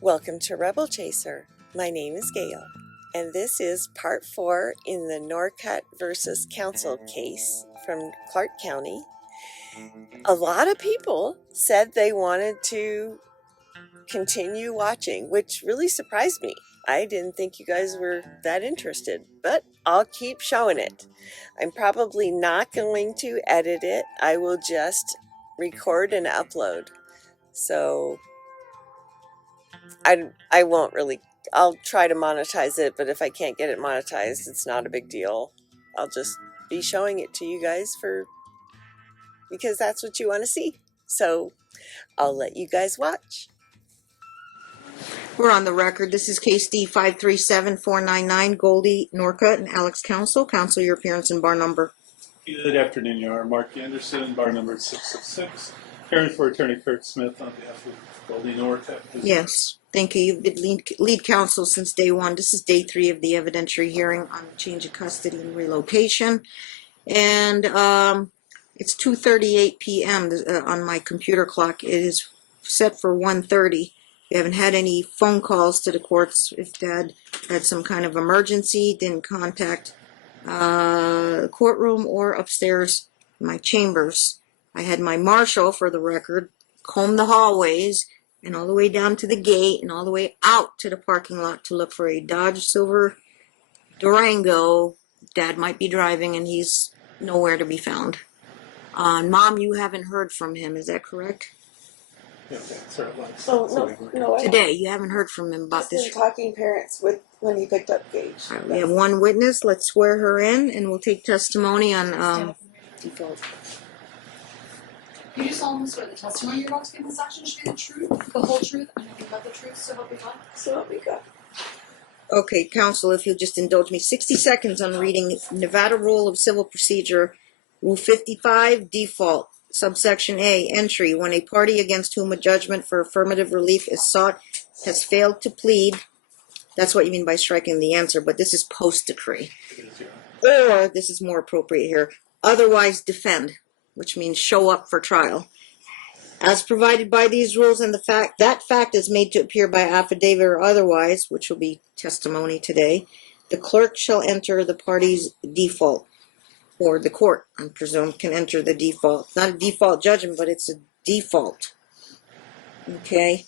Welcome to Rebel Chaser. My name is Gail, and this is part 4 in the Norcutt versus Council case from Clark County. A lot of people said they wanted to continue watching, which really surprised me. I didn't think you guys were that interested, but I'll keep showing it. I'm probably not going to edit it. I will just record and upload. So I won't really, I'll try to monetize it, but if I can't get it monetized, it's not a big deal. I'll just be showing it to you guys because that's what you want to see. So I'll let you guys watch. We're on the record. This is case D-537-499, Goldie Norcutt and Alex Council. Council, your appearance and bar number. Good afternoon, Your Honor. Mark Anderson, bar number 666. Hearing for Attorney Kurt Smith on behalf of Goldie Norcutt. Yes, thank you. You've been lead counsel since day one. This is day 3 of the evidentiary hearing on change of custody and relocation. And it's 2:38 p.m. On my computer clock. It is set for 1:30. We haven't had any phone calls to the courts. If Dad had some kind of emergency, didn't contact the courtroom or upstairs in my chambers. I had my marshal, for the record, comb the hallways and all the way down to the gate and all the way out to the parking lot to look for a Dodge Silver Durango. Dad might be driving and he's nowhere to be found. Mom, you haven't heard from him, is that correct? Yeah, sir. No, Today, you haven't heard from him about this. talking parents when he picked up Gage. All right, we have one witness. Let's swear her in, and we'll take testimony on default. You do solemnly swear the testimony you're about to give in this action should be the truth, the whole truth, and nothing but the truth, so help you God? So help me God. Okay, counsel, if you'll just indulge me 60 seconds on reading Nevada Rule of Civil Procedure, Rule 55, default, subsection A, entry. When a party against whom a judgment for affirmative relief is sought has failed to plead, that's what you mean by striking the answer, but this is post-decree. Or, this is more appropriate here, otherwise defend, which means show up for trial. As provided by these rules, and that fact is made to appear by affidavit or otherwise, which will be testimony today, the clerk shall enter the party's default, or the court, I presume, can enter the default. It's not a default judgment, but it's a default. Okay?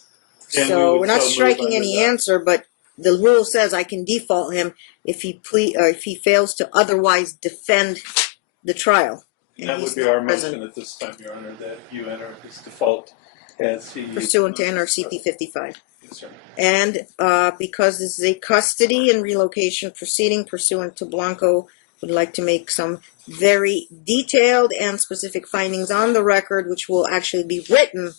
So we're not striking any answer, but the rule says I can default him if he fails to otherwise defend the trial. That would be our motion at this time, Your Honor, that you enter his default as he... Pursuant to NRCP 55. Yes, sir. And because this is a custody and relocation proceeding pursuant to Blanco, would like to make some very detailed and specific findings on the record, which will actually be written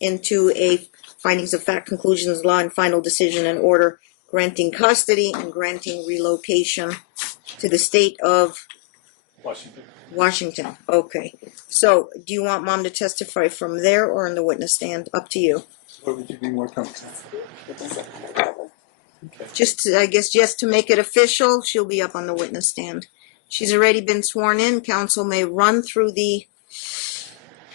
into a findings of fact, conclusions, law, and final decision and order granting custody and granting relocation to the state of Washington. Okay. So, do you want Mom to testify from there or in the witness stand? Up to you. Or would you be more comfortable? Okay. I guess just to make it official, she'll be up on the witness stand. She's already been sworn in. Counsel may run through the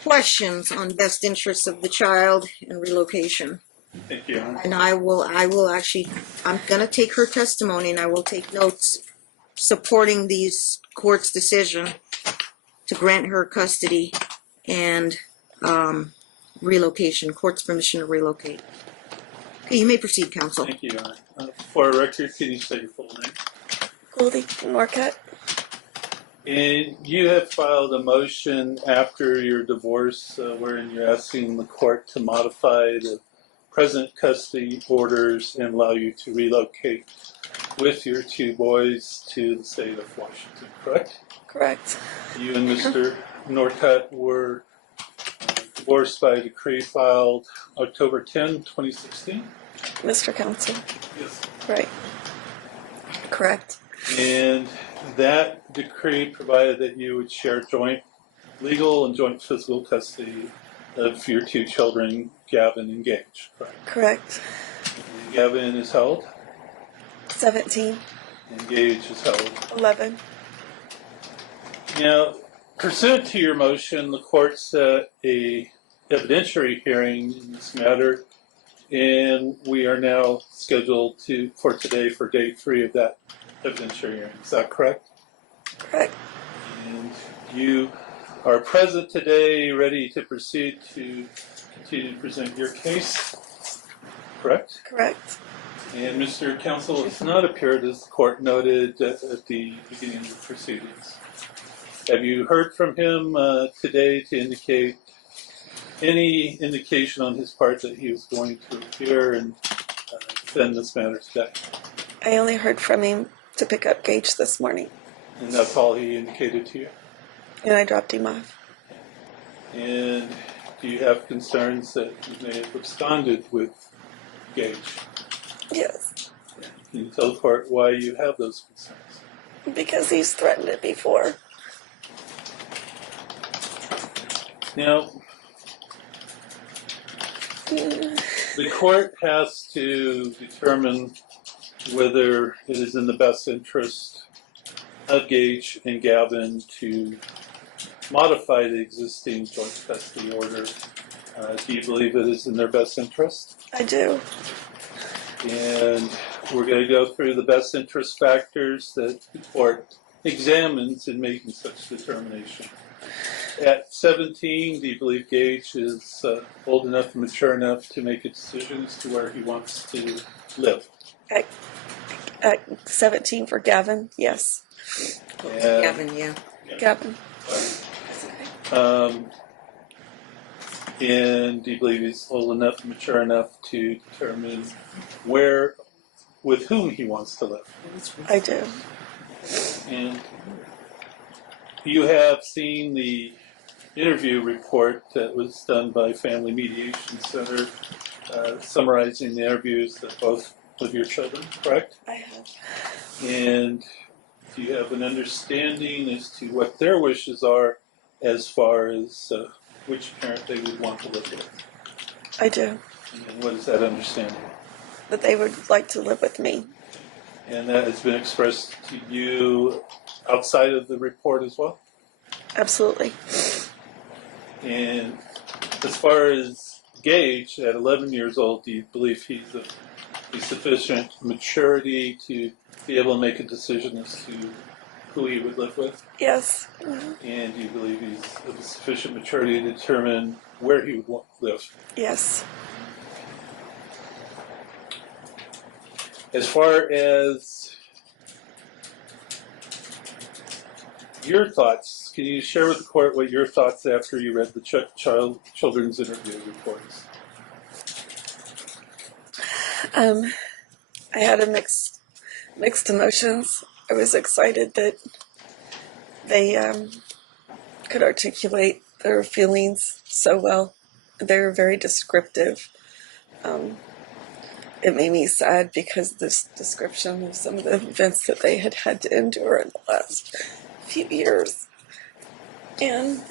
questions on best interests of the child and relocation. Thank you, Your Honor. And I will actually, I'm going to take her testimony and I will take notes supporting these court's decision to grant her custody and relocation, court's permission to relocate. Okay, you may proceed, counsel. Thank you, Your Honor. For a record, can you say your full name? Goldie Norcutt. And you have filed a motion after your divorce wherein you're asking the court to modify the present custody orders and allow you to relocate with your 2 boys to the state of Washington, correct? Correct. You and Mr. Norcutt were divorced by a decree filed October 10, 2016? Mr. Counsel. Yes. Right. Correct. And that decree provided that you would share joint legal and joint physical custody of your 2 children, Gavin and Gage, correct? Correct. And Gavin is how old? 17. And Gage is how old? 11. Now, pursuant to your motion, the court set a evidentiary hearing in this matter And we are now scheduled for today for day 3 of that evidentiary hearing. Is that correct? Correct. And you are present today, ready to proceed to continue to present your case, correct? Correct. And Mr. Counsel has not appeared, as the court noted at the beginning of the proceedings. Have you heard from him today to indicate any indication on his part that he was going to appear and defend this matter today? I only heard from him to pick up Gage this morning, And that's all he indicated to you? and I dropped him off. And do you have concerns that he may have absconded with Gage? Yes, Can you tell the court why you have those concerns? because he's threatened it before. Now, the court has to determine whether it is in the best interest of Gage and Gavin to modify the existing joint custody order. Do you believe it is in their best interest? I do. And we're going to go through the best interest factors that the court examines in making such determination. At 17, do you believe Gage is old enough and mature enough to make a decision as to where he wants to live? At 17 for Gavin, yes. And, Gavin, yeah. Gavin. And do you believe he's old enough and mature enough to determine with whom he wants to live? I do. And you have seen the interview report that was done by Family Mediation Center summarizing the interviews of both of your children, correct? I have. And do you have an understanding as to what their wishes are as far as which parent they would want to live with? I do. And what is that understanding? That they would like to live with me. And that has been expressed to you outside of the report as well? Absolutely. And as far as Gage, at 11 years old, do you believe he's of sufficient maturity to be able to make a decision as to who he would live with? Yes. And do you believe he's of sufficient maturity to determine where he would live? Yes. As far as your thoughts, can you share with the court what your thoughts after you read the children's interview reports? I had a mixed emotions. I was excited that they could articulate their feelings so well. They were very descriptive. It made me sad because this description of some of the events that they had to endure in the last few years. And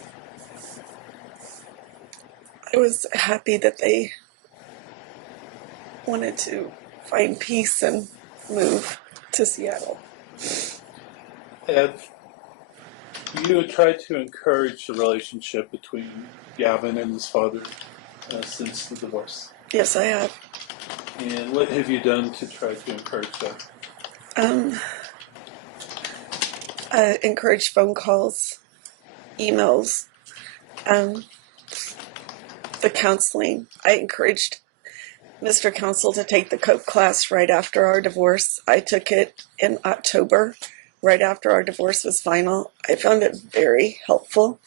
I was happy that they wanted to find peace and move to Seattle. Have you tried to encourage the relationship between Gavin and his father since the divorce? Yes, I have. And what have you done to try to encourage that? I encouraged phone calls, emails, the counseling. I encouraged Mr. Counsel to take the COPE class right after our divorce. I took it in October, right after our divorce was final. I found it very helpful.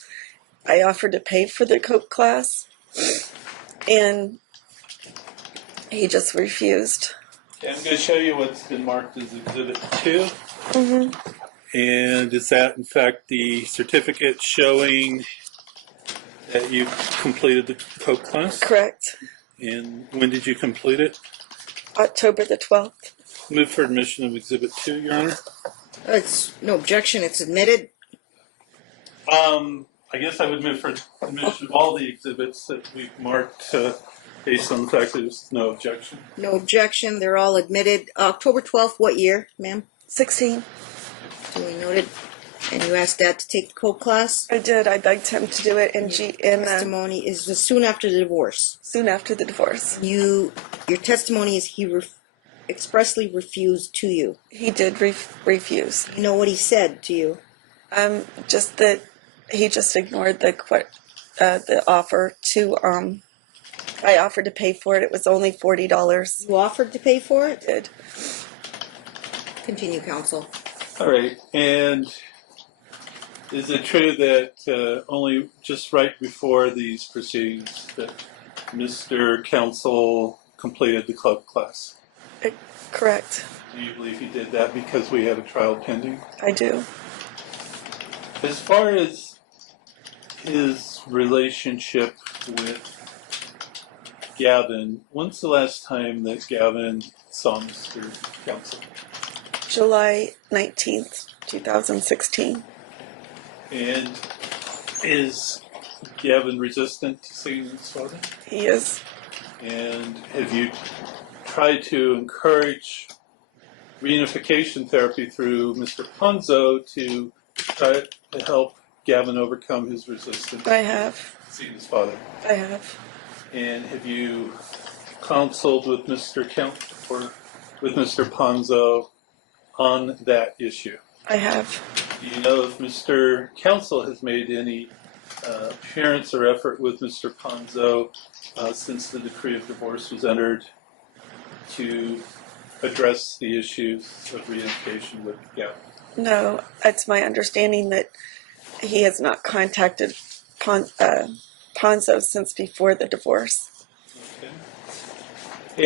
I offered to pay for the COPE class, and he just refused. Okay, I'm going to show you what's been marked as Exhibit 2. Mm-hmm. And is that, in fact, the certificate showing that you completed the COPE class? Correct. And when did you complete it? October the 12th. Move for admission of Exhibit 2, Your Honor. It's no objection. It's admitted. I guess I would move for admission of all the exhibits that we've marked based on the fact that there's no objection. No objection. They're all admitted. October 12th, what year, ma'am? 16. Duly noted. And you asked Dad to take the co-class? I did. I begged him to do it in Testimony is soon after the divorce. soon after the divorce. Your testimony is he expressly refused to you. He did refuse. You know what he said to you? Just that he just ignored the offer to. I offered to pay for it. It was only $40. You offered to pay for it? I did. Continue, counsel. All right, and is it true that only just right before these proceedings that Mr. Counsel completed the club class? Correct. Do you believe he did that because we had a trial pending? I do. As far as his relationship with Gavin, when's the last time that Gavin saw Mr. Counsel? July 19th, 2016. And is Gavin resistant to seeing his father? He is. And have you tried to encourage reunification therapy through Mr. Ponzo to try to help Gavin overcome his resistance I have. to seeing his father? I have. And have you counseled with Mr. with Mr. Ponzo on that issue? I have. Do you know if Mr. Counsel has made any appearance or effort with Mr. Ponzo since the decree of divorce was entered to address the issues of reunification with Gavin? No, it's my understanding that he has not contacted Ponzo since before the divorce. Okay.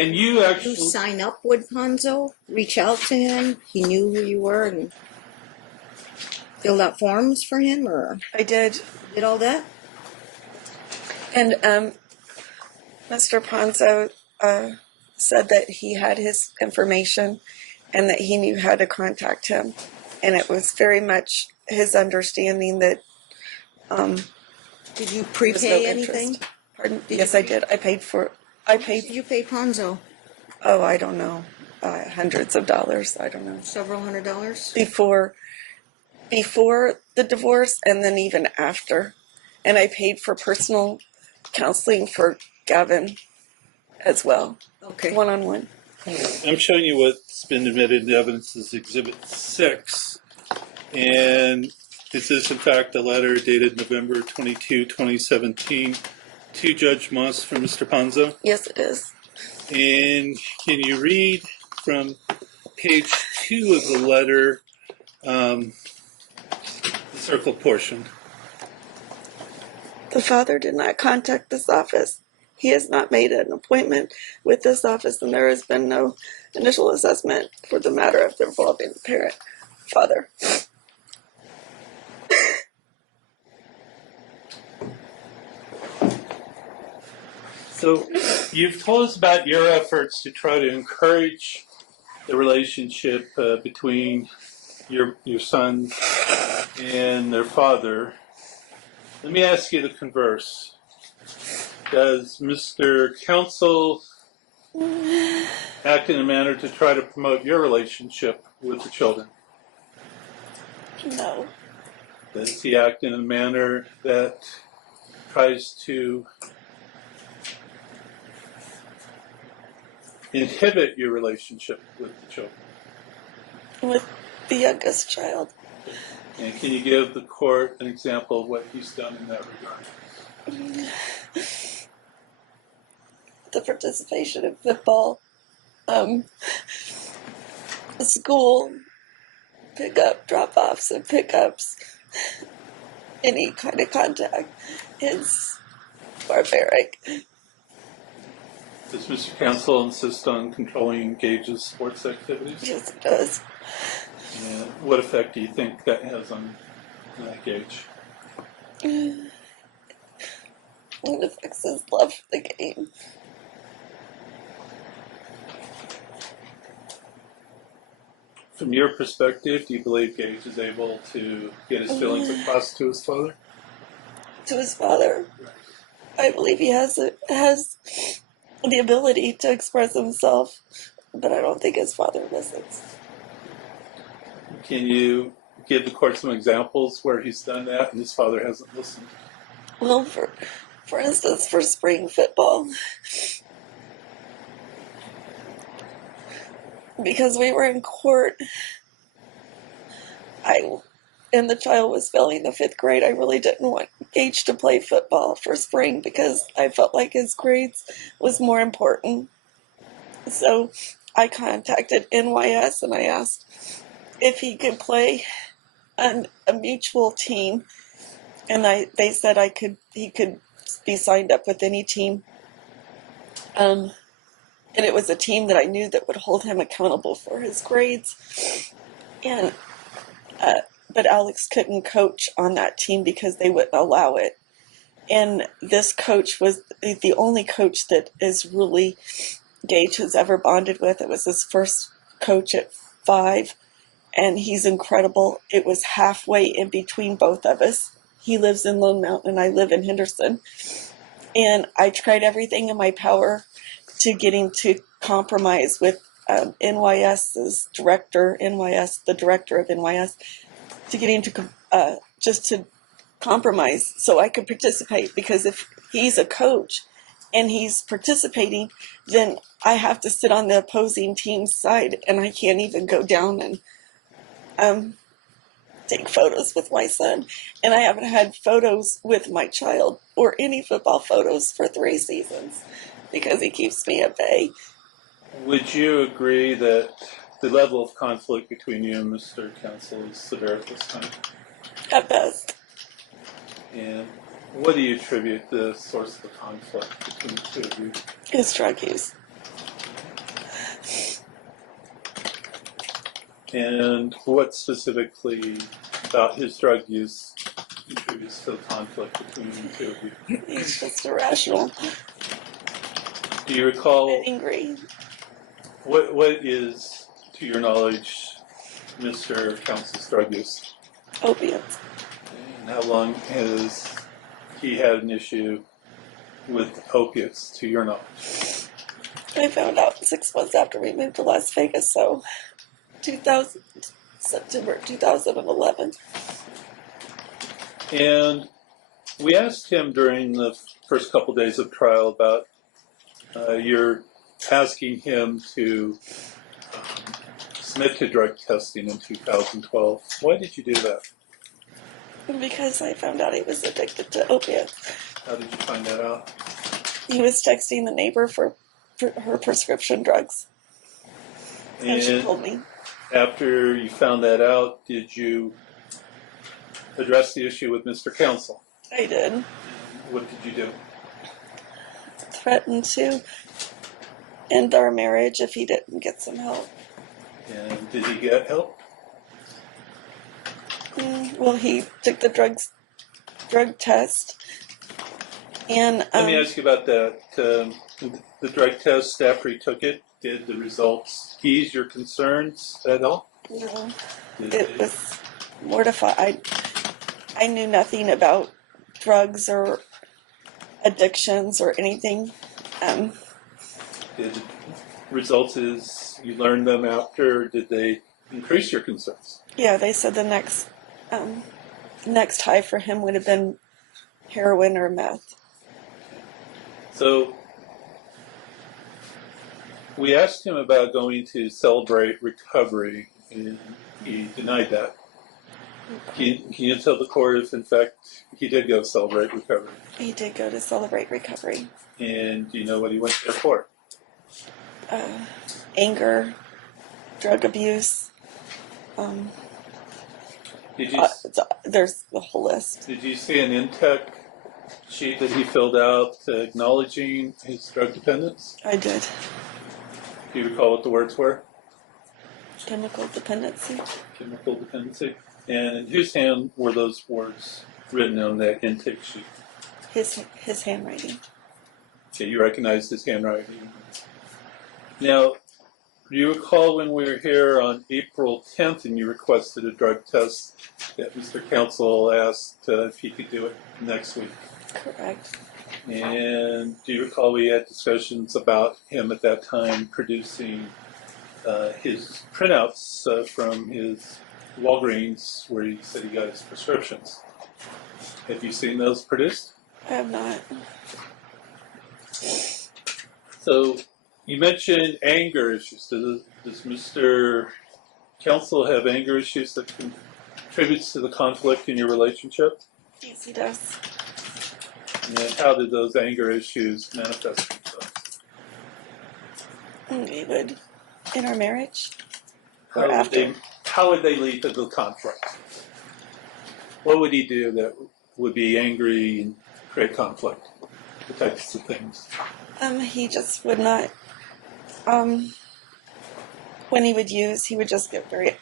And you actually Did you sign up with Ponzo? Reach out to him? He knew who you were and filled out forms for him, or I did. did all that? And Mr. Ponzo said that he had his information and that he knew how to contact him. And it was very much his understanding that Did you there was no prepay interest. anything? Pardon? Yes, I did. I paid. Did you pay Ponzo? Oh, I don't know. Hundreds of dollars. I don't know. Several $100s? Before the divorce and then even after. And I paid for personal counseling for Gavin as well. Okay. One-on-one. I'm showing you what's been admitted into evidence as Exhibit 6. And is this, in fact, a letter dated November 22, 2017 to Judge Moss from Mr. Ponzo? Yes, it is. And can you read from page 2 of the letter, the circled portion? The father did not contact this office. He has not made an appointment with this office, and there has been no initial assessment for the matter of involving the father. So you've told us about your efforts to try to encourage the relationship between your sons and their father. Let me ask you the converse. Does Mr. Counsel act in a manner to try to promote your relationship with the children? No. Does he act in a manner that tries to inhibit your relationship with the children? With the youngest child. And can you give the court an example of what he's done in that regard? The participation in football, school, pickup, drop-offs and pickups, any kind of contact is barbaric. Does Mr. Counsel insist on controlling Gage's sports activities? Yes, it does. And what effect do you think that has on Gage? It affects his love for the game. From your perspective, do you believe Gage is able to get his feelings across to his father? To his father, I believe he has the ability to express himself, but I don't think his father listens. Can you give the court some examples where he's done that and his father hasn't listened? Well, for instance, for spring football, because we were in court, and the child was failing the 5th grade, I really didn't want Gage to play football for spring because I felt like his grades was more important. So I contacted NYS and I asked if he could play on a mutual team, and they said he could be signed up with any team. And it was a team that I knew that would hold him accountable for his grades. And but Alex couldn't coach on that team because they wouldn't allow it. And this coach was the only coach that is really Gage has ever bonded with. It was his first coach at 5, and he's incredible. It was halfway in between both of us. He lives in Lone Mountain and I live in Henderson. And I tried everything in my power to get him to compromise with NYS's director, the director of NYS, to get him to just to compromise so I could participate. Because if he's a coach and he's participating, then I have to sit on the opposing team's side, and I can't even go down and take photos with my son. And I haven't had photos with my child or any football photos for 3 seasons because he keeps me at bay. Would you agree that the level of conflict between you and Mr. Counsel is severe at this time? At best. And what do you attribute the source of the conflict between the two of you? His drug use. And what specifically about his drug use contributes to the conflict between the two of you? He's just irrational. Do you recall And angry. what is, to your knowledge, Mr. Counsel's drug use? Opiates. And how long has he had an issue with opiates, to your knowledge? I found out 6 months after we moved to Las Vegas, so September 2011. And we asked him during the first couple days of trial about your asking him to submit to drug testing in 2012. Why did you do that? Because I found out he was addicted to opiates. How did you find that out? He was texting the neighbor for her prescription drugs. And she told me. After you found that out, did you address the issue with Mr. Counsel? I did. What did you do? Threatened to end our marriage if he didn't get some help. And did he get help? Well, he took the drug test. And let me ask you about that. The drug test, after he took it, did the results ease your concerns at all? No, it was mortified. I knew nothing about drugs or addictions or anything. Did the results as you learned them after, did they increase your concerns? Yeah, they said the next high for him would have been heroin or meth. So we asked him about going to Celebrate Recovery, and he denied that. Can you tell the court if, in fact, he did go to Celebrate Recovery? He did go to Celebrate Recovery. And do you know what he went there for? Anger, drug abuse. There's the whole list. Did you see an intake sheet that he filled out acknowledging his drug dependence? I did. Do you recall what the words were? Chemical dependency. Chemical dependency. And in whose hand were those words written on that intake sheet? His handwriting. Okay, you recognized his handwriting. Now, do you recall when we were here on April 10th and you requested a drug test that Mr. Counsel asked if he could do it next week? Correct. And do you recall we had discussions about him at that time producing his printouts from his Walgreens where he said he got his prescriptions. Have you seen those produced? I have not. So you mentioned anger issues. Does Mr. Counsel have anger issues that contributes to the conflict in your relationship? Yes, he does. And how did those anger issues manifest themselves? He would, in our marriage or How would after. how would they lead to the conflict? What would he do that would be angry and create conflict? The types of things. He just would not. When he would just get very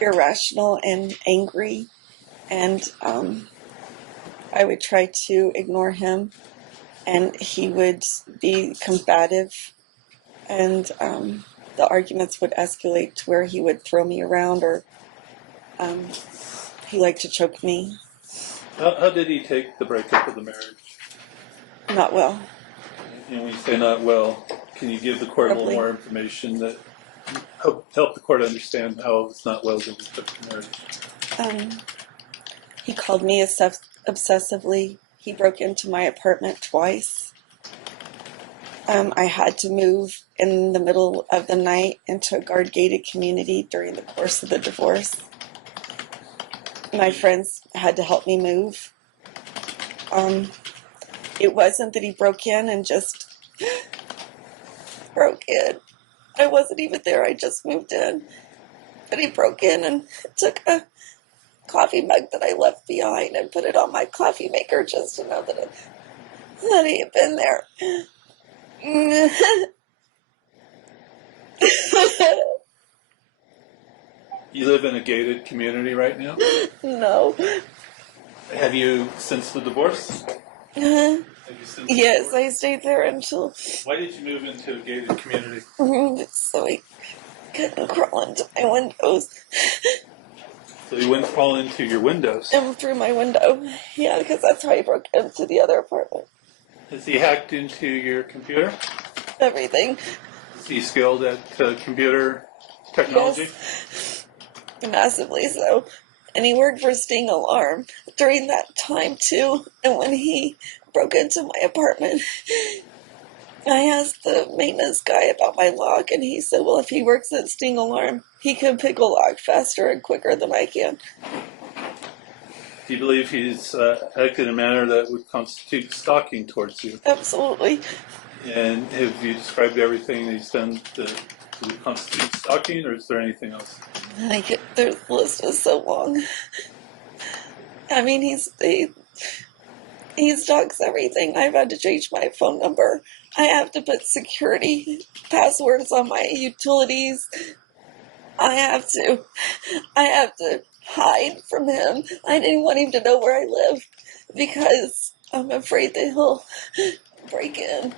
irrational and angry, and I would try to ignore him, and he would be combative, and the arguments would escalate to where he would throw me around, or he liked to choke me. How did he take the breakup of the marriage? Not well. And when you say not well, can you give the court a little more information that help the court understand how it's not well that he took the marriage? He called me obsessively. He broke into my apartment twice. I had to move in the middle of the night into a guard-gated community during the course of the divorce. My friends had to help me move. It wasn't that he broke in and just broke in. I wasn't even there. I just moved in. But he broke in and took a coffee mug that I left behind and put it on my coffee maker just to know that he had been there. You live in a gated community right now? No. Have you since the divorce? Have you since the Yes, divorce? I stayed there until Why did you move into a gated community? so he couldn't crawl into my windows. So you wouldn't fall into your windows. And through my window. Yeah, because that's how he broke into the other apartment. Has he hacked into your computer? Everything. Is he skilled at computer technology? Yes. Massively so. And he worked for Sting Alarm during that time too. And when he broke into my apartment, I asked the maintenance guy about my lock, and he said, well, if he works at Sting Alarm, he can pick a lock faster and quicker than I can. Do you believe he's acted in a manner that would constitute stalking towards you? Absolutely. And have you described everything that he's done to constitute stalking, or is there anything else? The list is so long. I mean, he stalks everything. I've had to change my phone number. I have to put security passwords on my utilities. I have to hide from him. I didn't want him to know where I live because I'm afraid that he'll break in.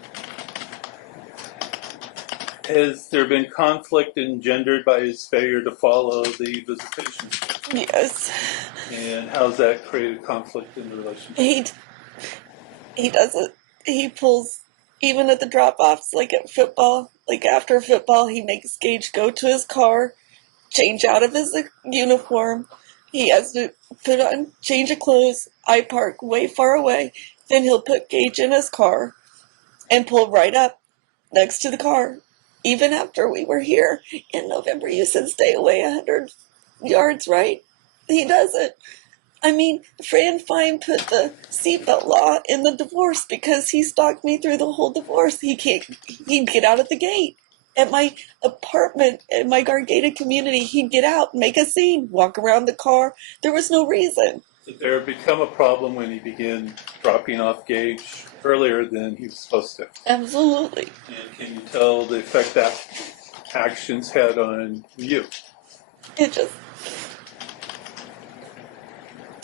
Has there been conflict engendered by his failure to follow the visitation? Yes. And how's that created conflict in the relationship? He does it. He pulls, even at the drop-offs, like at football, like after football, he makes Gage go to his car, change out of his uniform. He has to put on, change of clothes. I park way far away. Then he'll put Gage in his car and pull right up next to the car. Even after we were here in November, you said stay away 100 yards, right? He doesn't. I mean, Fran Fine put the seatbelt law in the divorce because he stalked me through the whole divorce. He'd get out at the gate. At my apartment, in my guard-gated community, he'd get out, make a scene, walk around the car. There was no reason. Did there become a problem when he began dropping off Gage earlier than he was supposed to? Absolutely. And can you tell the effect that actions had on you? It just...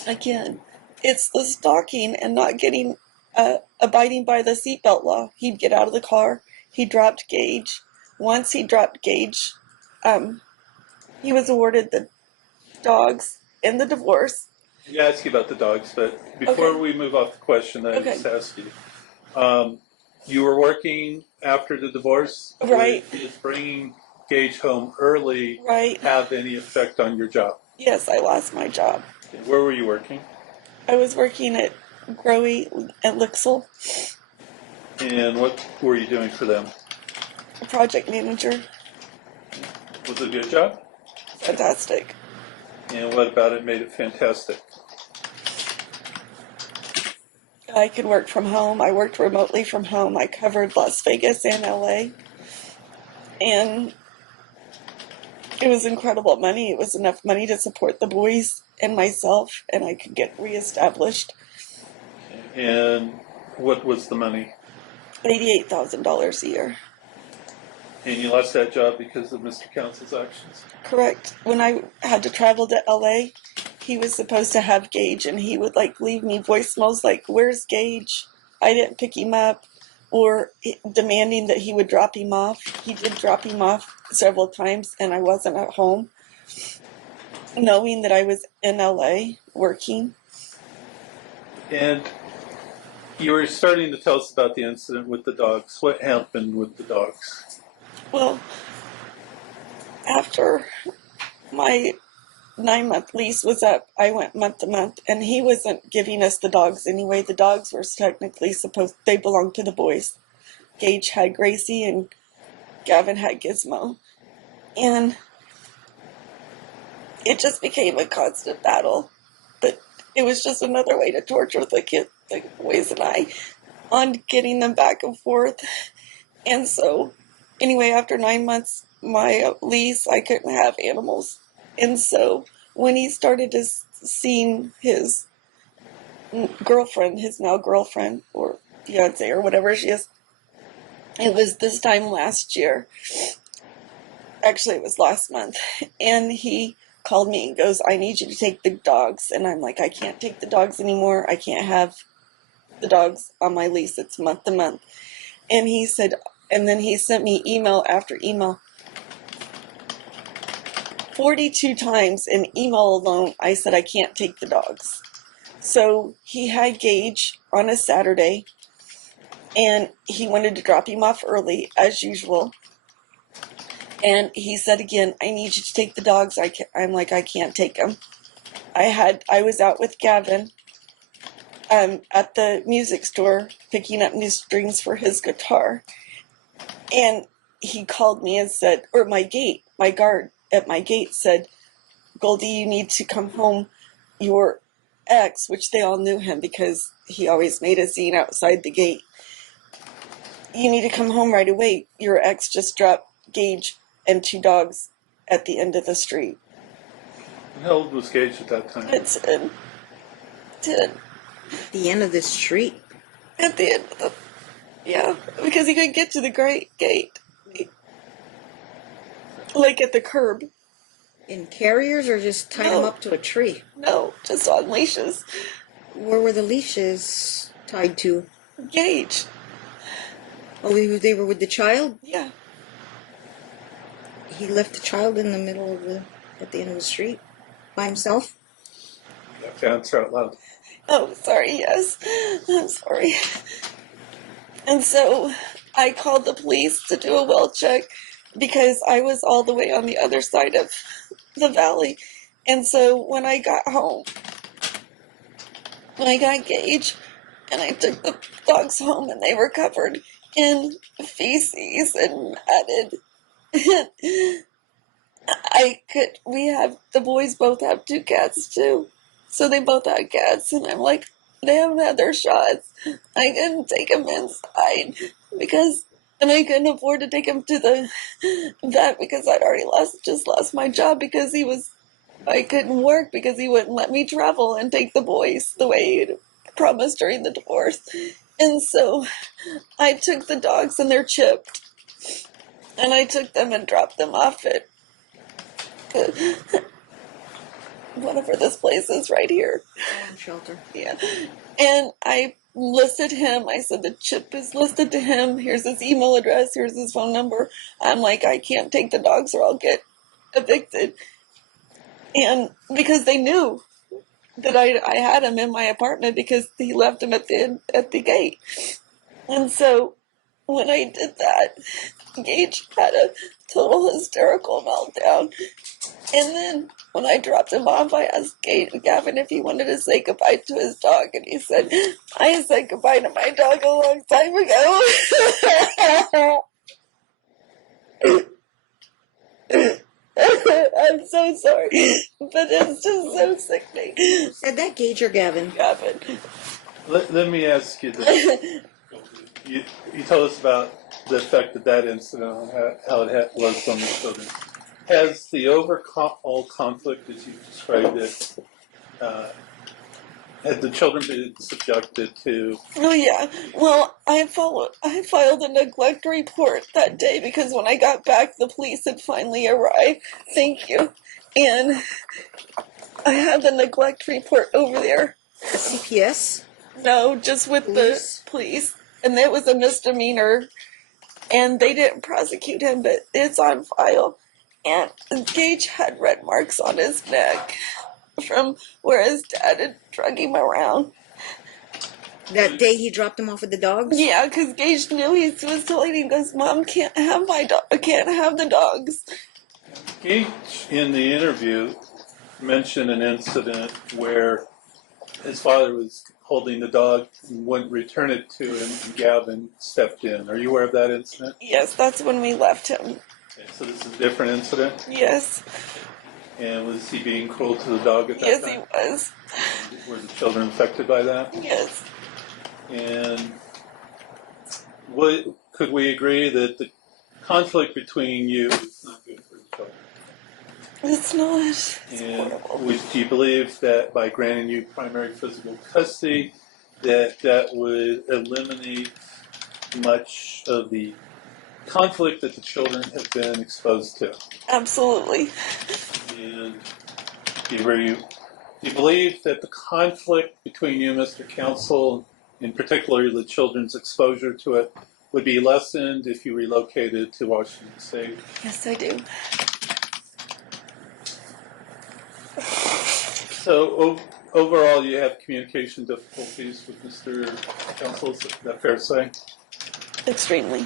Again, it's the stalking and not abiding by the seatbelt law. He'd get out of the car. He dropped Gage. Once he dropped Gage, he was awarded the dogs in the divorce. I'm going to ask you about the dogs, but before we move off the question, I just ask you. You were working after the divorce? Right. Is bringing Gage home early Right. have any effect on your job? Yes, I lost my job. Where were you working? I was working at Growy at Lixel, And what were you doing for them? a project manager. Was it a good job? Fantastic. And what about it made it fantastic? I could work from home. I worked remotely from home. I covered Las Vegas and LA. And it was incredible money. It was enough money to support the boys and myself, and I could get reestablished. And what was the money? $88,000 a year. And you lost that job because of Mr. Council's actions? Correct. When I had to travel to LA, he was supposed to have Gage, and he would leave me voicemails like, "Where's Gage? I didn't pick him up," or demanding that he would drop him off. He did drop him off several times, and I wasn't at home, knowing that I was in LA working. And you were starting to tell us about the incident with the dogs. What happened with the dogs? Well, after my 9-month lease was up, I went month to month, and he wasn't giving us the dogs anyway. The dogs were technically they belonged to the boys. Gage had Gracie and Gavin had Gizmo. And it just became a constant battle. But it was just another way to torture the kids, the boys and I, on getting them back and forth. And so, anyway, after 9 months, my lease, I couldn't have animals. And so, when he started to seeing his girlfriend, his now girlfriend, or fiance, or whatever she is, it was this time last year. Actually, it was last month. And he called me and goes, "I need you to take the dogs." And I'm like, "I can't take the dogs anymore. I can't have the dogs on my lease. It's month to month." And he said, and then he sent me email after email. 42 times in email alone, I said, "I can't take the dogs." So he had Gage on a Saturday, and he wanted to drop him off early, as usual. And he said again, "I need you to take the dogs." I'm like, "I can't take them." I was out with Gavin at the music store picking up new strings for his guitar. And he called me and said, or my guard at my gate said, "Goldie, you need to come home. Your ex," which they all knew him because he always made a scene outside the gate, "you need to come home right away. Your ex just dropped Gage and 2 dogs at the end of the street." How old was Gage at that time? It's 10. The end of this street. At the end of the, yeah, because he couldn't get to the gate. Like at the curb. In carriers or just tied them up to a tree? No, just on leashes. Where were the leashes tied to? Gage. Oh, they were with the child? Yeah. He left the child in the middle of at the end of the street by himself? You have to answer out loud. Oh, sorry, yes. I'm sorry. And so I called the police to do a well check because I was all the way on the other side of the valley. And so when I got home, when I got Gage and I took the dogs home and they were covered in feces and matted, the boys both have 2 cats too. So they both had cats, and I'm like, they haven't had their shots. I couldn't take them inside and I couldn't afford to take him to the vet because I'd already lost my job because I couldn't work because he wouldn't let me travel and take the boys the way he'd promised during the divorce. And so I took the dogs, and they're chipped, and I took them and dropped them off at whatever this place is right here. Shelter. Yeah. And I listed him. I said, the chip is listed to him. Here's his email address. Here's his phone number. I'm like, I can't take the dogs or I'll get evicted. And because they knew that I had him in my apartment because he left him at the gate. And so when I did that, Gage had a total hysterical meltdown. And then when I dropped him off, I asked Gavin if he wanted to say goodbye to his dog, and he said, I said goodbye to my dog a long time ago. I'm so sorry, but it's just so sickening. Said that Gage or Gavin? Gavin. Let me ask you this. You told us about the effect of that incident on how it was on the children. Has the overall conflict, as you described it, had the children been subjected to? Oh yeah. Well, I filed a neglect report that day because when I got back, the police had finally arrived. Thank you. And I have the neglect report over there. CPS? No, just with Police? the police. And it was a misdemeanor. And they didn't prosecute him, but it's on file. And Gage had red marks on his neck from where his dad had drug him around. That day he dropped him off with the dogs? Yeah, because Gage knew he was telling him, goes, Mom can't have my dog. I can't have the dogs. Gage, in the interview, mentioned an incident where his father was holding the dog and wouldn't return it to him, and Gavin stepped in. Are you aware of that incident? Yes, that's when we left him. Okay, so this is a different incident? Yes. And was he being cruel to the dog at that Yes, time? he was. Were the children affected by that? Yes. And could we agree that the conflict between you is not good for the children? It's not. It's And horrible. do you believe that by granting you primary physical custody, that would eliminate much of the conflict that the children have been exposed to? Absolutely. And do you believe that the conflict between you, Mr. Counsel, in particular the children's exposure to it, would be lessened if you relocated to Washington State? Yes, I do. So overall, you have communication difficulties with Mr. Counsel, is that fair to say? Extremely.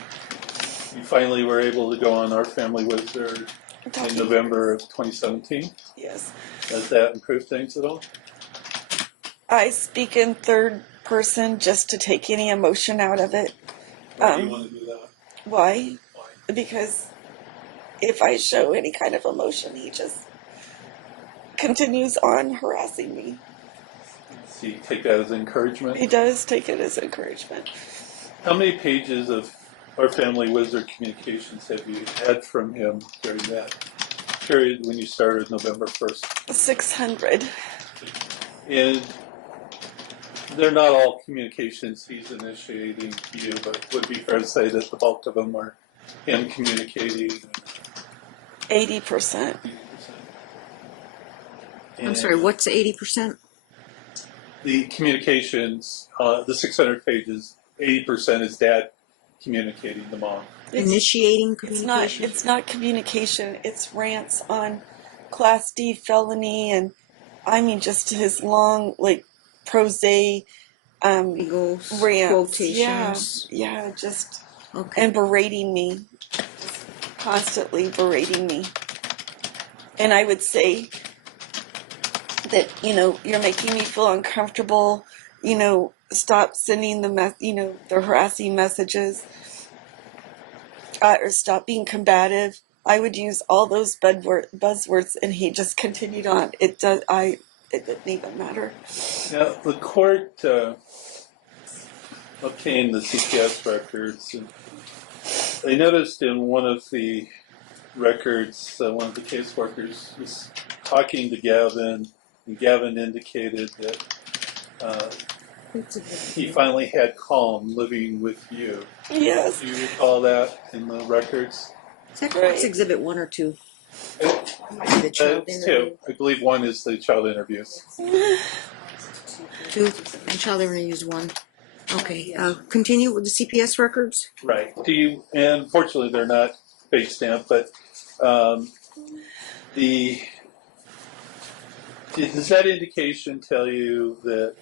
You finally were able to go on Our Family Wizard in November of 2017. Yes. Does that improve things at all? I speak in third person just to take any emotion out of it. Why do you want to do that? Why? Why? Because if I show any kind of emotion, he just continues on harassing me. So you take that as encouragement? He does take it as encouragement. How many pages of Our Family Wizard communications have you had from him during that period when you started November 1st? 600. And they're not all communications he's initiating to you, but it would be fair to say that the bulk of them are him communicating. 80%. I'm sorry, what's 80%? The communications, the 600 pages, 80% is dad communicating the mom. Initiating communication? It's not communication. It's rants on Class D felony and, I mean, just his long, like, prose Legals, rants. quotations. Yeah, just, Okay. and berating me. Constantly berating me. And I would say that, you're making me feel uncomfortable, stop sending the harassing messages, or stop being combative. I would use all those buzzwords, and he just continued on. It didn't even matter. Now, the court obtained the CPS records, and they noticed in one of the records, one of the caseworkers was talking to Gavin, and Gavin indicated that he finally had calm living with you. Yes. Do you recall that in the records? Is that Right. Cox Exhibit 1 or 2? The child It's interview. two. I believe one is the child interviews. 2, and child interview is 1. Okay, continue with the CPS records. Right. And unfortunately they're not page stamped, but does that indication tell you that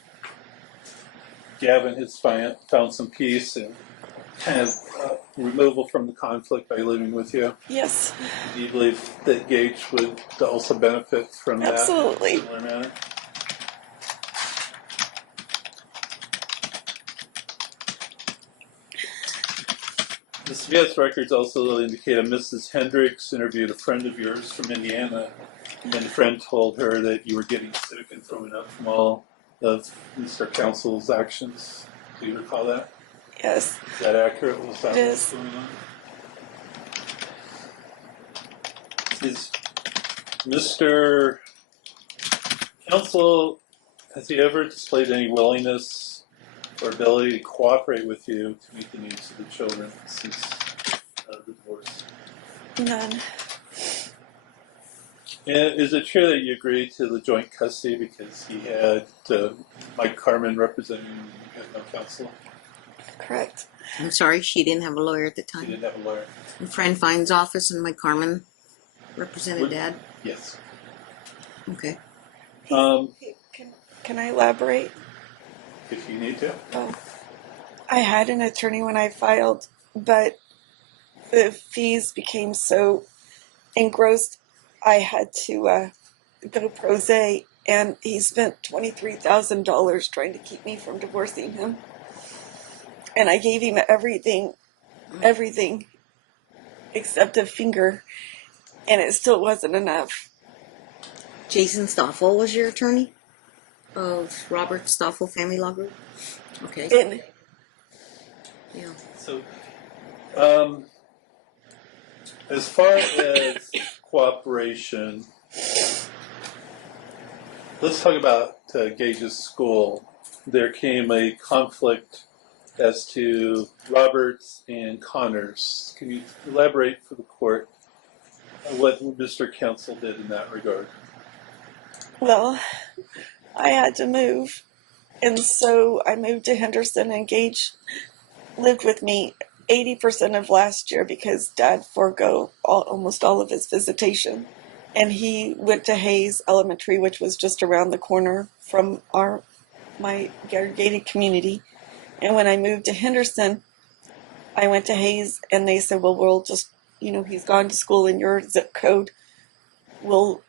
Gavin has found some peace and kind of removal from the conflict by living with you. Yes, Do you believe that Gage would also benefit from that absolutely. in a similar manner? The CBS records also indicate a Mrs. Hendricks interviewed a friend of yours from Indiana, and the friend told her that you were getting sick and throwing up from all of Mr. Counsel's actions. Do you recall that? Yes, Is that accurate? Was that it what's is. going on? Is Mr. Counsel, has he ever displayed any willingness or ability to cooperate with you to meet the needs of the children since the divorce? None. And is it true that you agreed to the joint custody because he had Mike Carmen representing him and you had no counsel? Correct. I'm sorry, she didn't have a lawyer at the He time. didn't have a lawyer? In Fran Fine's office and Mike Carmen represented Would- Dad. Yes. Okay. Can I elaborate? If you need to. Oh, I had an attorney when I filed, but the fees became so engrossed, I had to go pro se, and he spent $23,000 trying to keep me from divorcing him. And I gave him everything except a finger, and it still wasn't enough. Jason Stoffel was your attorney of Robert Stoffel Family Law Group? Okay. And Yeah. So, as far as cooperation, let's talk about Gage's school. There came a conflict as to Roberts and Connors. Can you elaborate for the court on what Mr. Counsel did in that regard? well, I had to move, and so I moved to Henderson, and Gage lived with me 80% of last year because Dad forego almost all of his visitation. And he went to Hayes Elementary, which was just around the corner from my gated community. And when I moved to Henderson, I went to Hayes, and they said, well, we'll just, he's gone to school in your zip code. We'll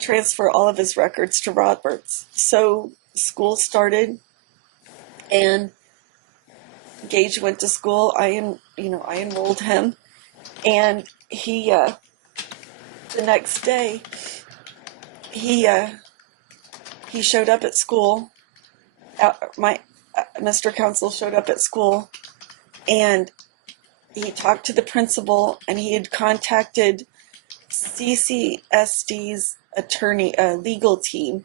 transfer all of his records to Roberts. So school started, and Gage went to school. I enrolled him, and he the next day he showed up at school. Mr. Counsel showed up at school, and he talked to the principal, and he had contacted CCSD's attorney, legal team,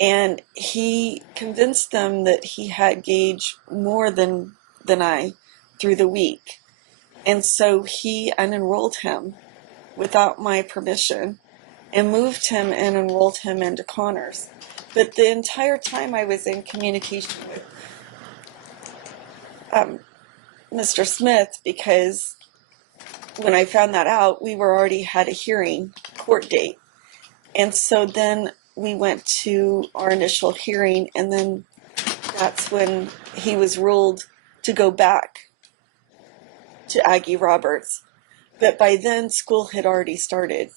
and he convinced them that he had Gage more than I through the week. And so he unenrolled him without my permission and moved him and enrolled him into Connors. But the entire time I was in communication with Mr. Smith, because when I found that out, we were already had a hearing, court date. And so then we went to our initial hearing, and then that's when he was ruled to go back to Aggie Roberts. But by then, school had already started,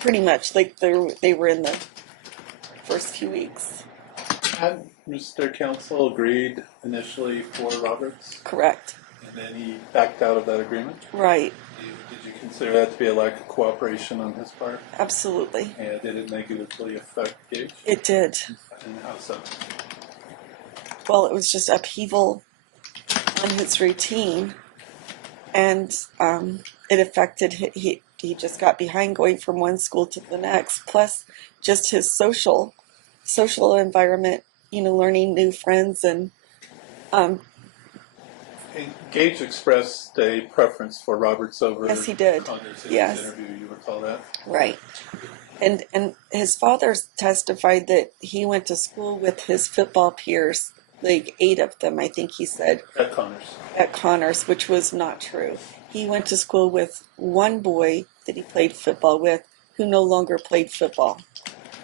pretty much, like they were in the first few weeks. Had Mr. Counsel agreed initially for Roberts, Correct. and then he backed out of that agreement? Right. Did you consider that to be a lack of cooperation on his part? Absolutely. And did it negatively affect Gage? It did. And how so? Well, it was just upheaval on his routine, and it affected he just got behind going from one school to the next, plus just his social environment, learning new friends. And Gage expressed a preference for Roberts over Yes, he did. Connors in Yes. his interview. You recall that? right. And his father testified that he went to school with his football peers, like 8 of them, I think he said, At Connors. at Connors, which was not true. He went to school with one boy that he played football with who no longer played football,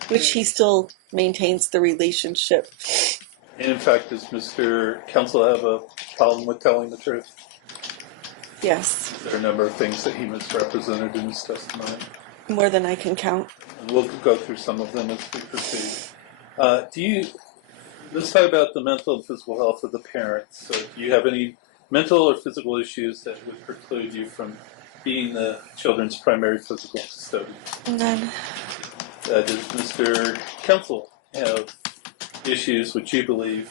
which he still maintains the relationship. And in fact, does Mr. Counsel have a problem with telling the truth? Yes, There are a number of things that he misrepresented in his testimony. more than I can count. And we'll go through some of them as we proceed. Let's talk about the mental and physical health of the parents. So do you have any mental or physical issues that would preclude you from being the children's primary physical custodian? None. Does Mr. Counsel have issues which you believe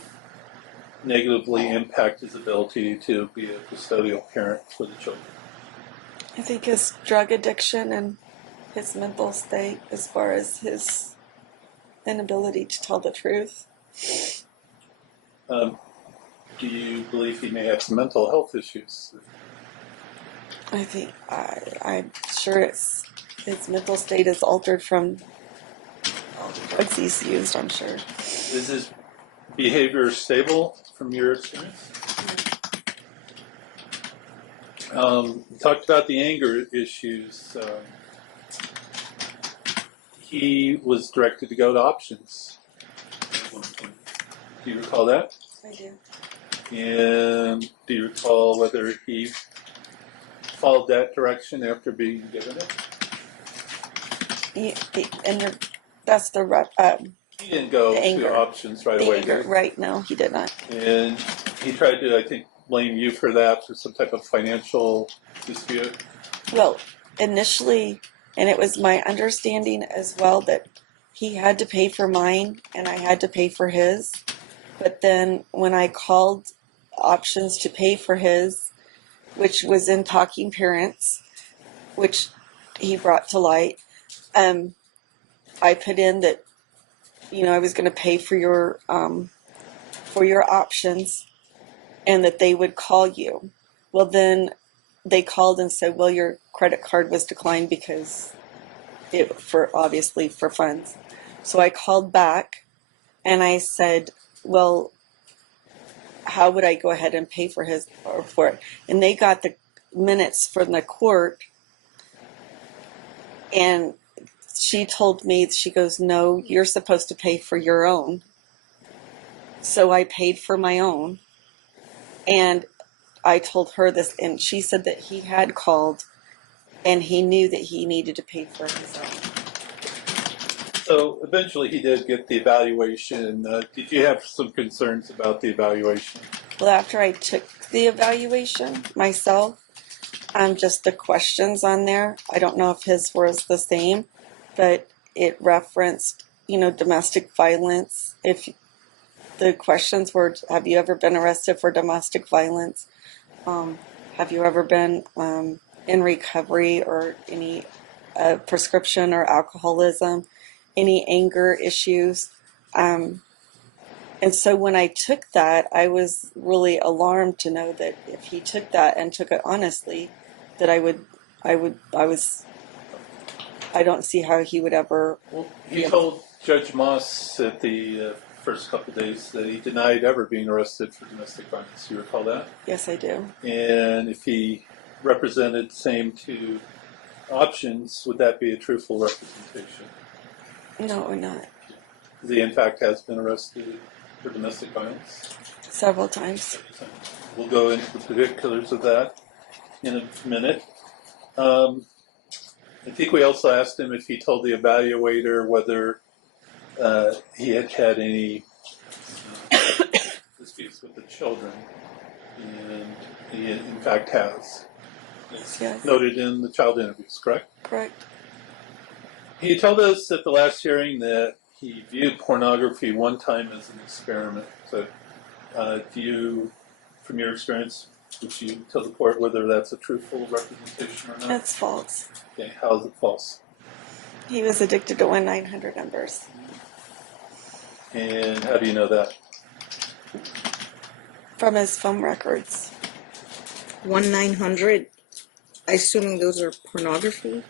negatively impact his ability to be a custodial parent for the children? I think his drug addiction and his mental state, as far as his inability to tell the truth. Do you believe he may have some mental health issues? I think I'm sure his mental state is altered from all the drugs he's used. I'm sure. Is his behavior stable from your experience? We talked about the anger issues. He was directed to go to options. Do you recall that? I do. And do you recall whether he followed that direction after being given it? That's the He didn't go to options right away. anger. Right? No, he did not. And he tried to, I think, blame you for that, for some type of financial dispute. Well, initially, and it was my understanding as well that he had to pay for mine and I had to pay for his. But then when I called options to pay for his, which was in Talking Parents, which he brought to light, I put in that, I was going to pay for your options and that they would call you. Well, then they called and said, well, your credit card was declined because obviously for funds. So I called back and I said, well, how would I go ahead and pay for his or for it? And they got the minutes from the court, and she told me, she goes, no, you're supposed to pay for your own. So I paid for my own, and I told her this, and she said that he had called and he knew that he needed to pay for his own. So eventually he did get the evaluation. Did you have some concerns about the evaluation? Well, after I took the evaluation myself, just the questions on there, I don't know if his was the same, but it referenced, domestic violence. If the questions were, have you ever been arrested for domestic violence? Have you ever been in recovery or any prescription or alcoholism? Any anger issues? And so when I took that, I was really alarmed to know that if he took that and took it honestly, that I don't see how he would ever. Well, he told Judge Moss at the first couple of days that he denied ever being arrested for domestic violence. You recall that? Yes, I do. And if he represented same two options, would that be a truthful representation? No, or not. He, in fact, has been arrested for domestic violence Several times. We'll go into the particulars of that in a minute. I think we also asked him if he told the evaluator whether he had had any disputes with the children, and he in fact has. It's Yes. noted in the child interviews, correct? Correct. He told us at the last hearing that he viewed pornography one time as an experiment. So do you, from your experience, would you tell the court whether that's a truthful representation or not? That's false. Okay, how is it false? He was addicted to 1-900 numbers. And how do you know that? From his phone records. 1-900. I assuming those are pornography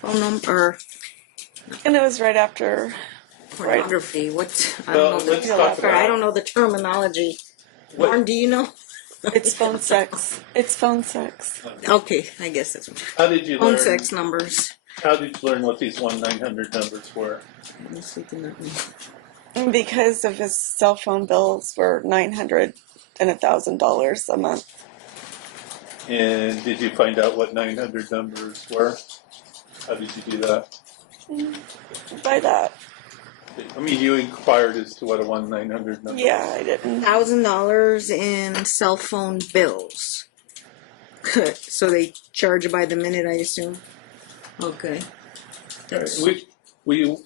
phone number. And it was right after. Pornography. What? I Well, don't know let's talk about. I don't know the terminology. Lauren, do you know? It's phone sex. It's phone sex. Okay, I guess that's what. How did you Phone learn? sex numbers. How did you learn what these 1-900 numbers were? Let me see the number. And because of his cell phone bills were $900 and $1,000 a month. And did you find out what 900 numbers were? How did you do that? By that. I mean, you inquired as to what a 1-900 number Yeah, was. I didn't. $1,000 in cell phone bills. So they charge by the minute, I assume. Okay. You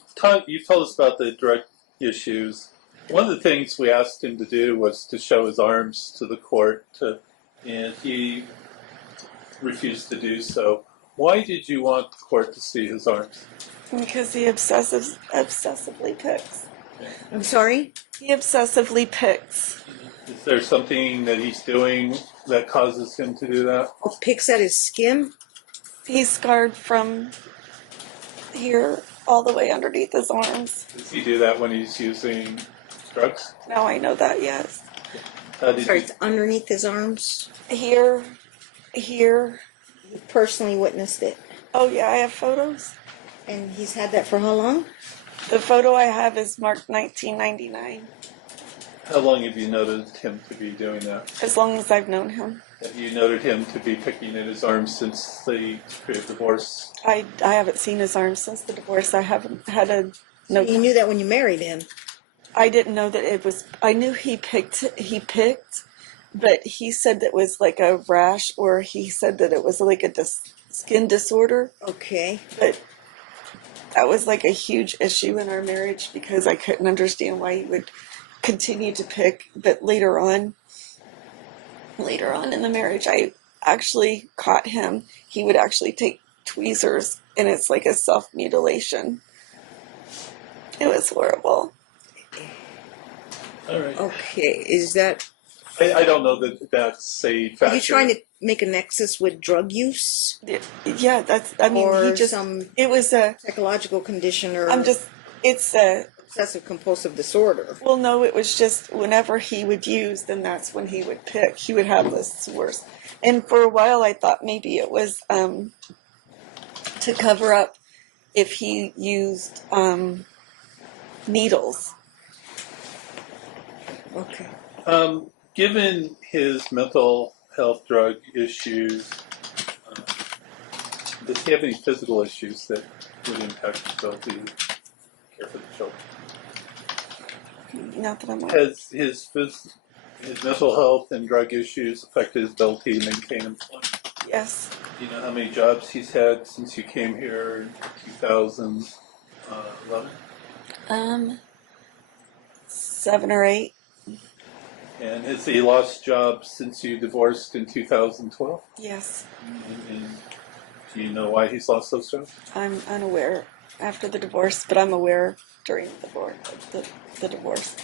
told us about the drug issues. One of the things we asked him to do was to show his arms to the court, and he refused to do so. Why did you want the court to see his arms? Because he obsessively picks. I'm sorry? He obsessively picks. Is there something that he's doing that causes him to do that? Oh, picks at his skin? He's scarred from here all the way underneath his arms. Does he do that when he's using drugs? Now I know that, yes. Sorry, it's underneath his arms? Here. You personally witnessed it. Oh yeah, I have photos. And he's had that for how long? The photo I have is marked 1999. How long have you noted him to be doing that? As long as I've known him. Have you noted him to be picking at his arms since the divorce? I haven't seen his arms since the divorce. I haven't had a no. You knew that when you married him. I didn't know that it was. I knew he picked, but he said that it was like a rash, or he said that it was like a skin disorder. Okay. But that was like a huge issue in our marriage because I couldn't understand why he would continue to pick. But later on in the marriage, I actually caught him. He would actually take tweezers, and it's like a self-mutilation. It was horrible. All right. Okay, is that... I don't know that that's a factor. Are you trying to make a nexus with drug use? Yeah, that's, I mean, or he just, some it was a, psychological condition or it's a, obsessive compulsive disorder? well, no, it was just whenever he would use, then that's when he would pick. He would have the sores. And for a while, I thought maybe it was to cover up if he used needles. Okay. Given his mental health drug issues, does he have any physical issues that would impact his ability to care for the children? Not that I'm aware. Has his mental health and drug issues affected his ability to maintain employment? Yes. Do you know how many jobs he's had since you came here in 2011? 7 or 8. And has he lost jobs since you divorced in 2012? Yes. And do you know why he's lost those jobs? I'm unaware after the divorce, but I'm aware during the divorce.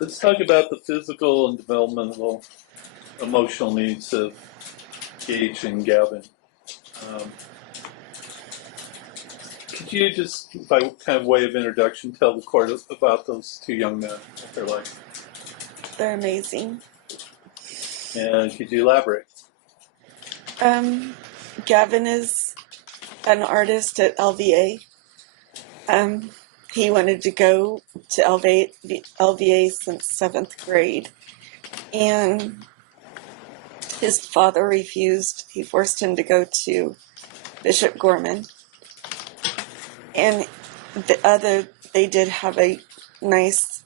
Let's talk about the physical and developmental emotional needs of Gage and Gavin. Could you just, by kind of way of introduction, tell the court about those two young men, what they're like? They're amazing. And could you elaborate? Gavin is an artist at LVA. He wanted to go to LVA since 7th grade, and his father refused. He forced him to go to Bishop Gorman, and they did have a nice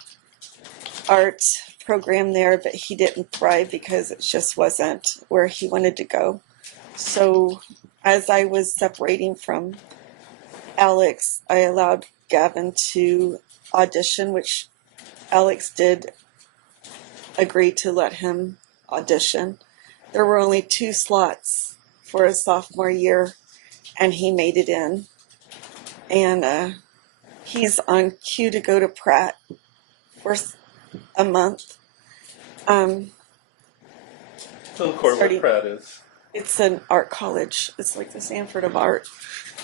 art program there, but he didn't thrive because it just wasn't where he wanted to go. So as I was separating from Alex, I allowed Gavin to audition, which Alex did agree to let him audition. There were only 2 slots for his sophomore year, and he made it in. And he's on cue to go to Pratt for a month. Tell the court what Pratt is. It's an art college. It's like the Stanford of art.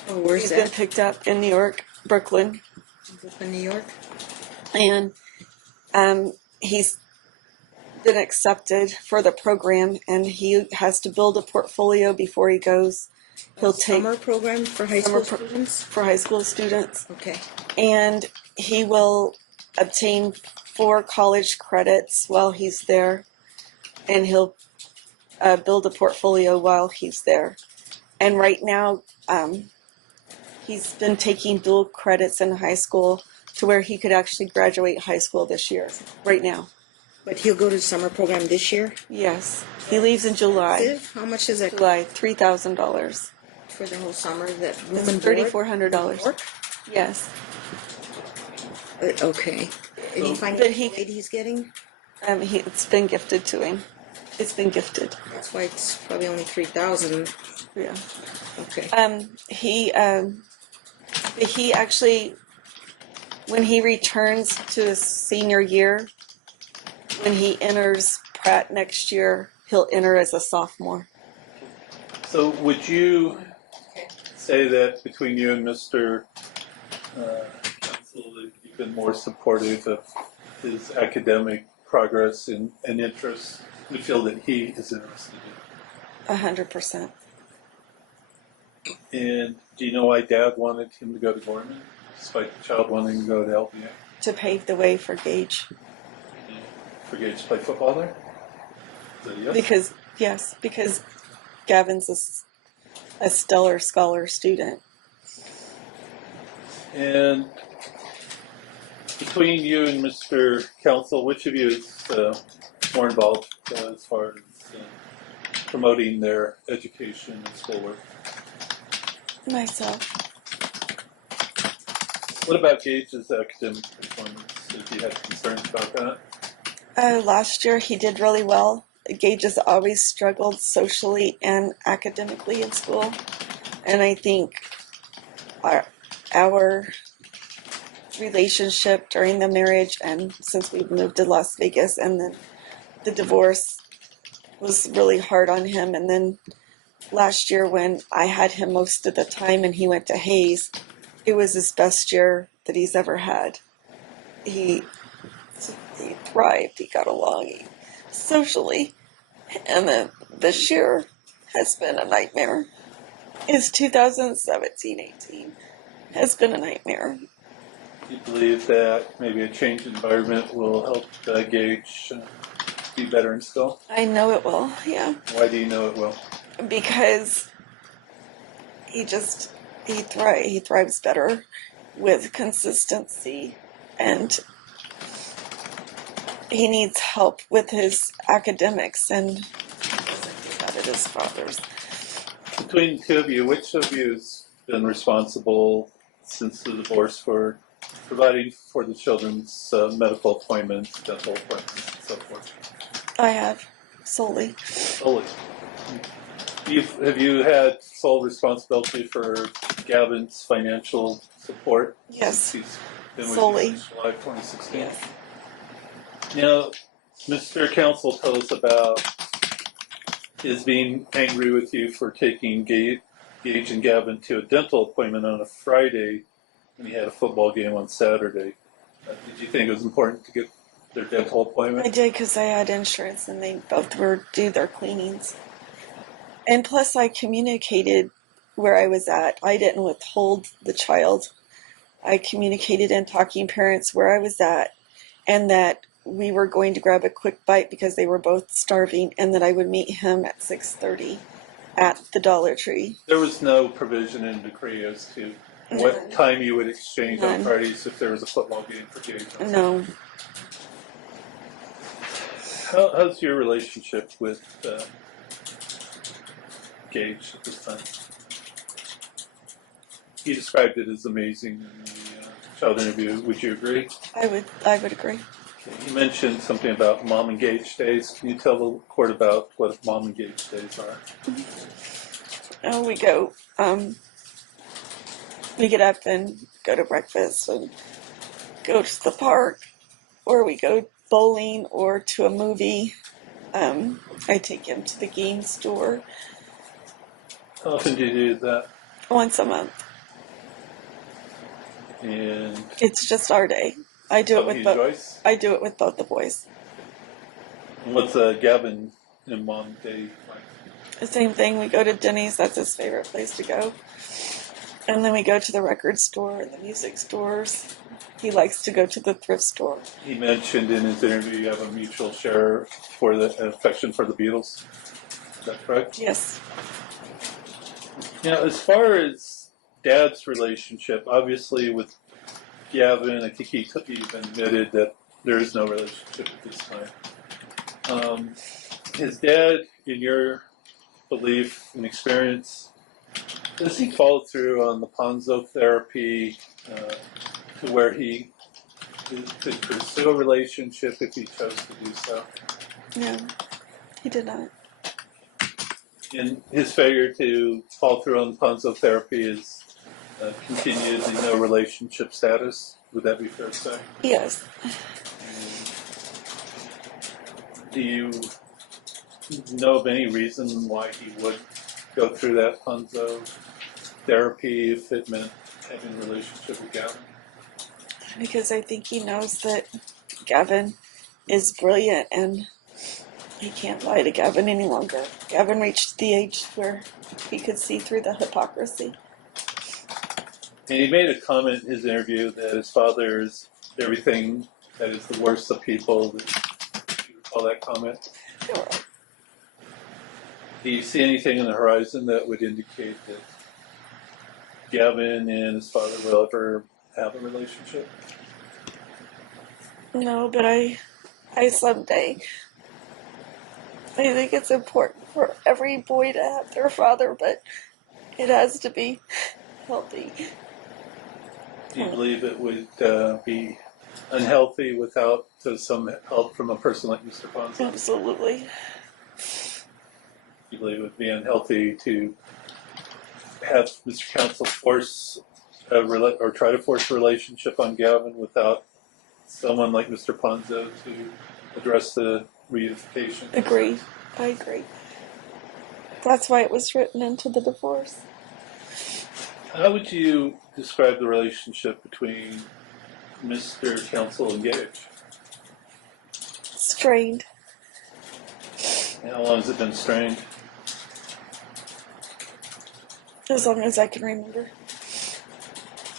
Oh, where's He's that? been picked up in New York, Brooklyn. Brooklyn, New York? And he's been accepted for the program, and he has to build a portfolio before he goes. He'll take Summer program for high school students? for high school students. Okay. And he will obtain 4 college credits while he's there. and he'll build a portfolio while he's there. And right now, he's been taking dual credits in high school to where he could actually graduate high school this year, right now. But he'll go to the summer program this year? Yes. He leaves in July. How much is that July, $3,000. for the whole summer? That room It's and board? $3,400. Yes. Okay. And you find But out what grade he's getting? It's been gifted to him. It's been gifted. That's why it's probably only 3,000. Yeah. Okay. He actually, when he returns to his senior year, when he enters Pratt next year, he'll enter as a sophomore. So would you say that between you and Mr. Counsel that you've been more supportive of his academic progress and interests in the field that he is interested in? 100%. And do you know why Dad wanted him to go to Gorman, despite the child wanting to go to LBA? To pave the way for Gage. For Gage to play football there? Is that yes? Because Gavin's a stellar scholar student. And between you and Mr. Counsel, which of you is more involved as far as promoting their education and schoolwork? Myself. What about Gage's academic performance? If you had concerns about that? Last year he did really well. Gage has always struggled socially and academically in school. And I think our relationship during the marriage and since we moved to Las Vegas and then the divorce was really hard on him. And then last year when I had him most of the time and he went to Hayes, it was his best year that he's ever had. He thrived, he got along socially. And then this year has been a nightmare. His 2017-18 has been a nightmare. Do you believe that maybe a changed environment will help Gage be better in school? I know it will, yeah. Why do you know it will? Because he thrives better with consistency, and he needs help with his academics, and he doesn't do that at his father's. Between the two of you, which of you has been responsible since the divorce for providing for the children's medical appointments, dental appointments, and so forth? I have, solely. Solely. Have you had sole responsibility for Gavin's financial support? Yes, Since he's been with solely. you since July 2016? Yes. Now, Mr. Counsel told us about his being angry with you for taking Gage and Gavin to a dental appointment on a Friday when he had a football game on Saturday. Did you think it was important to get their dental appointment? I did because I had insurance and they both were due their cleanings. And plus I communicated where I was at. I didn't withhold the child. I communicated in Talking Parents where I was at and that we were going to grab a quick bite because they were both starving and that I would meet him at 6:30 at the Dollar Tree. There was no provision in the decree as to what time you would exchange on Fridays if there was a football game for Gage. No. How's your relationship with Gage at this time? You described it as amazing in the child interview. Would you agree? I would agree. You mentioned something about Mom and Gage days. Can you tell the court about what Mom and Gage days are? We go, we get up and go to breakfast and go to the park, or we go bowling or to a movie. I take him to the game store. How often do you do that? Once a month. And it's just our day. I do it with both. I do it with both the boys. And what's Gavin and Mom day like? The same thing. We go to Denny's. That's his favorite place to go. And then we go to the record store and the music stores. He likes to go to the thrift store. He mentioned in his interview you have a mutual share for the affection for the Beatles. Is that correct? Yes. As far as Dad's relationship, obviously with Gavin, I think he even admitted that there is no relationship at this time. His dad, in your belief and experience, does he follow through on the Ponzo therapy to where he could pursue a relationship if he chose to do so? No, he did not. And his failure to follow through on Ponzo therapy is continued in no relationship status. Would that be fair to say? Yes. Do you know of any reason why he would go through that Ponzo therapy if it meant having a relationship with Gavin? Because I think he knows that Gavin is brilliant and he can't lie to Gavin any longer. Gavin reached the age where he could see through the hypocrisy. And he made a comment in his interview that his father is everything that is the worst of people. Do you recall that comment? Sure. Do you see anything on the horizon that would indicate that Gavin and his father will ever have a relationship? No, but I someday, I think it's important for every boy to have their father, but it has to be healthy. Do you believe it would be unhealthy without some help from a person like Mr. Ponzo? Absolutely. Do you believe it would be unhealthy to have Mr. Counsel force or try to force a relationship on Gavin without someone like Mr. Ponzo to address the reunification? Agree. I agree. That's why it was written into the divorce. How would you describe the relationship between Mr. Counsel and Gage? Strained. And how long has it been strained? As long as I can remember.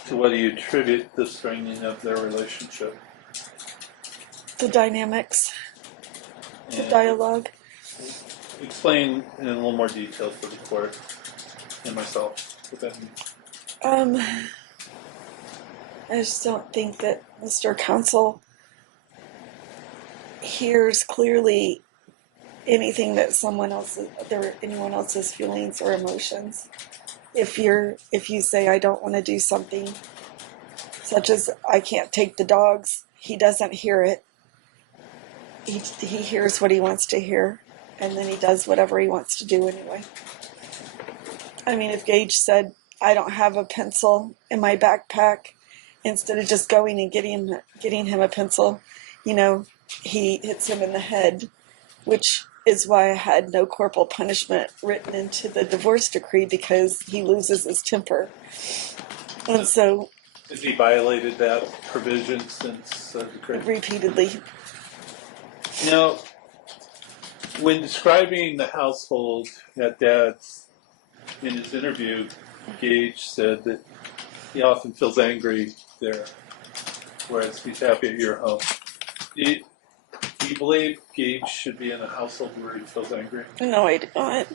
To what do you attribute the straining of their relationship? The dynamics. The And dialogue. explain in a little more detail for the court and myself what that means. I just don't think that Mr. Counsel hears clearly anything that anyone else's feelings or emotions. If you say I don't want to do something, such as I can't take the dogs, he doesn't hear it. He hears what he wants to hear, and then he does whatever he wants to do anyway. I mean, if Gage said, I don't have a pencil in my backpack, instead of just going and getting him a pencil, he hits him in the head, which is why I had no corporal punishment written into the divorce decree, because he loses his temper. And so... Has he violated that provision since the decree? Repeatedly. Now, when describing the household at Dad's, in his interview, Gage said that he often feels angry there, whereas he's happy at your home. Do you believe Gage should be in a household where he feels angry? No, I don't.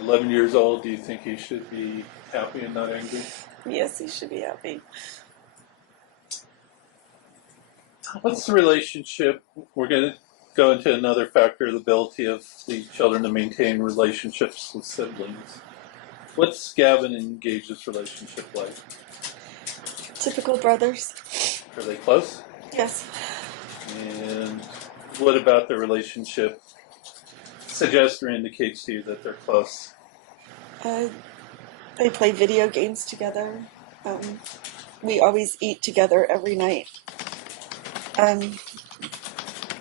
11 years old, do you think he should be happy and not angry? Yes, he should be happy. What's the relationship? We're going to go into another factor, the ability of the children to maintain relationships with siblings. What's Gavin and Gage's relationship like? Typical brothers. Are they close? Yes. And what about their relationship suggests or indicates to you that they're close? They play video games together. We always eat together every night.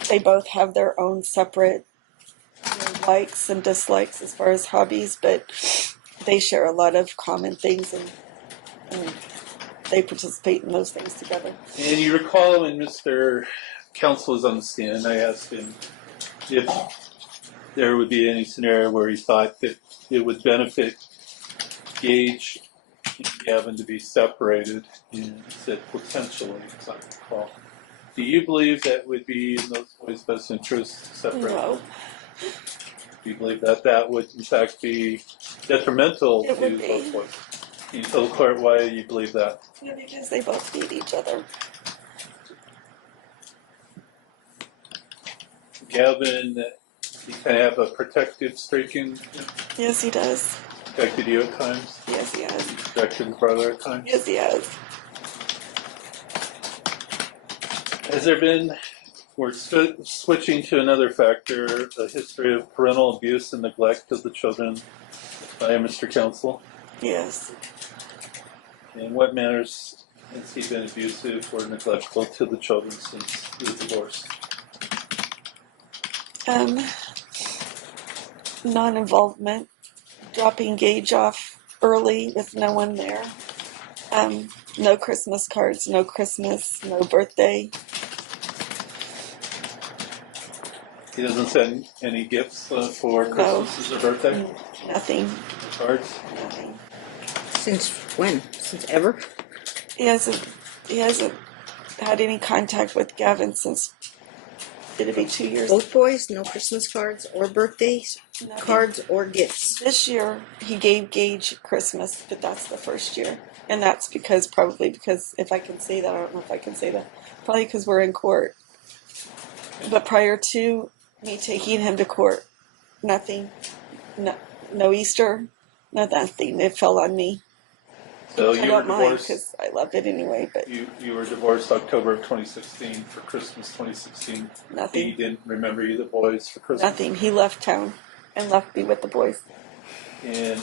They both have their own separate likes and dislikes as far as hobbies, but they share a lot of common things, and they participate in those things together. And you recall when Mr. Counsel was on the stand, I asked him if there would be any scenario where he thought that it would benefit Gage Gavin to be separated, and said potentially, as I recall. Do you believe that would be in those boys' best interest to separate No. them? Do you believe that that would in fact be detrimental It to would be. both boys? Can you tell the court why you believe that? Yeah, because they both need each other. Gavin, you kind of have a protective streak in him? Yes, he does. Protected you at times? Yes, he has. Protected his brother at times? Yes, he has. Has there been, we're switching to another factor, a history of parental abuse and neglect of the children by Mr. Counsel? Yes. In what manners has he been abusive or neglectful to the children since the divorce? Non-involvement, dropping Gage off early with no one there. No Christmas cards, no Christmas, no birthday. He doesn't send any gifts for No. Christmas or birthday? Nothing. Cards? Nothing. Since when? Since ever? He hasn't had any contact with Gavin since it'll be 2 years. Both boys, no Christmas cards or birthdays Nothing. cards or gifts. This year he gave Gage Christmas, but that's the first year. And that's probably because, if I can say that, I don't know if I can say that, probably because we're in court. But prior to me taking him to court, nothing, no Easter, no nothing. It fell on me. So I you were don't mind divorced. because I love it anyway, but You were divorced October of 2016 for Christmas 2016. He nothing, didn't remember you the boys for Christmas. nothing. He left town and left me with the boys. And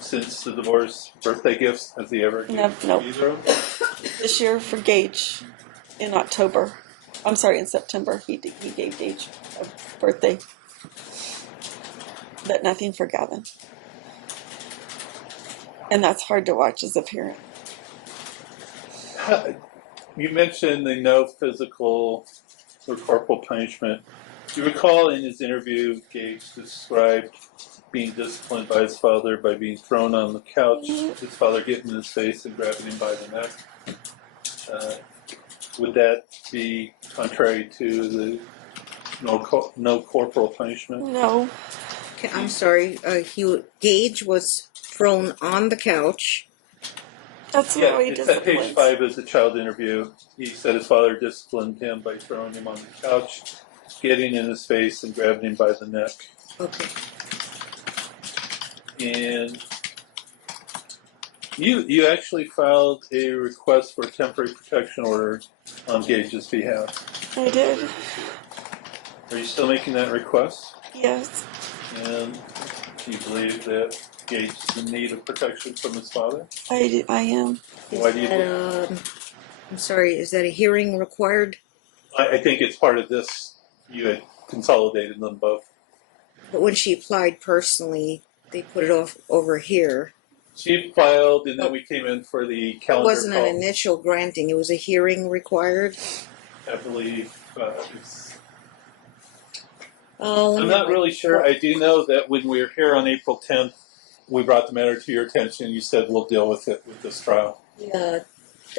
since the divorce, birthday gifts, has he ever given No. either of them? This year for Gage, in October. I'm sorry, in September, he gave Gage a birthday, but nothing for Gavin. And that's hard to watch as a parent. You mentioned the no physical or corporal punishment. Do you recall in his interview, Gage described being disciplined by his father by being thrown on the couch, his father getting in his face and grabbing him by the neck? Would that be contrary to the no corporal punishment? No, Okay, I'm sorry. Gage was thrown on the couch. that's not Yeah, how he it's at page disciplines. 5 of the child interview. He said his father disciplined him by throwing him on the couch, getting in his face, and grabbing him by the neck. Okay. And you actually filed a request for a temporary protection order on Gage's behalf. I did. Are you still making that request? Yes, And do you believe that Gage is in need of protection from his father? I am. Why do you I'm sorry, is that a hearing required? I think it's part of this. You had consolidated them both. But when she applied personally, they put it off over here. She filed, and then we came in for the It calendar wasn't call. an initial granting, it was a hearing required. I believe it's. Oh, I'm not really sure. I do know that when we were here on April 10th, we brought the matter to your attention. You said we'll deal with it with this trial.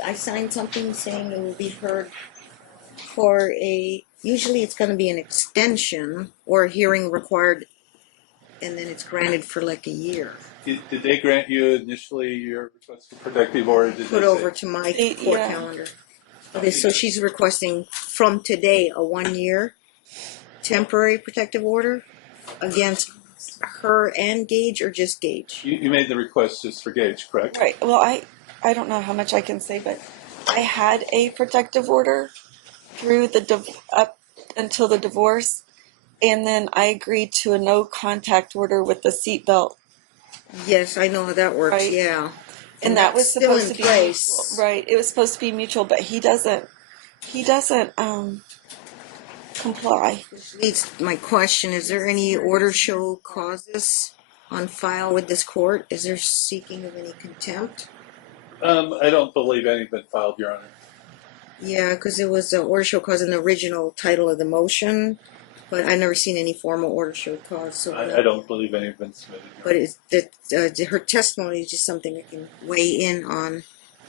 I signed something saying it will be heard for usually it's going to be an extension or a hearing required, and then it's granted for like a year. Did they grant you initially your request for protective order? Did Put they over say, to my court Yeah. calendar. Okay, so she's requesting from today a 1-year temporary protective order against her and Gage, or just Gage? you made the request just for Gage, correct? Right. Well, I don't know how much I can say, but I had a protective order through up until the divorce, and then I agreed to a no contact order with the seatbelt. Yes, I know how that works. Right. Yeah, And that was that's still supposed in to be place. mutual. Right. It was supposed to be mutual, but he doesn't comply. Which leads to my question: is there any order show causes on file with this court? Is there seeking of any contempt? I don't believe any have been filed, Your Honor. Yeah, because it was order show cause in the original title of the motion. But I've never seen any formal order showed cause. So, I don't believe any have been submitted. but it's that her testimony is just something that can weigh in on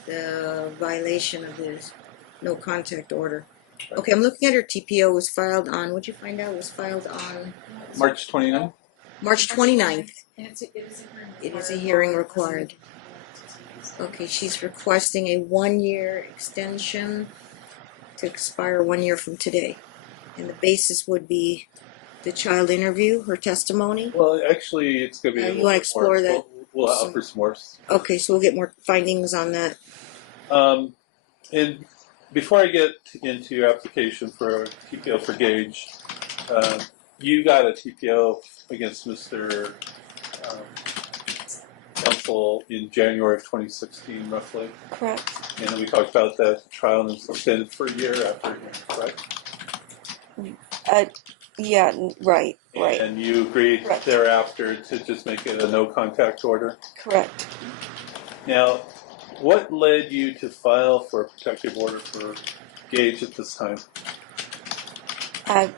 the violation of his no contact order. Okay, I'm looking at her TPO was filed on. What'd you find out was filed on March 29th? March 29th. And it is a hearing required. It is a hearing required. Okay, she's requesting a 1-year extension to expire 1 year from today. And the basis would be the child interview, her testimony. Well, actually, it's going to be a You little wanna bit more. explore that? We'll offer some more. Okay, so we'll get more findings on that. And before I get into your application for TPO for Gage, you got a TPO against Mr. Counsel in January of 2016, roughly. Correct. And we talked about that trial and it's extended for a year after hearing, correct? Yeah, right. And you agreed Correct. thereafter to just make it a no contact order. Correct. Now, what led you to file for a protective order for Gage at this time? I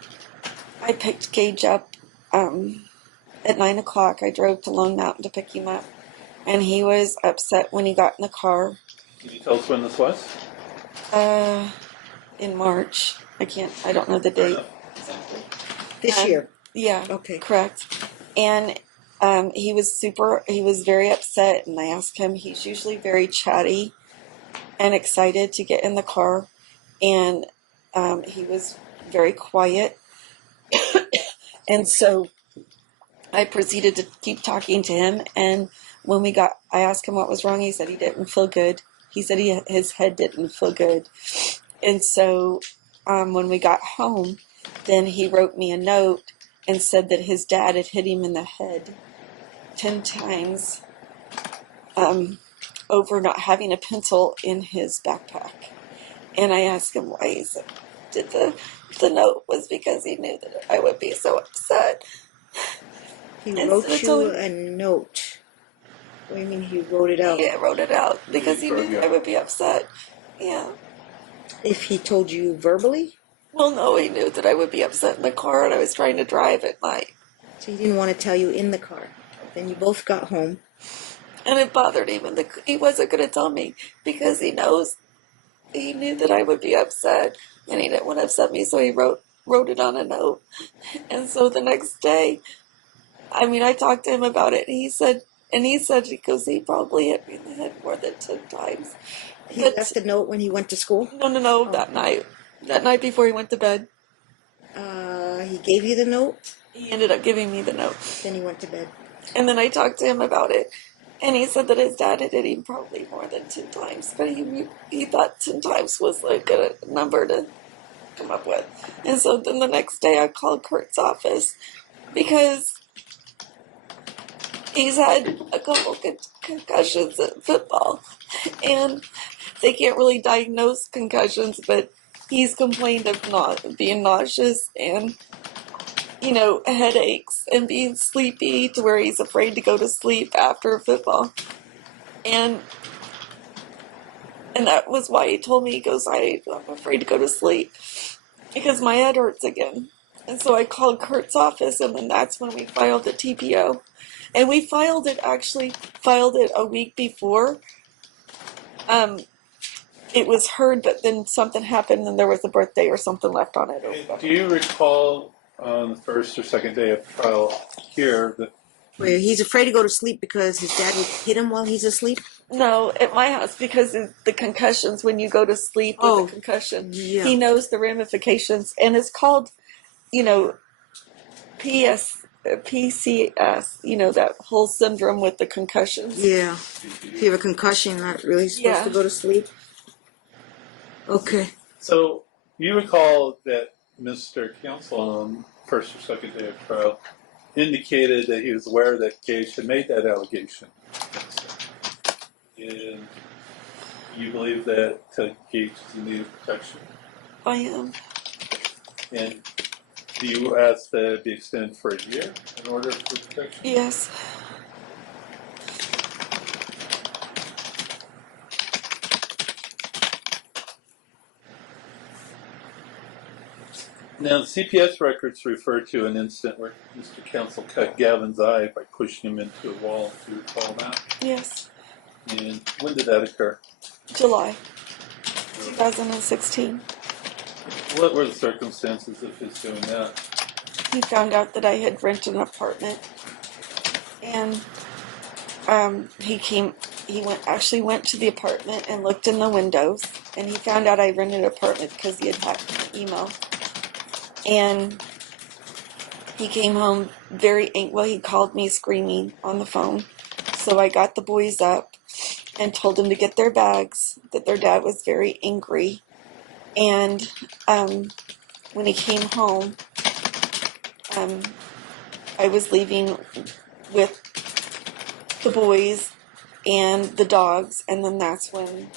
picked Gage up at 9 o'clock. I drove to Lone Mountain to pick him up, and he was upset when he got in the car. Can you tell us when this was? In March. I don't know the date. This year. Yeah. Okay. Correct. And he was very upset, and I asked him, he's usually very chatty and excited to get in the car, and he was very quiet. And so I proceeded to keep talking to him, and when I asked him what was wrong, he said he didn't feel good. He said his head didn't feel good. And so when we got home, then he wrote me a note and said that his dad had hit him in the head 10 times over not having a pencil in his backpack. And I asked him why. He said, the note was because he knew that I would be so upset. He And wrote so you a note. What do you mean he wrote it out? Yeah, I wrote it out because he knew that I would be upset. Yeah. If he told you verbally? Well, no, he knew that I would be upset in the car, and I was trying to drive at night. So he didn't want to tell you in the car. Then you both got home. And it bothered him, and he wasn't going to tell me because he knew that I would be upset, and he didn't want to upset me, so he wrote it on a note. And so the next day, I talked to him about it, and he said, because he probably hit me in the head more than 10 times. He left a note when he went to school? No, that night before he went to bed. He gave you the note? He ended up giving me the note. Then he went to bed. And then I talked to him about it, and he said that his dad had hit him probably more than 10 times, but he thought 10 times was like a number to come up with. And so then the next day I called Kurt's office because he's had a couple concussions at football, and they can't really diagnose concussions, but he's complained of not being nauseous and, headaches and being sleepy to where he's afraid to go to sleep after football. And that was why he told me, he goes, I'm afraid to go to sleep because my head hurts again. And so I called Kurt's office, and then that's when we filed the TPO. And we filed it a week before. It was heard, but then something happened and there was a birthday or something left on it. Do you recall on the first or second day of trial here that Where he's afraid to go to sleep because his dad would hit him while he's asleep? No, at my house, because of the concussions, when you go to sleep with a concussion, yeah. he knows the ramifications, and it's called, PCS, that whole syndrome with the concussions. Yeah. If you have a concussion, you're not really supposed to go to sleep? Okay. So you recall that Mr. Counsel on first or second day of trial indicated that he was aware that Gage had made that allegation. And you believe that Gage is in need of protection? I am. And do you ask that it be extended for a year in order for protection? Yes. Now, the CPS records refer to an incident where Mr. Counsel cut Gavin's eye by pushing him into a wall. Do you recall that? Yes. And when did that occur? July 2016. What were the circumstances of his doing that? He found out that I had rented an apartment, and actually went to the apartment and looked in the windows, and he found out I rented an apartment because he had hacked my email. And he came home very angry. Well, he called me screaming on the phone. So I got the boys up and told them to get their bags, that their dad was very angry. And when he came home, I was leaving with the boys and the dogs, and then that's when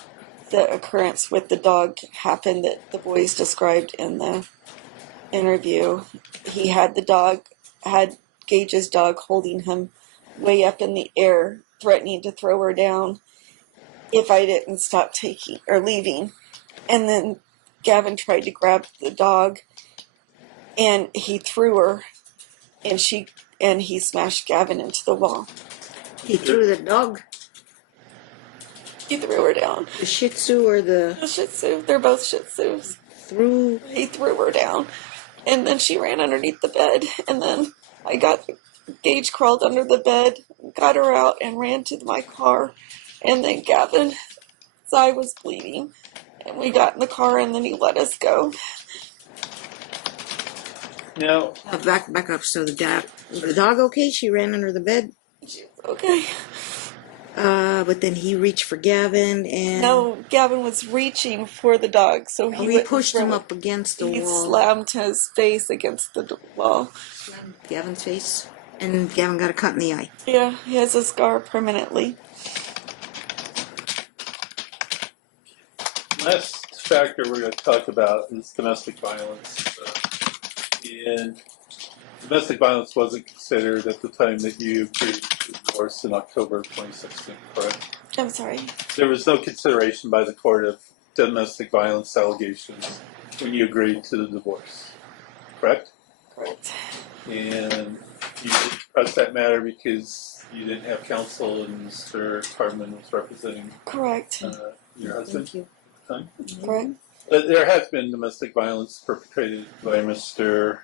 the occurrence with the dog happened that the boys described in the interview. He had Gage's dog holding him way up in the air, threatening to throw her down if I didn't stop leaving. And then Gavin tried to grab the dog, and he threw her, and he smashed Gavin into the wall. He threw the dog? He threw her down. The Shih Tzu or the... The Shih Tzu. They're both Shih Tzus. He threw her down. And then she ran underneath the bed. And then Gage crawled under the bed, got her out, and ran to my car. And then Gavin's eye was bleeding. And we got in the car, and then he let us go. Now, Back up. So was the dog okay? She ran under the bed? She was okay. But then he reached for Gavin and... No, Gavin was reaching for the dog, so he pushed him up against the wall. He slammed his face against the wall. Gavin's face? And Gavin got a cut in the eye. Yeah, he has a scar permanently. last factor we're going to talk about is domestic violence. And domestic violence wasn't considered at the time that you agreed to divorce in October of 2016, correct? I'm sorry. There was no consideration by the court of domestic violence allegations when you agreed to the divorce, correct? Correct. And you didn't press that matter because you didn't have counsel and Mr. Hardman was representing Correct. your husband? Thank you. Son? Correct. But there has been domestic violence perpetrated by Mr.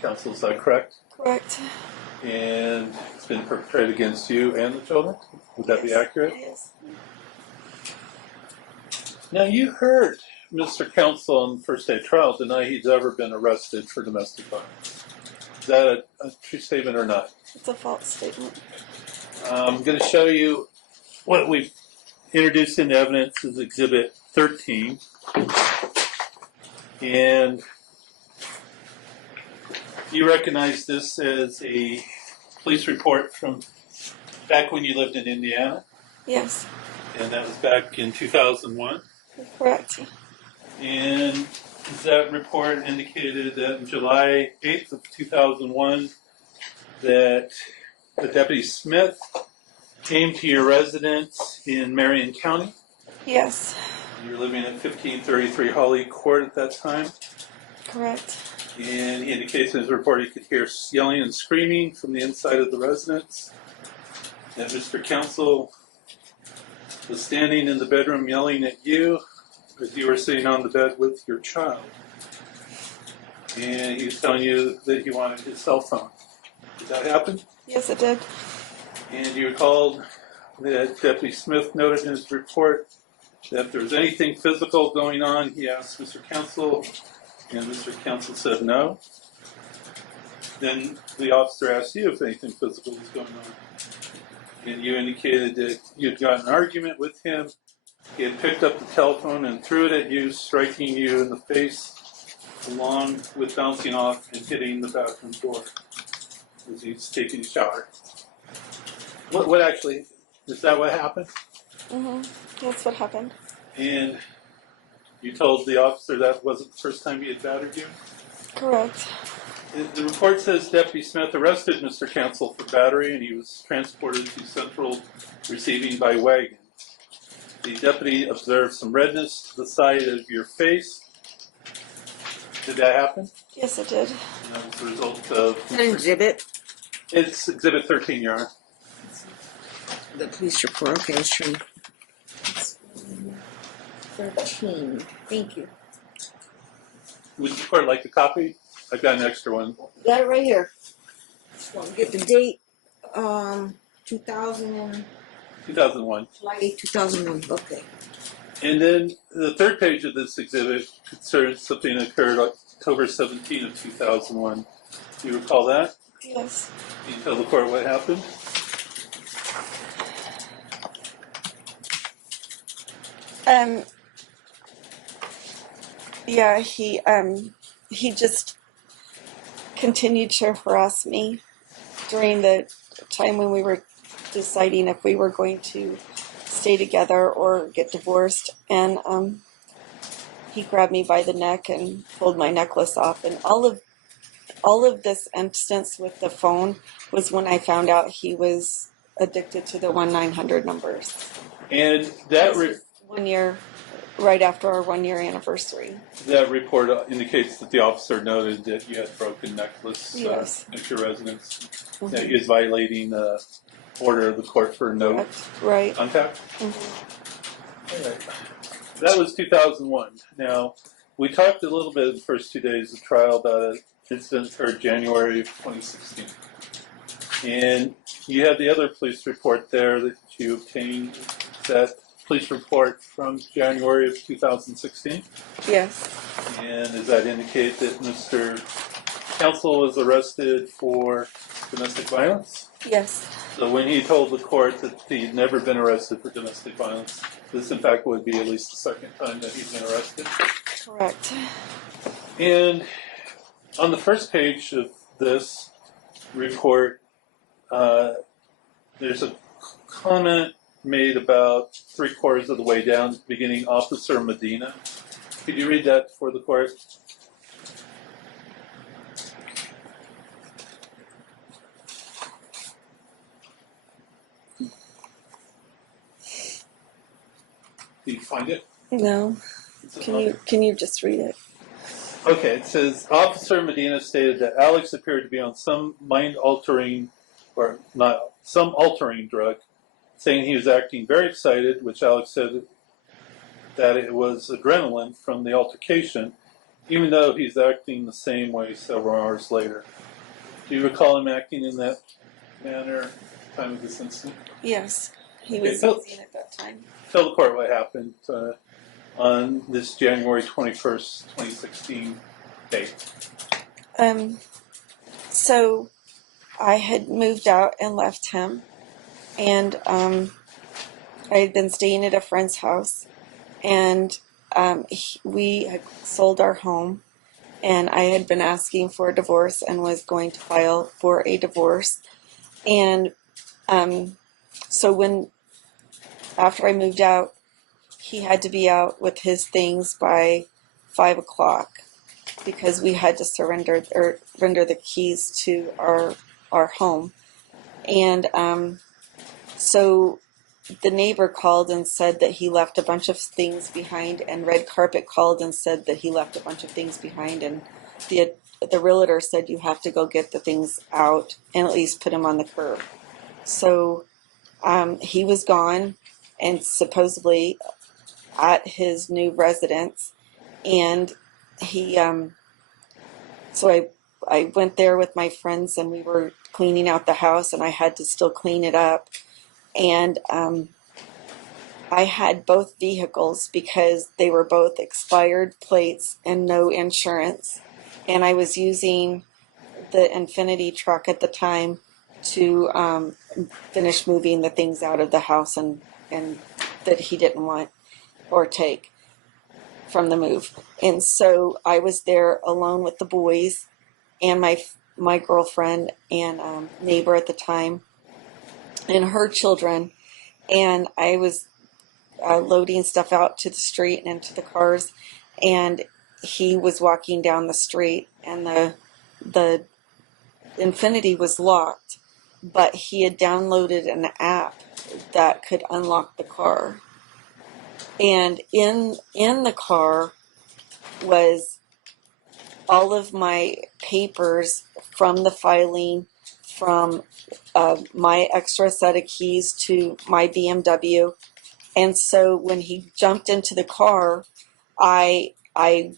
Counsel, is that correct? Correct. And it's been perpetrated against you and the children? Would that be accurate? Yes. Now, you heard Mr. Counsel on the first day of trial deny he's ever been arrested for domestic violence. Is that a true statement or not? It's a false statement. I'm going to show you what we've introduced into evidence as Exhibit 13. And you recognize this as a police report from back when you lived in Indiana? Yes. And that was back in 2001? Correct. And that report indicated that on July 8th of 2001 that Deputy Smith came to your residence in Marion County. Yes. You were living at 1533 Holly Court at that time. Correct. And he indicates in his report he could hear yelling and screaming from the inside of the residence. That Mr. Counsel was standing in the bedroom yelling at you as you were sitting on the bed with your child. And he was telling you that he wanted his cell phone. Did that happen? Yes, it did. And you recalled that Deputy Smith noted in his report that if there was anything physical going on, he asked Mr. Counsel, and Mr. Counsel said no. Then the officer asked you if anything physical was going on. And you indicated that you had gotten an argument with him. He had picked up the telephone and threw it at you, striking you in the face, along with bouncing off and hitting the bathroom door as he was taking a shower. What actually, is that what happened? Mm-hmm. That's what happened. And you told the officer that wasn't the first time he had battered you? Correct. The report says Deputy Smith arrested Mr. Counsel for battery and he was transported to Central Receiving by wagon. The deputy observed some redness to the side of your face Did that happen? Yes, it did. As a result of An exhibit. it's Exhibit 13, Your Honor. The police report. Okay, let's try. 13. Thank you. Would the court like a copy? I've got an extra one. Got it right here. Just want to get the date. 2000 2001. July 8, 2001. Okay. And then the third page of this exhibit concerns something that occurred October 17 of 2001. Do you recall that? Yes. Can you tell the court what happened? Yeah, he just continued to harass me during the time when we were deciding if we were going to stay together or get divorced, and he grabbed me by the neck and pulled my necklace off, and all of this instance with the phone was when I found out he was addicted to the 1-900 numbers. And that 1 year, right after our 1 year anniversary. that report indicates that the officer noted that you had a broken necklace Yes. at your residence. That he was violating the order of the court for no Right. contact. Mm-hmm. All right. That was 2001. Now, we talked a little bit in the first 2 days of trial about an incident occurred January of 2016. And you had the other police report there that you obtained. That police report from January of 2016. Yes. And does that indicate that Mr. Counsel was arrested for domestic violence? Yes. So when he told the court that he'd never been arrested for domestic violence, this in fact would be at least the second time that he's been arrested. Correct. And on the first page of this report, there's a comment made about 3/4 of the way down, beginning Officer Medina. Could you read that for the court? Did you find it? No. Can you just read it? Okay, it says, Officer Medina stated that Alex appeared to be on some mind-altering, or not, some altering drug, saying he was acting very excited, which Alex said that it was adrenaline from the altercation, even though he's acting the same way several hours later. Do you recall him acting in that manner at the time of this incident? Yes. He Okay, was so- using at that time. Tell the court what happened on this January 21st, 2016 date. So I had moved out and left him, and I had been staying at a friend's house, and we had sold our home, and I had been asking for a divorce and was going to file for a divorce. And so after I moved out, he had to be out with his things by 5 o'clock because we had to render the keys to our home. And so the neighbor called and said that he left a bunch of things behind, and Red Carpet called and said that he left a bunch of things behind, and the realtor said you have to go get the things out and at least put them on the curb. So he was gone and supposedly at his new residence, and he so I went there with my friends, and we were cleaning out the house, and I had to still clean it up. And I had both vehicles because they were both expired plates and no insurance. And I was using the Infinity truck at the time to finish moving the things out of the house and that he didn't want or take from the move. And so I was there alone with the boys and my girlfriend and neighbor at the time and her children, and I was loading stuff out to the street and into the cars, and he was walking down the street, and the Infinity was locked, but he had downloaded an app that could unlock the car, and in the car was all of my papers from the filing, from my extra set of keys to my BMW. And so when he jumped into the car, I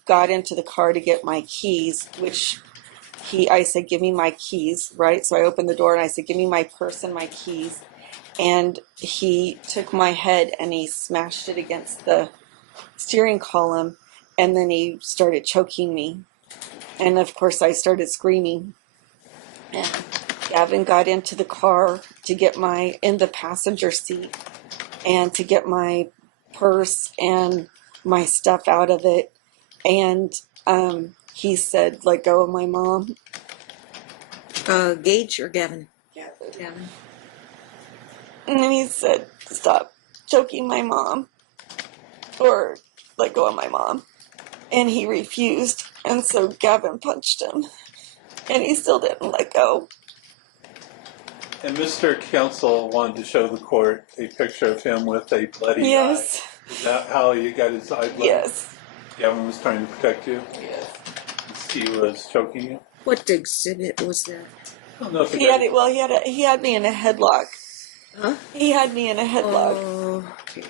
got into the car to get my keys, which I said, give me my keys, right? So I opened the door and I said, give me my purse and my keys. And he took my head and he smashed it against the steering column, and then he started choking me. And of course I started screaming. And Gavin got into the car to get in the passenger seat and to get my purse and my stuff out of it. And he said, let go of my mom. Gage or Gavin? Gavin. Gavin. And then he said, stop choking my mom, or let go of my mom. And he refused. And so Gavin punched him. And he still didn't let go. And Mr. Counsel wanted to show the court a picture of him with a bloody Yes. eye. Is that how you got his eye bloody? Yes. Gavin was trying to protect you? Yes. He was choking you? What exhibit was that? I don't know if He had me in a headlock. Huh? He had me in a headlock. Oh, okay.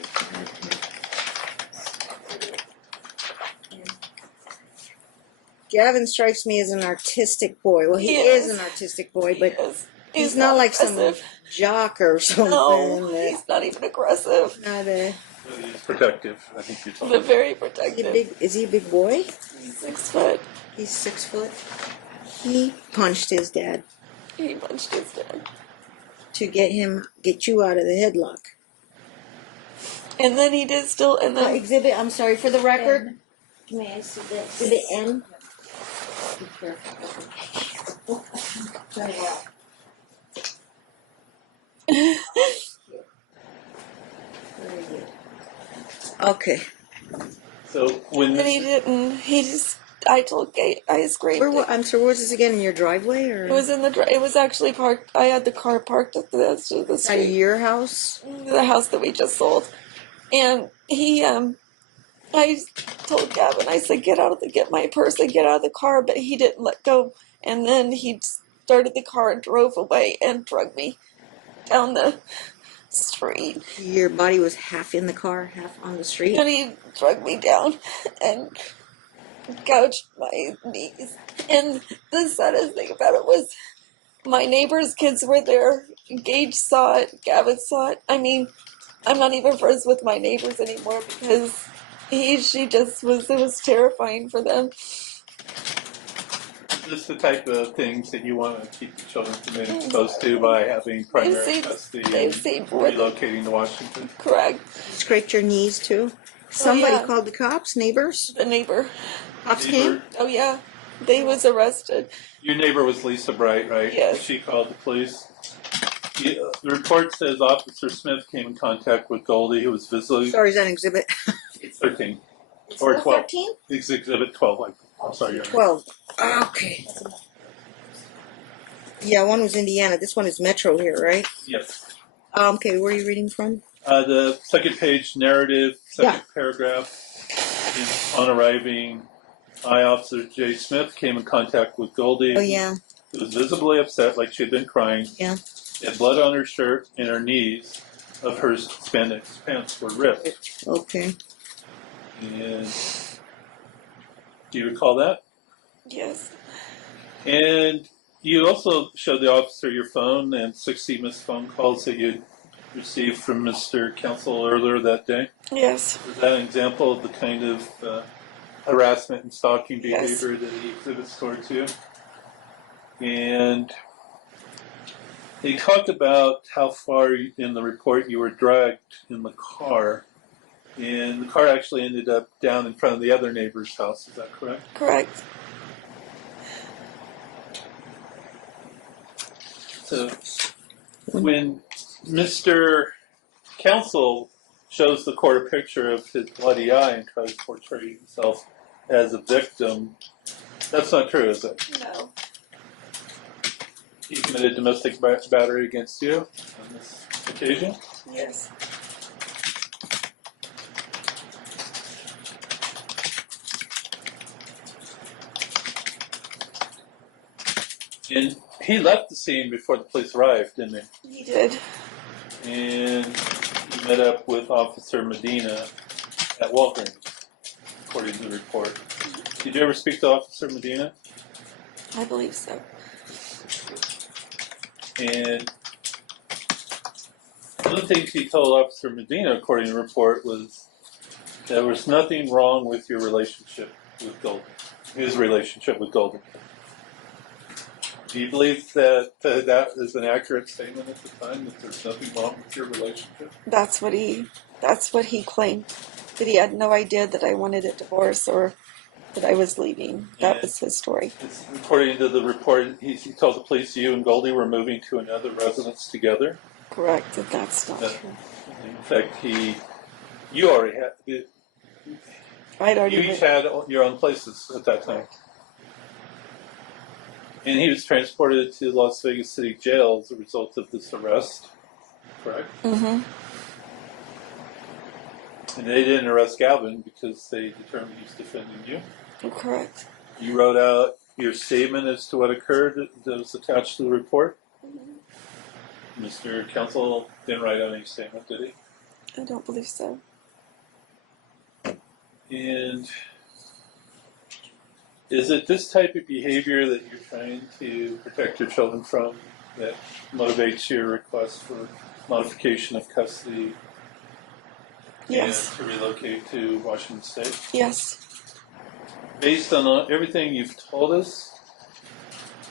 Gavin strikes me as an artistic boy. Well, he is an artistic boy, but he's not like aggressive. some jock or something. No, he's not even aggressive. Not a. He's protective. I think you're talking But very Is protective. he a big boy? He's 6 foot. He's 6 foot. He punched his dad He punched his dad. to get you out of the headlock. And then he did still, and then Exhibit, I'm sorry, for the record. May I see that? Exhibit M. Be careful. Very well. Very good. Okay. So when he didn't. I told Kate, I screamed. I'm sorry, where was this again? In your driveway? Or? It was it was actually parked. I had the car parked at the At street. your house? The house that we just sold. And I told Gavin, I said, get my purse and get out of the car, but he didn't let go. And then he started the car and drove away and dragged me down the street. Your body was half in the car, half on the street? And he dragged me down and gouged my knees. And the saddest thing about it was my neighbor's kids were there. Gage saw it. Gavin saw it. I mean, I'm not even friends with my neighbors anymore because it was terrifying for them. Is this the type of things that you want to keep the children from being exposed to by having primary custody and relocating to Washington? Correct. Scraped your knees too? Somebody yeah. called the cops? Neighbors? The neighbor. Cops came? Oh yeah. They was arrested. Your neighbor was Lisa Bright, right? Yes. She called the police. The report says Officer Smith came in contact with Goldie, who was visibly... Sorry, is that an exhibit? 13. Or 12. 13? It's exhibit 12. I'm sorry. 12. Okay. Yeah, one was Indiana. This one is Metro here, right? Yes. Okay, where are you reading from? The second page narrative, second paragraph. On arriving, Officer J. Smith came in contact with Goldie. Oh, yeah. Who was visibly upset, like she had been crying. Yeah. She had blood on her shirt, and her knees of her spandex pants were ripped. Okay. And do you recall that? Yes. And you also showed the officer your phone and 60 missed phone calls that you received from Mr. Counsel earlier that day. Yes. Is that an example of the kind of harassment and stalking behavior Yes. that he exhibits towards you? And he talked about how far in the report you were dragged in the car. And the car actually ended up down in front of the other neighbor's house. Is that correct? Correct. So when Mr. Counsel shows the court a picture of his bloody eye and tries to portray himself as a victim, that's not true, is it? No. He committed domestic battery against you on this occasion? Yes. And he left the scene before the police arrived, didn't He did. he? And he met up with Officer Medina at Walgreens, according to the report. Did you ever speak to Officer Medina? I believe so. And one of the things he told Officer Medina, according to the report, was there was nothing wrong with your relationship with Golden, his relationship with Golden. Do you believe that that is an accurate statement at the time, that there's nothing wrong with your relationship? That's what he claimed. That he had no idea that I wanted a divorce or that I was leaving. That was his story. According to the report, he told the police you and Goldie were moving to another residence together. Correct. That's not true. In fact, you already had, I'd already you each had your own places at that time. And he was transported to Las Vegas City Jail as a result of this arrest, correct? Mm-hmm. And they didn't arrest Galvin because they determined he was defending you. Correct. You wrote out your statement as to what occurred that was attached to the report. Mm-hmm. Mr. Counsel didn't write out any statement, did he? I don't believe so. And is it this type of behavior that you're trying to protect your children from that motivates your request for modification of custody? Yes. And to relocate to Washington State? Yes. Based on everything you've told us,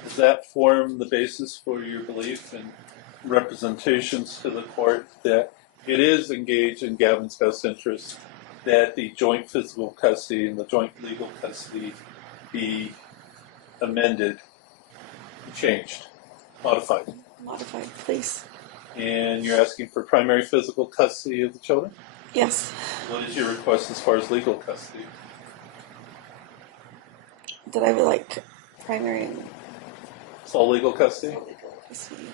does that form the basis for your belief and representations to the court that it is engaged in Gavin's best interest that the joint physical custody and the joint legal custody be amended, changed, modified? Modified, please. And you're asking for primary physical custody of the children? Yes. What is your request as far as legal custody? That I would like primary and Sole legal custody? legal custody.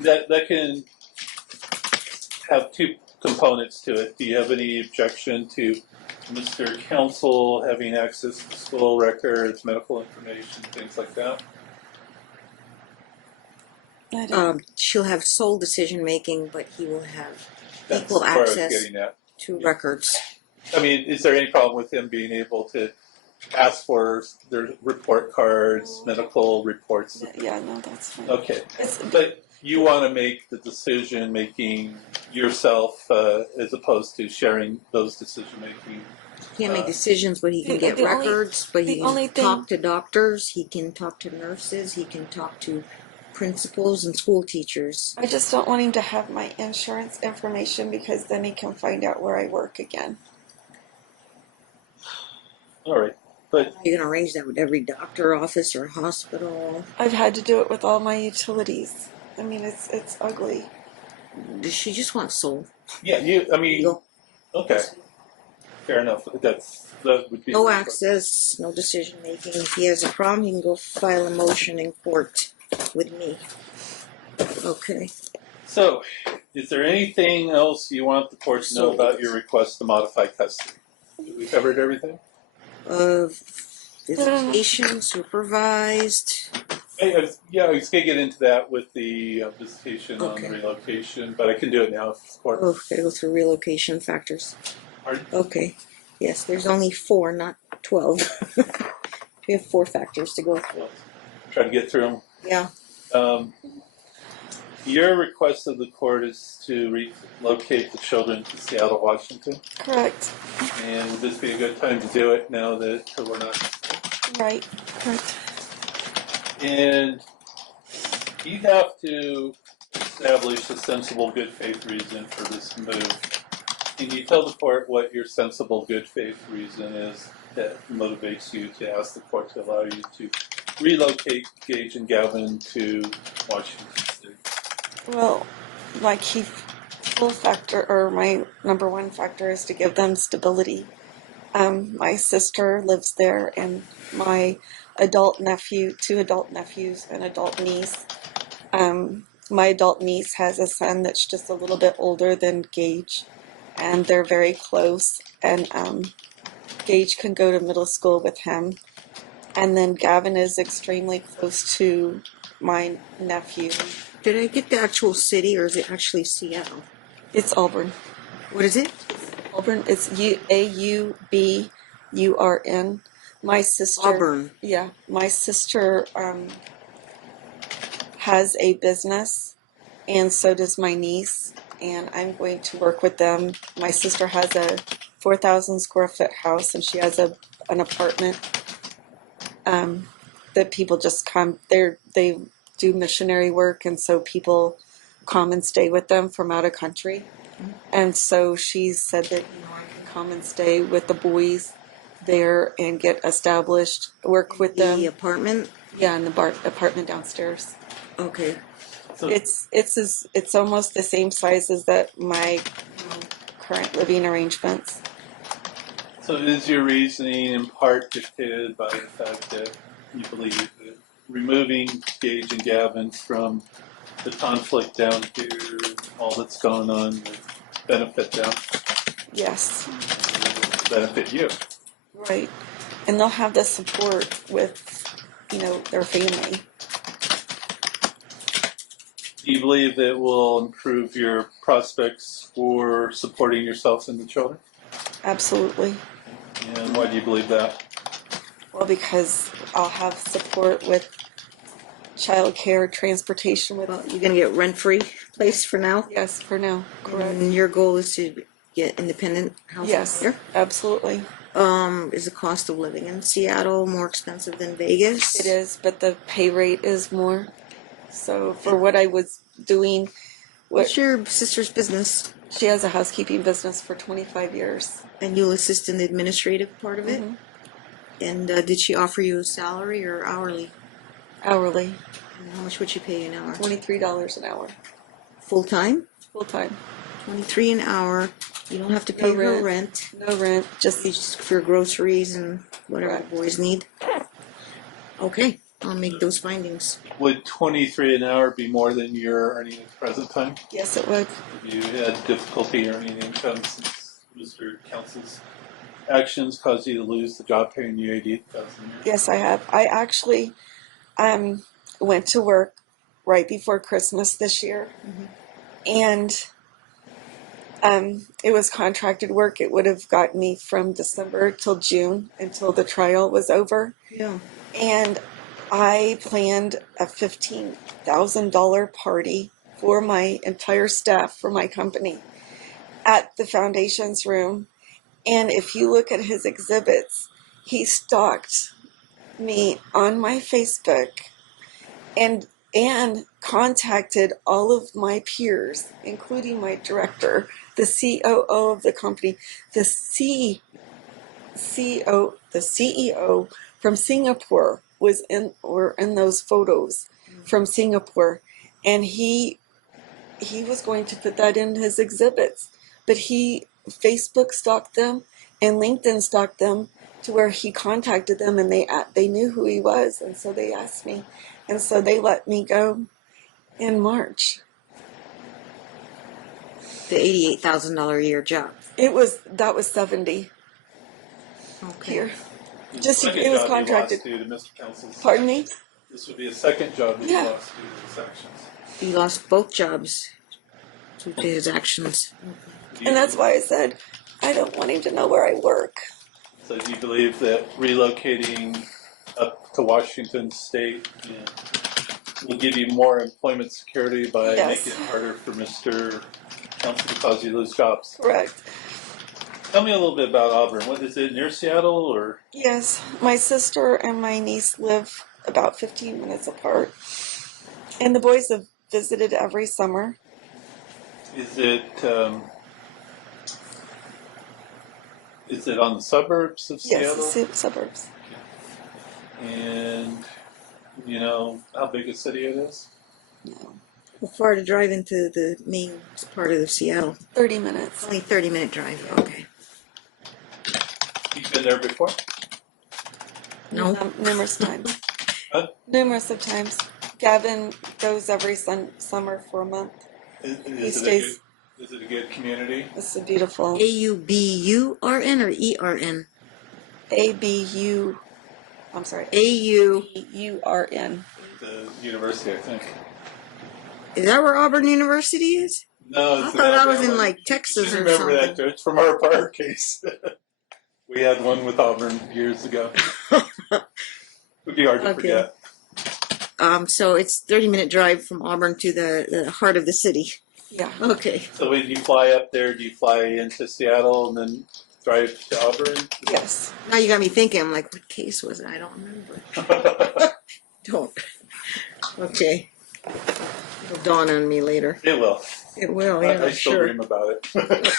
That can have two components to it. Do you have any objection to Mr. Counsel having access to school records, medical information, things like that? I don't. She'll have sole decision making, but he will have That's equal where I was access getting at. to records. I mean, is there any problem with him being able to ask for their report cards, medical reports? Yeah, no, that's fine. Okay. It's, But you want to make the decision making yourself as opposed to sharing those decision making. He can't make decisions, but he can get the only- records, but he the can only thing- talk to doctors, he can talk to nurses, he can talk to principals and school teachers. I just don't want him to have my insurance information because then he can find out where I work again. All right. But You're going to arrange that with every doctor office or hospital. I've had to do it with all my utilities. I mean, it's ugly. Does she just want sole? yeah, I mean, Legal. okay. Fair enough. That would be No access, no decision making. If he has a problem, he can go file a motion in court with me. Okay. So, is there anything else you want the court to know about your request to modify custody? We covered everything? Visitation, supervised. I was going to get into that with the visitation on Okay. the relocation, but I can do it now if the court. Oh, gotta go through relocation factors. Pardon? Okay. Yes, there's only 4, not 12. We have 4 factors to go through. Try to get through Yeah. them. Your request of the court is to relocate the children to Seattle, Washington. Correct. And would this be a good time to do it now that we're not? Right. Correct. And you have to establish a sensible good faith reason for this move. Can you tell the court what your sensible good faith reason is that motivates you to ask the court to allow you to relocate Gage and Gavin to Washington State? Well, my key full factor, or my number one factor, is to give them stability. My sister lives there, and my adult nephew, 2 adult nephews, and adult niece. My adult niece has a son that's just a little bit older than Gage, and they're very close. And Gage can go to middle school with him. And then Gavin is extremely close to my nephew. Did I get the actual city, or is it actually Seattle? It's Auburn. What is it? Auburn. It's Auburn. My sister. Auburn. Yeah, my sister has a business, and so does my niece. And I'm going to work with them. My sister has a 4,000 square foot house, and she has an apartment that people just come. They do missionary work, and so people come and stay with them from out of country. And so she said that I can come and stay with the boys there and get established, work with them. The apartment? Yeah, in the apartment downstairs. Okay. So, It's almost the same size as my current living arrangements. so is your reasoning in part dictated by the fact that you believe that removing Gage and Gavin from the conflict down here, all that's going on, would benefit them, Yes, benefit you? right. And they'll have the support with, their family. Do you believe that will improve your prospects for supporting yourself and the children? Absolutely. And why do you believe that? Well, because I'll have support with childcare, transportation with. Well, you're going to get rent-free place for now? Yes, for now. Correct. And your goal is to get independent housing Yes, here? absolutely. Is the cost of living in Seattle more expensive than Vegas? It is, but the pay rate is more. So for what I was doing, What's your sister's business? she has a housekeeping business for 25 years. And you'll assist in the administrative part of it? Mhm. And did she offer you a salary or hourly? Hourly, And how much would she pay you an hour? $23 an hour, Full time? full time. 23 an hour. You don't have to pay No her rent. rent. No rent, just Just for groceries and whatever Correct. the boys need. Okay, I'll make those findings. Would 23 an hour be more than you're earning at the present time? yes, it would. Have you had difficulty earning income since Mr. Council's actions caused you to lose the job paying you 88,000 a year? Yes, I have. I actually went to work right before Christmas this year, and it was contracted work. It would have gotten me from December till June until the trial was over. Yeah. And I planned a $15,000 party for my entire staff for my company at the foundation's room. And if you look at his exhibits, he stalked me on my Facebook and contacted all of my peers, including my director, the COO of the company, the CEO from Singapore were in those photos from Singapore, and he was going to put that in his exhibits, but he Facebook stalked them and LinkedIn stalked them to where he contacted them, and they knew who he was, and so they asked me, and so they let me go in March. The $88,000 a year job. That was 70 Okay. here. Second It was job contracted. you lost due to Mr. Council's Pardon me? This would be a second job that Yeah. you lost due to his actions. He lost both jobs due to his actions. Do you- And that's why I said I don't want him to know where I work. So do you believe that relocating up to Washington State will give you more employment security by Yes. making it harder for Mr. Council to cause you to lose jobs? Correct. Tell me a little bit about Auburn. What is it, near Seattle or? Yes, my sister and my niece live about 15 minutes apart. And the boys have visited every summer. Is it on the suburbs of Seattle? Yes, the suburbs. And you know how big a city it is? How far to drive into the main part of Seattle? 30 minutes. Only 30-minute drive. Okay. You've been there before? No. Numerous times. Huh? Numerous of times. Gavin goes every summer for a month. Is it a good community? It's a beautiful AUBURN or ERN? ABURN. I'm sorry, AURN. The university, I think. Is that where Auburn University is? No, I it's thought I was in Alabama. like You Texas should or remember something. that, It's from our prior case. We had one with Auburn years ago. Would be hard to Okay. forget. So it's 30-minute drive from Auburn to the heart of the city. yeah. Okay. So when you fly up there, do you fly into Seattle and then drive to Auburn? Yes. Now you got me thinking. I'm like, what case was it? I don't remember. Don't. Okay. It'll dawn on me later. It will. It will, yeah, I still sure. dream about it.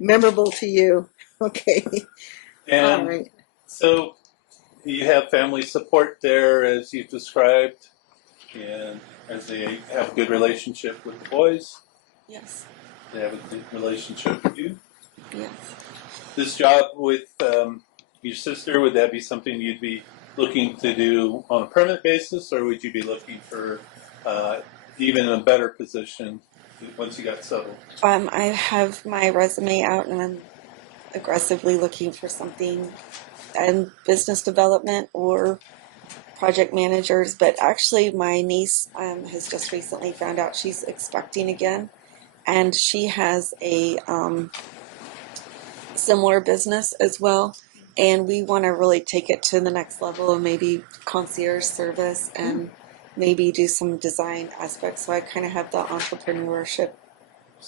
Memorable to you. Okay. All And right. so you have family support there, as you've described, and as they have a good relationship with the boys, Yes. they have a good relationship with you. Yes. This job with your sister, would that be something you'd be looking to do on a permanent basis, or would you be looking for even a better position once you got settled? I have my resume out and I'm aggressively looking for something in business development or project managers. But actually, my niece has just recently found out she's expecting again, and she has a similar business as well. And we want to really take it to the next level and maybe concierge service and maybe do some design aspects. So I kind of have the entrepreneurship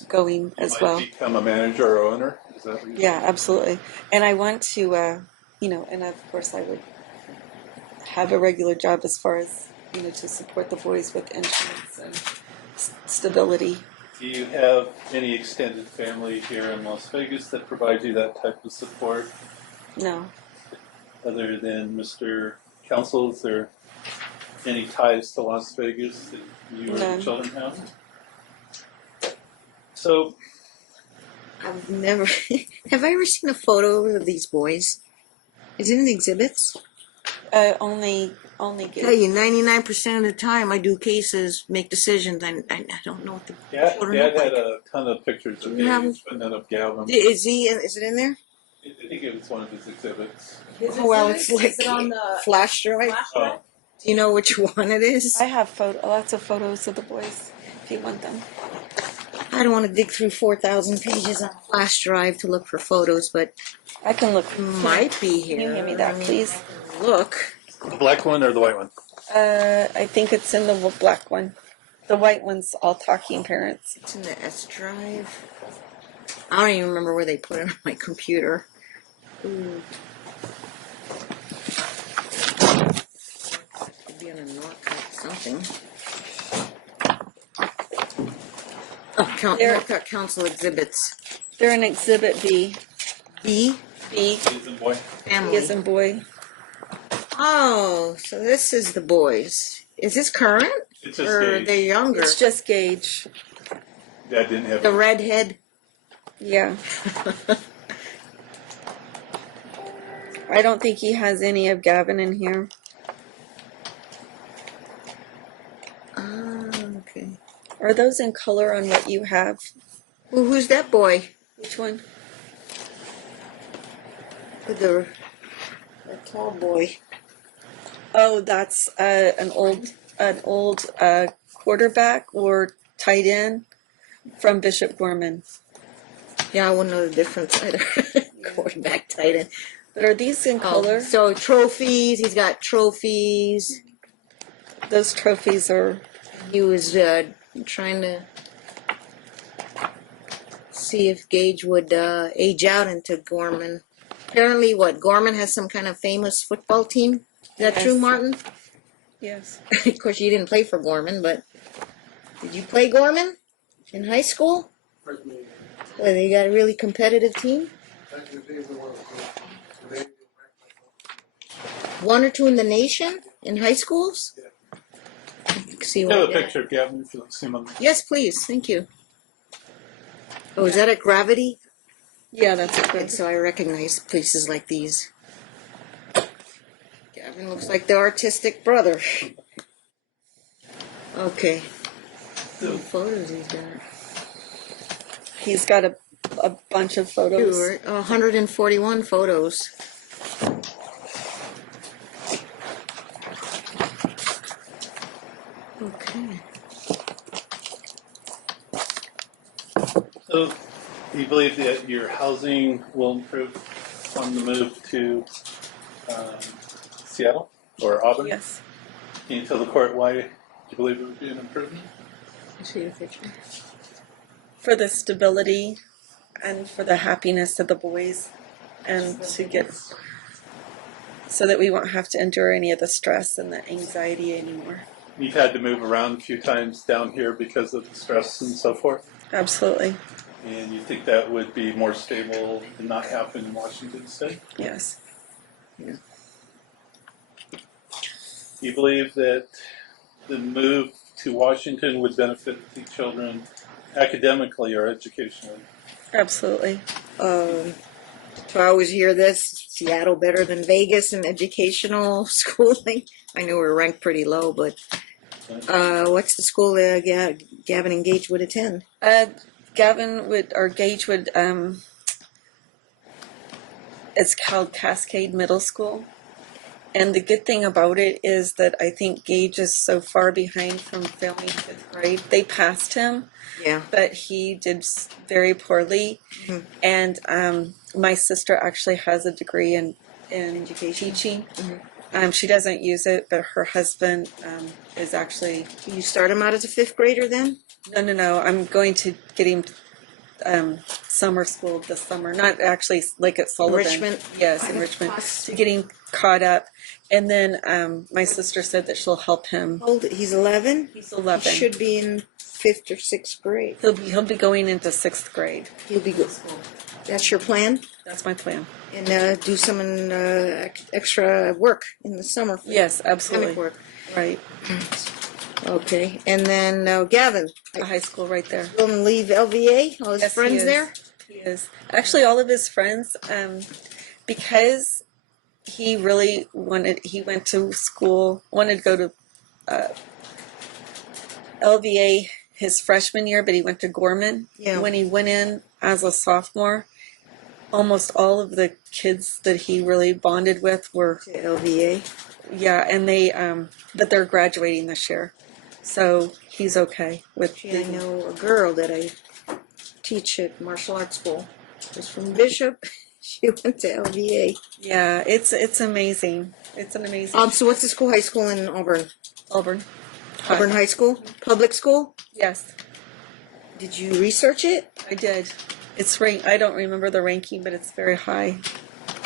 going as might well. Become a manager or owner? Is that what you're Yeah, absolutely. And I want to, and of course I would have a regular job as far as, to support the boys with insurance and stability. Do you have any extended family here in Las Vegas that provides you that type of support? No. Other than Mr. Counsel, is there any ties to Las Vegas that you or None. the children have? So, I've never. Have I ever seen a photo of these boys? Is it in the exhibits? Only I tell you, 99% of the time I do cases, make decisions, and I don't know what the children Dad look had like. a ton of pictures of Do you have- Gage, but none of Gavin. Is it in there? I think it was one of his exhibits. Oh, well, it's like Is it on the flash drive. flash drive? Oh, Do you know which one it is? I have lots of photos of the boys if you want them. I don't want to dig through 4,000 pages on a flash drive to look for photos, but I can look. might be here. Can you hand me that, please? Look. the black one or the white one? I think it's in the black one. The white one's all talking parents. It's in the S drive. I don't even remember where they put it on my computer. Ooh. Could be on a Norcut something. Oh, Norcut Council exhibits. They're in Exhibit B. B. He's a boy. Family. B as in boy. Oh, so this is the boys. Is this current? It's just Or Gage. they're younger? It's just Gage. Dad didn't have The redhead. Yeah. I don't think he has any of Gavin in here. Okay. Are those in color on what you have? Well, who's that boy? Which one? The tall boy. Oh, that's an old quarterback or tight end from Bishop Gorman. Yeah, I wouldn't know the difference either. Quarterback, tight end. But are these in color? So trophies. He's got trophies. Those trophies are. He was trying to see if Gage would age out into Gorman. Apparently, Gorman has some kind of famous football team. Is that Yes. true, Martin? Yes. Of course, you didn't play for Gorman, but did you play Gorman in high school? Well, they got a really competitive team. One or two in the nation in high schools. See I have a what? picture of Gavin if you want to see him on the Yes, please. Thank you. Oh, is that at Gravity? Yeah, that's a And good. so I recognize places like these. Gavin looks like the artistic brother. Okay. What photos he's got? He's got a bunch of photos. 141 photos. So, you believe that your housing will improve on the move to Seattle or Auburn? Yes. Can you tell the court why you believe it would be an improvement? For the stability and for the happiness of the boys, and to get so that we won't have to endure any of the stress and the anxiety anymore. You've had to move around a few times down here because of the stress and so forth, Absolutely. and you think that would be more stable and not happen in Washington State? Yes. You believe that the move to Washington would benefit the children academically or educationally? Absolutely. So I always hear this, Seattle better than Vegas in educational schooling. I know we're ranked pretty low, but what's the school that Gavin and Gage would attend? Gavin would, or Gage would, it's called Cascade Middle School. And the good thing about it is that I think Gage is so far behind from failing 5th grade. They passed him, Yeah. but he did very poorly. Mhm. And my sister actually has a degree in Education. teaching. Mhm. She doesn't use it, but her husband is actually. You start him out as a 5th grader then? No. I'm going to get him summer school this summer. Not actually like at Sullivan. Richmond? Yes, in Richmond. To get him caught up. And then my sister said that she'll help him. He's 11? He's 11. He should be in 5th or 6th grade. He'll be going into 6th grade. He'll be good. That's your plan? That's my plan. And do some extra work in the summer. For Yes, academic absolutely. work. Right. Okay. And then Gavin, A high school right there. going to leave LVA? All his Yes, he friends is. there? He is. Actually, all of his friends, because he really he went to school, wanted to go to LVA his freshman year, but he went to Gorman. Yeah. When he went in as a sophomore, almost all of the kids that he really bonded with were, To LVA. yeah, and but they're graduating this year. So he's okay with I know a girl that I teach at martial arts school. She's from Bishop. She went to LVA. Yeah, it's amazing. It's an amazing So what's the school? High school in Auburn? Auburn. Auburn High School? Public school? Yes, Did you research it? I did. It's ranked. I don't remember the ranking, but it's very high.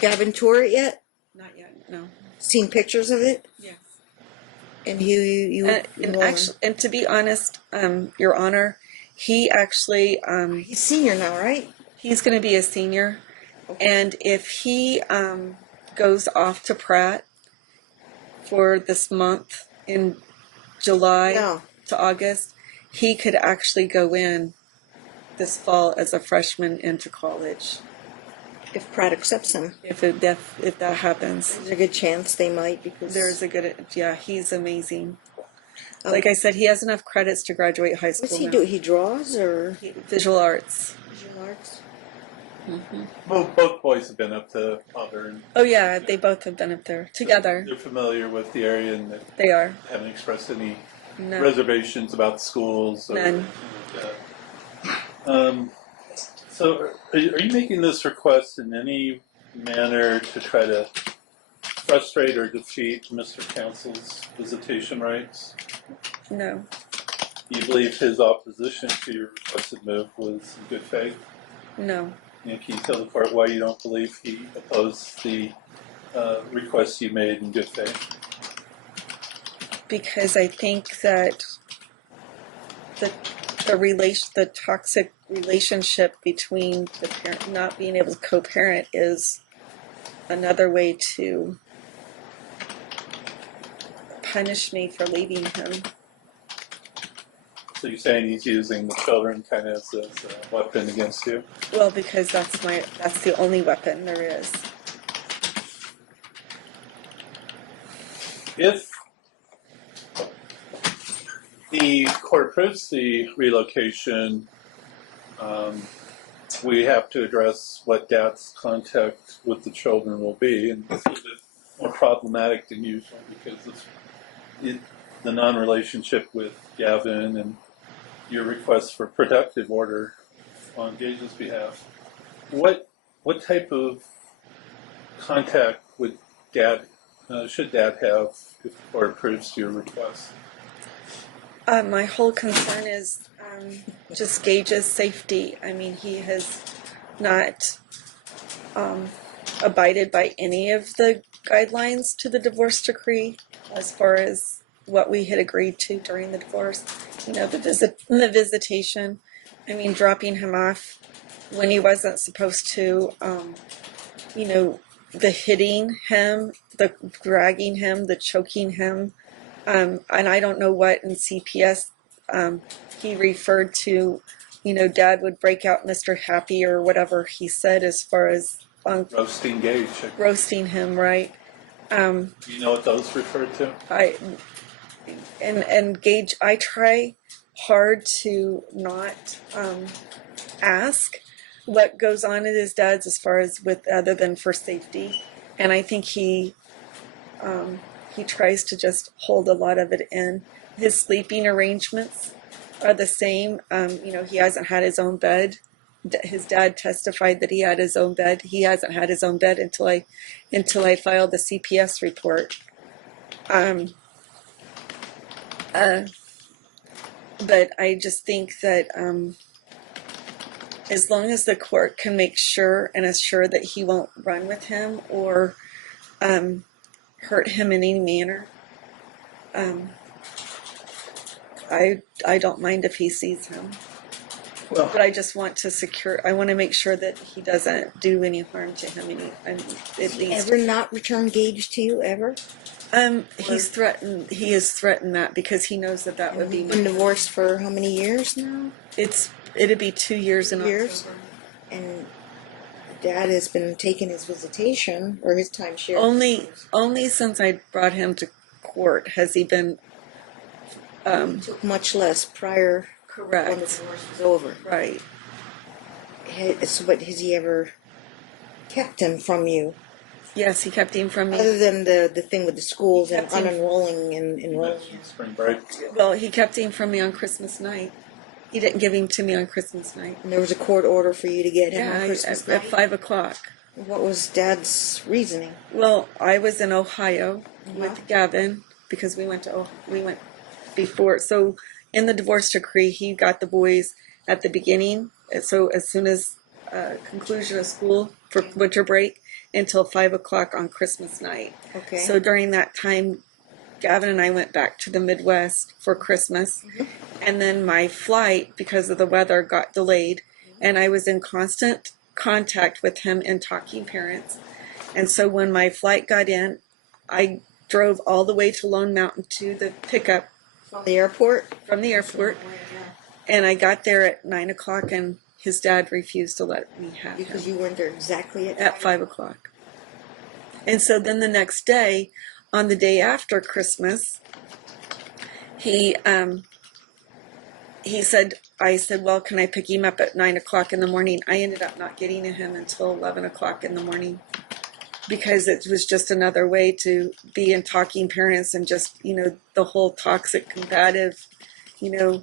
Gavin tour it yet? Not yet. No. Seen pictures of it? Yes. And you And to be honest, Your Honor, he actually he's senior now, right? he's going to be a senior, and if he goes off to Pratt for this month in July Yeah. to August, he could actually go in this fall as a freshman into college. If Pratt accepts him. If that happens, There's a good chance they might because there's a good, yeah, he's amazing. Like I said, he has enough credits to graduate high school. What's he now. do? He draws or Visual arts. visual arts? Well, both boys have been up to Auburn. Oh yeah, they both have been up there together. They're familiar with the area and They are. haven't expressed any No. reservations about schools. Or None. anything like that. So, are you making this request in any manner to try to frustrate or defeat Mr. Counsel's visitation rights? No. Do you believe his opposition to your requested move was in good faith? No. And can you tell the court why you don't believe he opposed the request you made in good faith? Because I think that the toxic relationship between the parent not being able to co-parent is another way to punish me for leaving him. So you're saying he's using the children kind of as a weapon against you? Well, because that's the only weapon there is. If the court approves the relocation, we have to address what dad's contact with the children will be, and it's a bit more problematic than usual because the non-relationship with Gavin and your request for protective order on Gage's behalf, what type of contact would should Dad have if the court approves your request? My whole concern is just Gage's safety. I mean, he has not abided by any of the guidelines to the divorce decree as far as what we had agreed to during the divorce. You know, the visitation. I mean, dropping him off when he wasn't supposed to. You know, the hitting him, the dragging him, the choking him. And I don't know what in CPS he referred to, you know, Dad would break out Mr. Happy or whatever he said as far as Roasting Gage. roasting him, right? Do you know what those refer to? And Gage, I try hard to not ask what goes on at his dad's as far as with other than for safety, and I think he tries to just hold a lot of it in. His sleeping arrangements are the same. You know, he hasn't had his own bed. His dad testified that he had his own bed. He hasn't had his own bed until I filed the CPS report. But I just think that as long as the court can make sure and assure that he won't run with him or hurt him in any manner, I don't mind if he sees him. Well, But I just want to I want to make sure that he doesn't do any harm to him. At least. Ever not return Gage to you, ever? He's threatened. He has threatened that because he knows that would be. You've been divorced for how many years now? It'd be 2 years in Years? October. And Dad has been taking his visitation or his timeshare. Only since I brought him to court has he been. Took much less prior. Correct. When the divorce was over. Right. But has he ever kept him from you? Yes, he kept him from me. Other than the thing with the schools and Kept him- unenrolling and enrolling. spring break. Well, he kept him from me on Christmas night. He didn't give him to me on Christmas night. And there was a court order for you to get him on Christmas at night. 5 o'clock. What was Dad's reasoning? Well, I was in Ohio with Gavin because we went before. So in the divorce decree, he got the boys at the beginning. So as soon as conclusion of school for winter break until 5 o'clock on Christmas night. Okay. So during that time, Gavin and I went back to the Midwest for Christmas. Mm-hmm. And then my flight, because of the weather, got delayed. And I was in constant contact with him and talking parents. And so when my flight got in, I drove all the way to Lone Mountain to the pickup From the airport? from the airport. And I got there at 9 o'clock, and his dad refused to let me have him Because you weren't there exactly at 5 o'clock. And so then the next day, on the day after Christmas, I said, well, can I pick him up at 9 o'clock in the morning? I ended up not getting to him until 11 o'clock in the morning because it was just another way to be in talking parents and just, you know, the whole toxic, combative, you know,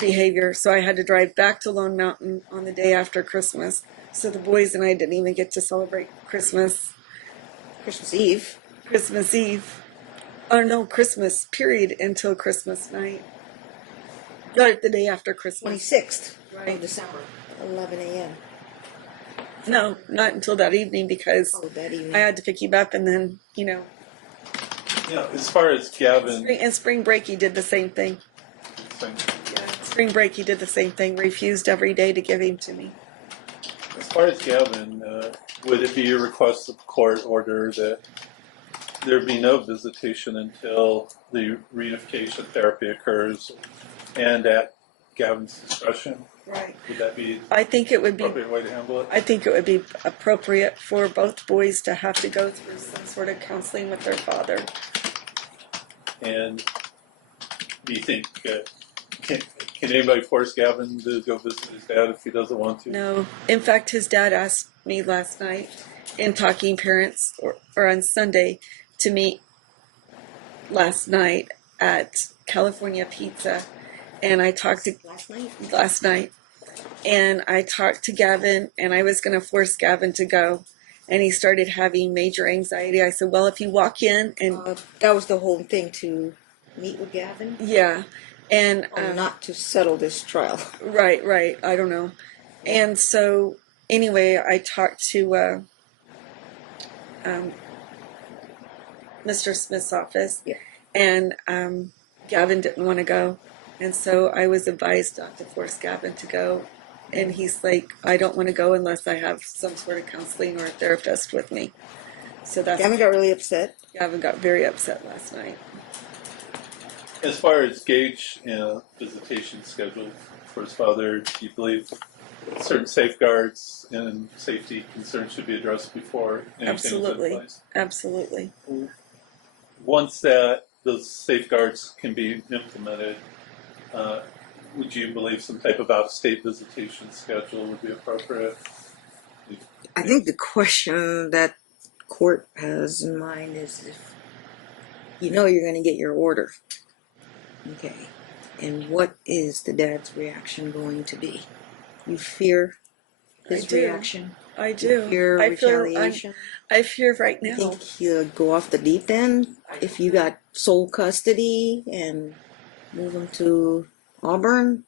behavior. So I had to drive back to Lone Mountain on the day after Christmas. So the boys and I didn't even get to celebrate Christmas Eve. Christmas Eve. Oh no, Christmas period until Christmas night. Or the day after Christmas. 26th Right. of December, 11 a.m. No, not until that evening because Oh, that evening. I had to pick him up and then, you know. Yeah, as far as Gavin, In spring break he did the same thing. Spring break he did the same thing. Refused every day to give him to me. as far as Gavin, would it be your request of court order that there be no visitation until the reunification therapy occurs and at Gavin's discretion? Right. Would that be I think it would the be appropriate way to handle it? I think it would be appropriate for both boys to have to go through some sort of counseling with their father. And do you think, can anybody force Gavin to go visit his dad if he doesn't want to? No. In fact, his dad asked me last night in Talking Parents or on Sunday to meet last night at California Pizza, and I talked to last night, and I talked to Gavin, and I was going to force Gavin to go, and he started having major anxiety. I said, well, if you walk in and That was the whole thing, to meet with Gavin? yeah, and Not to settle this trial. right, I don't know. And so anyway, I talked to Mr. Smith's office, Yeah. and Gavin didn't want to go, and so I was advised not to force Gavin to go, and he's like, I don't want to go unless I have some sort of counseling or a therapist with me. So that's Gavin got really upset. Gavin got very upset last night. As far as Gage visitation schedule for his father, do you believe certain safeguards and safety concerns should be addressed before anything is in place? Absolutely. Once those safeguards can be implemented, would you believe some type of out-of-state visitation schedule would be appropriate? I think the question that court has in mind is if you know you're going to get your order. Okay. And what is the dad's reaction going to be? You fear his reaction? I You do. fear retaliation? I fear right You now. think he'll go off the deep end if you got sole custody and move him to Auburn?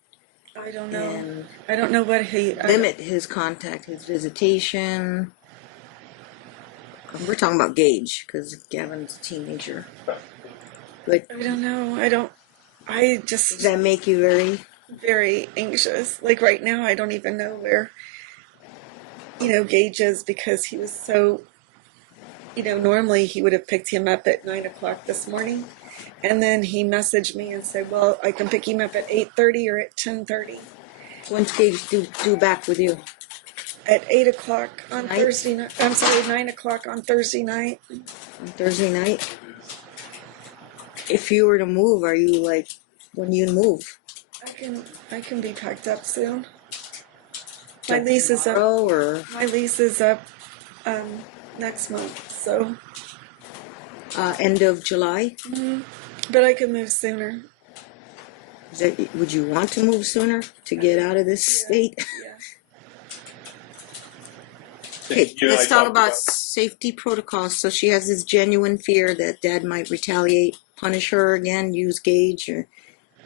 I don't know. And I don't know what he limit his contact, his visitation. We're talking about Gage because Gavin's a teenager. But I don't know. I does just that make you very anxious. Like right now, I don't even know where, Gage is, because he was so, normally he would have picked him up at 9 o'clock this morning. And then he messaged me and said, well, I can pick him up at 8:30 or at 10:30. when's Gage due back with you? At 8 o'clock on Night? Thursday night. I'm sorry, 9 o'clock on Thursday night. On Thursday night? If you were to move, are you like, when you move? I can be packed up soon. My lease is up. Tomorrow or My lease is up next month, so. end of July? But I can move sooner. Would you want to move sooner to get out of this state? Yeah. Okay, You and let's I talk talked about safety protocols. So she has this genuine fear that dad might retaliate, punish her again, use Gage,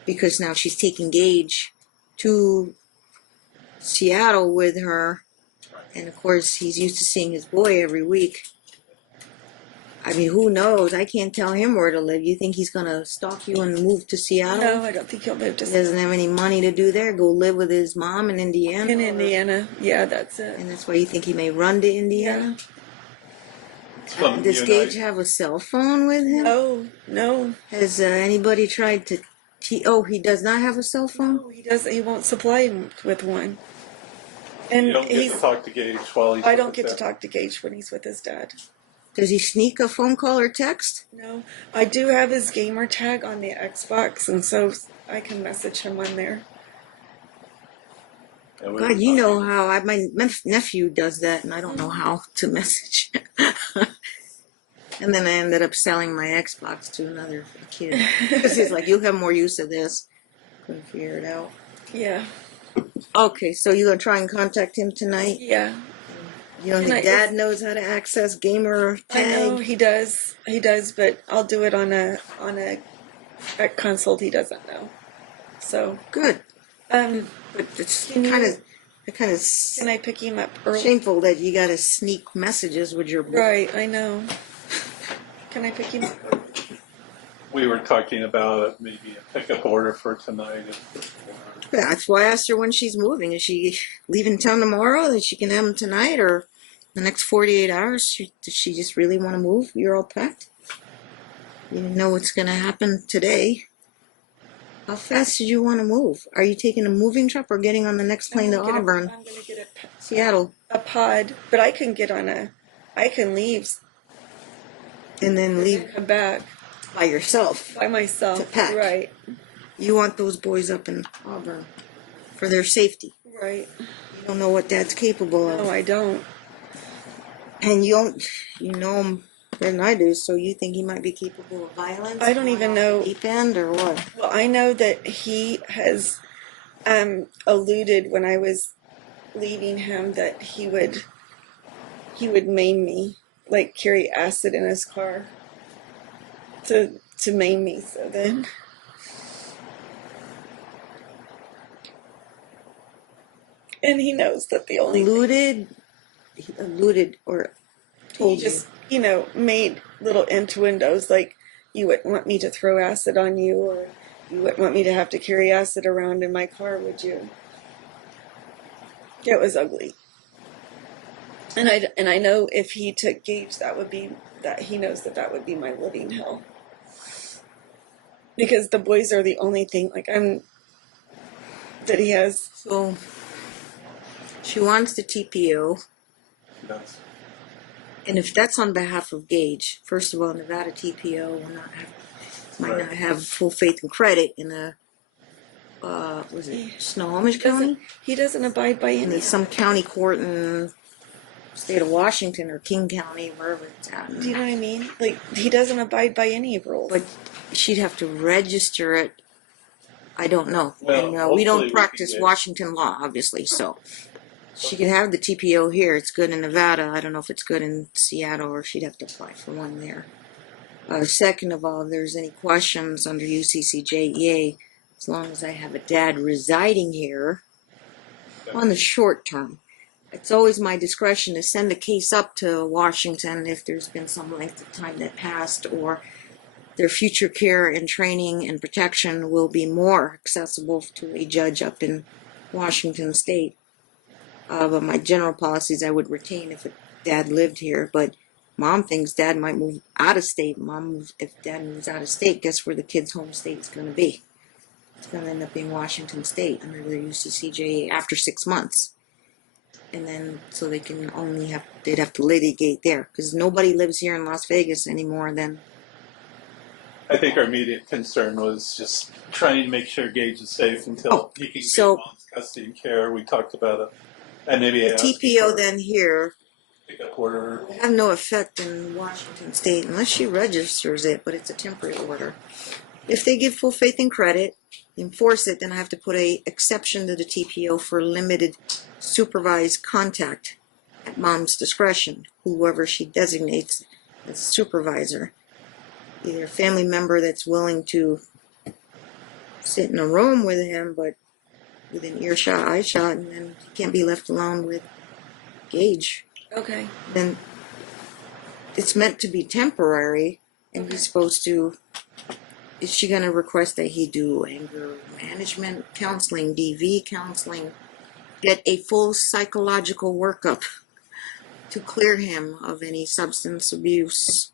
because now she's taking Gage to Seattle with her. And of course, he's used to seeing his boy every week. I mean, who knows? I can't tell him where to live. You think he's going to stalk you and move to Seattle? No, I don't think he'll move to He doesn't have any money to do there. Go live with his mom in Indiana. in Indiana. Yeah, that's it. And that's why you think he may run to Indiana? Does Gage have a cell phone with him? No. Has anybody tried to... he does not have a cell phone? No, he doesn't. He won't supply him with one. And You don't get to talk to Gage while he's I with don't his get to dad. talk to Gage when he's with his dad. Does he sneak a phone call or text? No, I do have his gamer tag on the Xbox, and so I can message him on there. And we God, were you know talking- how my nephew does that, and I don't know how to message. And then I ended up selling my Xbox to another kid. Because he's like, you'll have more use of this. Couldn't figure it out. Yeah. Okay, so you're going to try and contact him tonight? Yeah. You don't think Dad knows how to access gamer tag? I know he does. He does, but I'll do it on a consult. He doesn't know. So Good. but It's Can you- kind of can I pick him up early? shameful that you got to sneak messages with your boy. Right, I know. Can I pick him up early? We were talking about maybe a pickup order for tonight. That's why I asked her when she's moving. Is she leaving town tomorrow that she can have them tonight, or the next 48 hours? Does she just really want to move? You're all packed? You didn't know what's going to happen today. How fast did you want to move? Are you taking a moving truck or getting on the next plane to Auburn? I'm going to get Seattle. a pod, but I can leave And then and leave come back by yourself. by myself. To pack. Right, You want those boys up in Auburn for their safety. right. You don't know what Dad's capable of. No, I don't. And you know him than I do, so you think he might be capable of violence? I don't even Going off know. the deep end or what? Well, I know that he has alluded when I was leaving him that he would maim me, like carry acid in his car to maim me. So then, and he knows that the only Alluded or he told you? just made little innuendos like you wouldn't want me to throw acid on you, or you wouldn't want me to have to carry acid around in my car, would you? It was ugly. And I know if he took Gage, he knows that would be my living hell. Because the boys are the only thing that he has. So she wants the TPO, That's and if that's on behalf of Gage, first of all, Nevada TPO might not have full faith and credit in a was it Snohomish County? He doesn't abide by And any. there's some county court in state of Washington or King County, wherever it's at. Do you know what I mean? Like, he doesn't abide by any rules. But she'd have to register it. I don't know. Well, and we hopefully don't we practice can get- Washington law, obviously, so she could have the TPO here. It's good in Nevada. I don't know if it's good in Seattle, or she'd have to apply for one there. Second of all, if there's any questions under UCCJEA, as long as I have a dad residing here on the short term, it's always my discretion to send a case up to Washington if there's been some length of time that passed, or their future care and training and protection will be more accessible to a judge up in Washington State. But my general policies I would retain if dad lived here. But mom thinks dad might move out of state. If dad moves out of state, guess where the kid's home state is going to be? It's going to end up being Washington State under the UCCJ after 6 months. And then, so they'd have to litigate there. Because nobody lives here in Las Vegas anymore then. I think our immediate concern was just trying to make sure Gage is safe until he can get mom's custody and care. We talked about it. And maybe The TPO then here pickup order. will have no effect in Washington State unless she registers it, but it's a temporary order. If they give full faith and credit, enforce it, then I have to put a exception to the TPO for limited supervised contact at mom's discretion, whoever she designates as supervisor. Either a family member that's willing to sit in a room with him, but within earshot, eye shot, and then he can't be left alone with Gage. Okay. Then it's meant to be temporary, and he's supposed to. Is she going to request that he do anger management counseling, DV counseling, get a full psychological workup to clear him of any substance abuse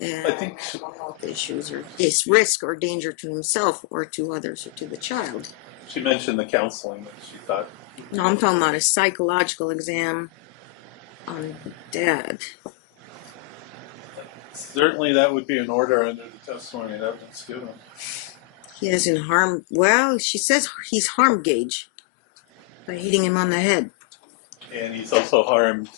and I think health issues or risk or danger to himself or to others or to the child? she mentioned the counseling that she thought. No, I'm talking about a psychological exam on dad. Certainly that would be an order under the testimony and evidence given. He hasn't harmed. Well, she says he's harmed Gage by hitting him on the head. And he's also harmed.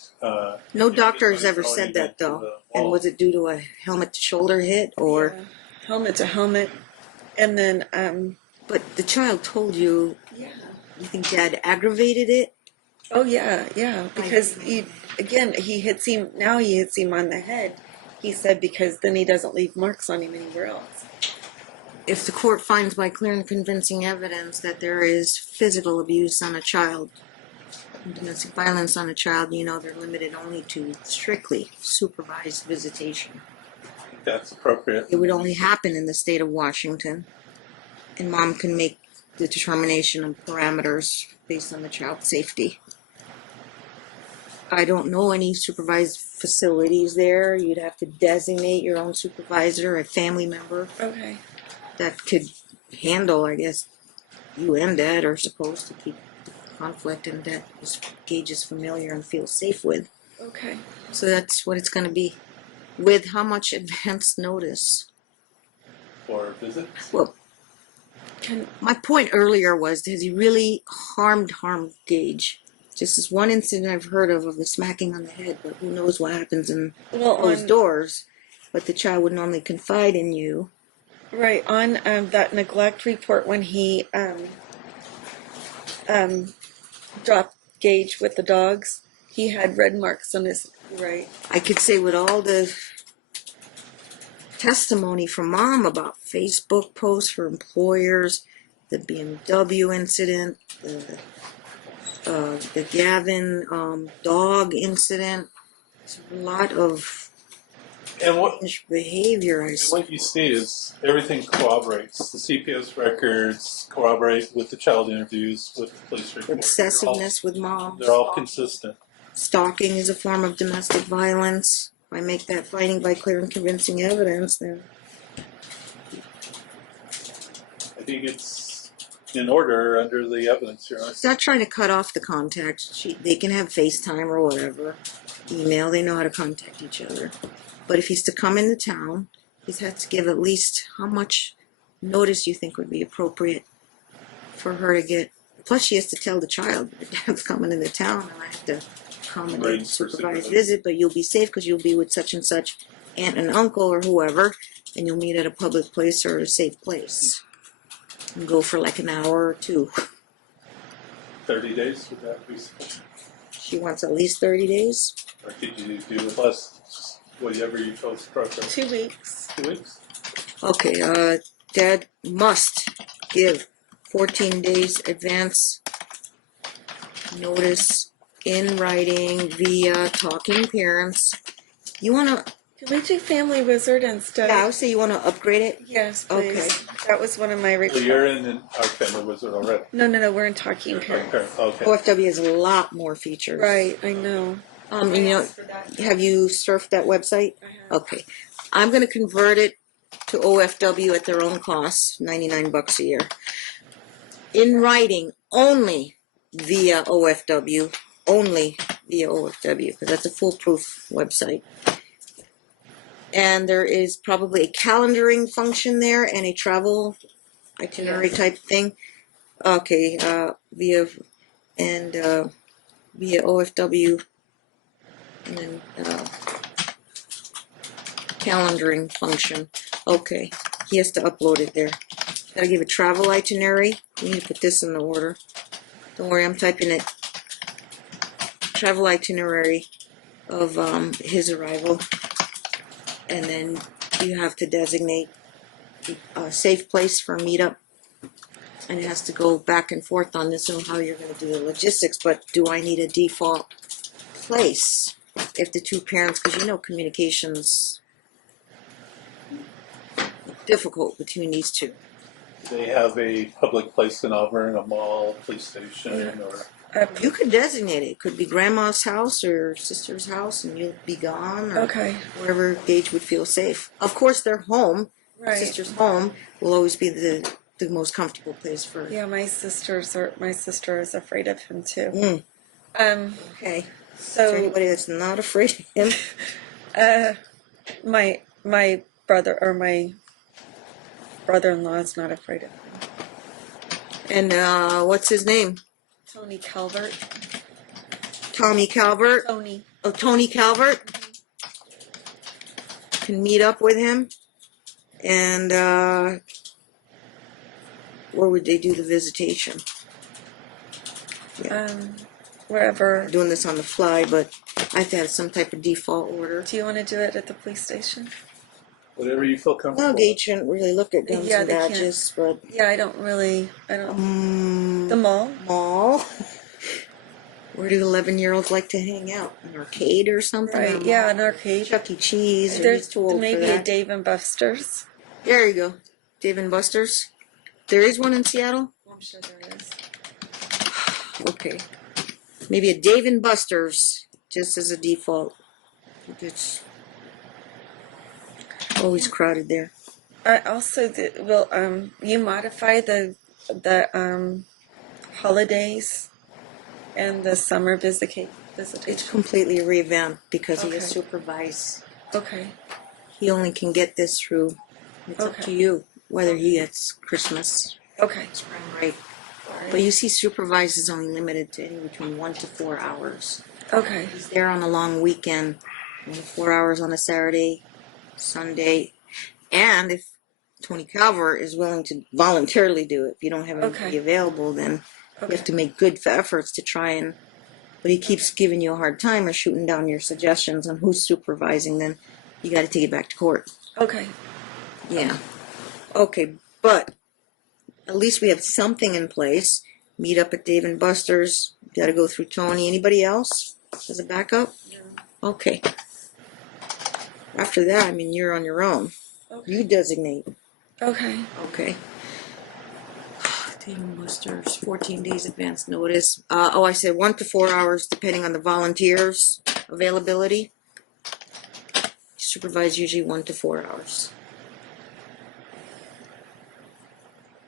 No doctor has ever said that, though. And was it due to a helmet-to-shoulder hit, or? Yeah. Helmet to helmet, and then But the child told you. yeah. You think Dad aggravated it? Oh yeah, because he hits him. Now he hits him on the head. He said because then he doesn't leave marks on him anywhere else. If the court finds by clear and convincing evidence that there is physical abuse on a child, domestic violence on a child, they're limited only to strictly supervised visitation. I think that's appropriate. It would only happen in the state of Washington, and mom can make the determination of parameters based on the child's safety. I don't know any supervised facilities there. You'd have to designate your own supervisor, a family member Okay. that could handle, I guess, you and Dad are supposed to keep the conflict and that Gage is familiar and feels safe with. Okay. So that's what it's going to be. With how much advance notice? For a visit. Well, my point earlier was, has he really harmed Gage? Just this one incident I've heard of the smacking on the head, but who knows what happens in those doors. but the child would normally confide in you. Right, on that neglect report when he dropped Gage with the dogs, he had red marks on his, right. I could say with all the testimony from Mom about Facebook posts for employers, the BMW incident, the Gavin dog incident, it's a lot of And what behavior. and what you see is everything corroborates. The CPS records corroborate with the child interviews, with the police report. Obsessiveness with Mom. They're all consistent. Stalking is a form of domestic violence. If I make that finding by clear and convincing evidence, then I think it's in order under the evidence here. she's not trying to cut off the contact. They can have FaceTime or whatever, email. They know how to contact each other. But if he's to come into town, he has to give at least how much notice you think would be appropriate for her to get. Plus, she has to tell the child, "Dad's coming into town, and I have to accommodate Right, a supervised supervised. visit, but you'll be safe because you'll be with such and such aunt and uncle or whoever, and you'll meet at a public place or a safe place. And go for like an hour or two." 30 days, would that be sufficient? She wants at least 30 days. Or could you do less? Just whatever you chose preference. 2 weeks. 2 weeks? Okay, Dad must give 14 days advance notice in writing via talking parents. You want to, Can we do Family Wizard instead? yeah, I would say you want to upgrade it. Yes, please. Okay. That was one of my So requests. you're in our family wizard already. No, we're in Talking Parents. Okay. OFW has a lot more features. Right, I know. And you know, have you surfed that website? I have. Okay. I'm going to convert it to OFW at their own cost, $99 a year. In writing, only via OFW, because that's a foolproof website. And there is probably a calendaring function there and a travel itinerary type thing. Okay, via OFW, and then calendaring function. Okay, he has to upload it there. Gotta give a travel itinerary. We need to put this in the order. Don't worry, I'm typing it. Travel itinerary of his arrival. And then you have to designate a safe place for a meetup. And it has to go back and forth on this and how you're going to do the logistics. But do I need a default place if the two parents, because you know communication's difficult between these two. They have a public place in Auburn, a mall, police station, or You could designate it. It could be grandma's house or sister's house, and you'll be gone, or Okay, wherever Gage would feel safe. Of course, their home, right. sister's home, will always be the most comfortable place for. Yeah, my sister is afraid of him too. Okay. So For anybody that's not afraid of him, my brother-in-law is not afraid of him. and what's his name? Tony Calvert. Tommy Calvert. Tony. Oh, Tony Calvert. Can meet up with him, and where would they do the visitation? Yeah. Wherever. I'm doing this on the fly, but I have to have some type of default order. Do you want to do it at the police station? whatever you feel comfortable. Well, Gage shouldn't really look at guns Yeah, and they can't. badges, but Yeah, I don't. The mall? mall. Where do 11-year-olds like to hang out? An arcade or something? Right, yeah, an arcade. Chuck E. Cheese. Or There's he's too old maybe for a that. Dave and Buster's. There you go. Dave and Buster's. There is one in Seattle? I'm sure there is. Okay. Maybe a Dave and Buster's, just as a default. It's always crowded there. I also will you modify the holidays and the summer visitation. It's completely revamped because he is Okay. supervised. Okay. He only can get this through. It's up Okay. to you whether he gets Christmas, Okay. spring break. But you see, supervised is only limited to anywhere between 1 to 4 hours. Okay. He's there on a long weekend, 4 hours on a Saturday, Sunday, and if Tony Calver is willing to voluntarily do it, if you don't have anybody Okay. available, then you Okay. have to make good efforts to try and. But he keeps giving you a hard time or shooting down your suggestions on who's supervising. Then you got to take it back to court. Okay. Yeah. Okay, but at least we have something in place. Meet up at Dave and Buster's. Got to go through Tony. Anybody else as a backup? Okay. After that, I mean, you're on your own. Okay. You designate. Okay. Okay. Dave and Buster's, 14 days advance notice. I said 1 to 4 hours, depending on the volunteers' availability. Supervise usually 1 to 4 hours.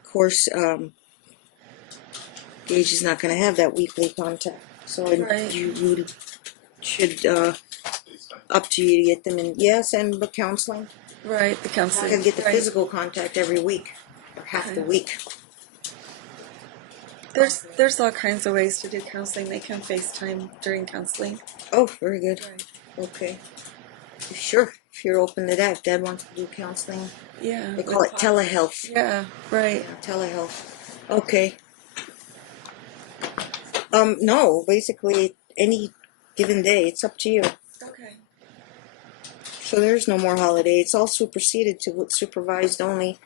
Of course, Gage is not going to have that weekly contact, so Right. you should up to you to get them in. Yes, and book counseling. Right. The I counseling. can get the Right. physical contact every week, or half the Okay. week. There's all kinds of ways to do counseling. They can FaceTime during counseling. Oh, very good. Right. Okay. Sure, if you're open to that. If Dad wants to do counseling. Yeah. They call it telehealth. Yeah. Right. Yeah, telehealth. Okay. No, basically any given day, it's up to you. Okay. So there's no more holiday. It's all superseded to what's supervised only.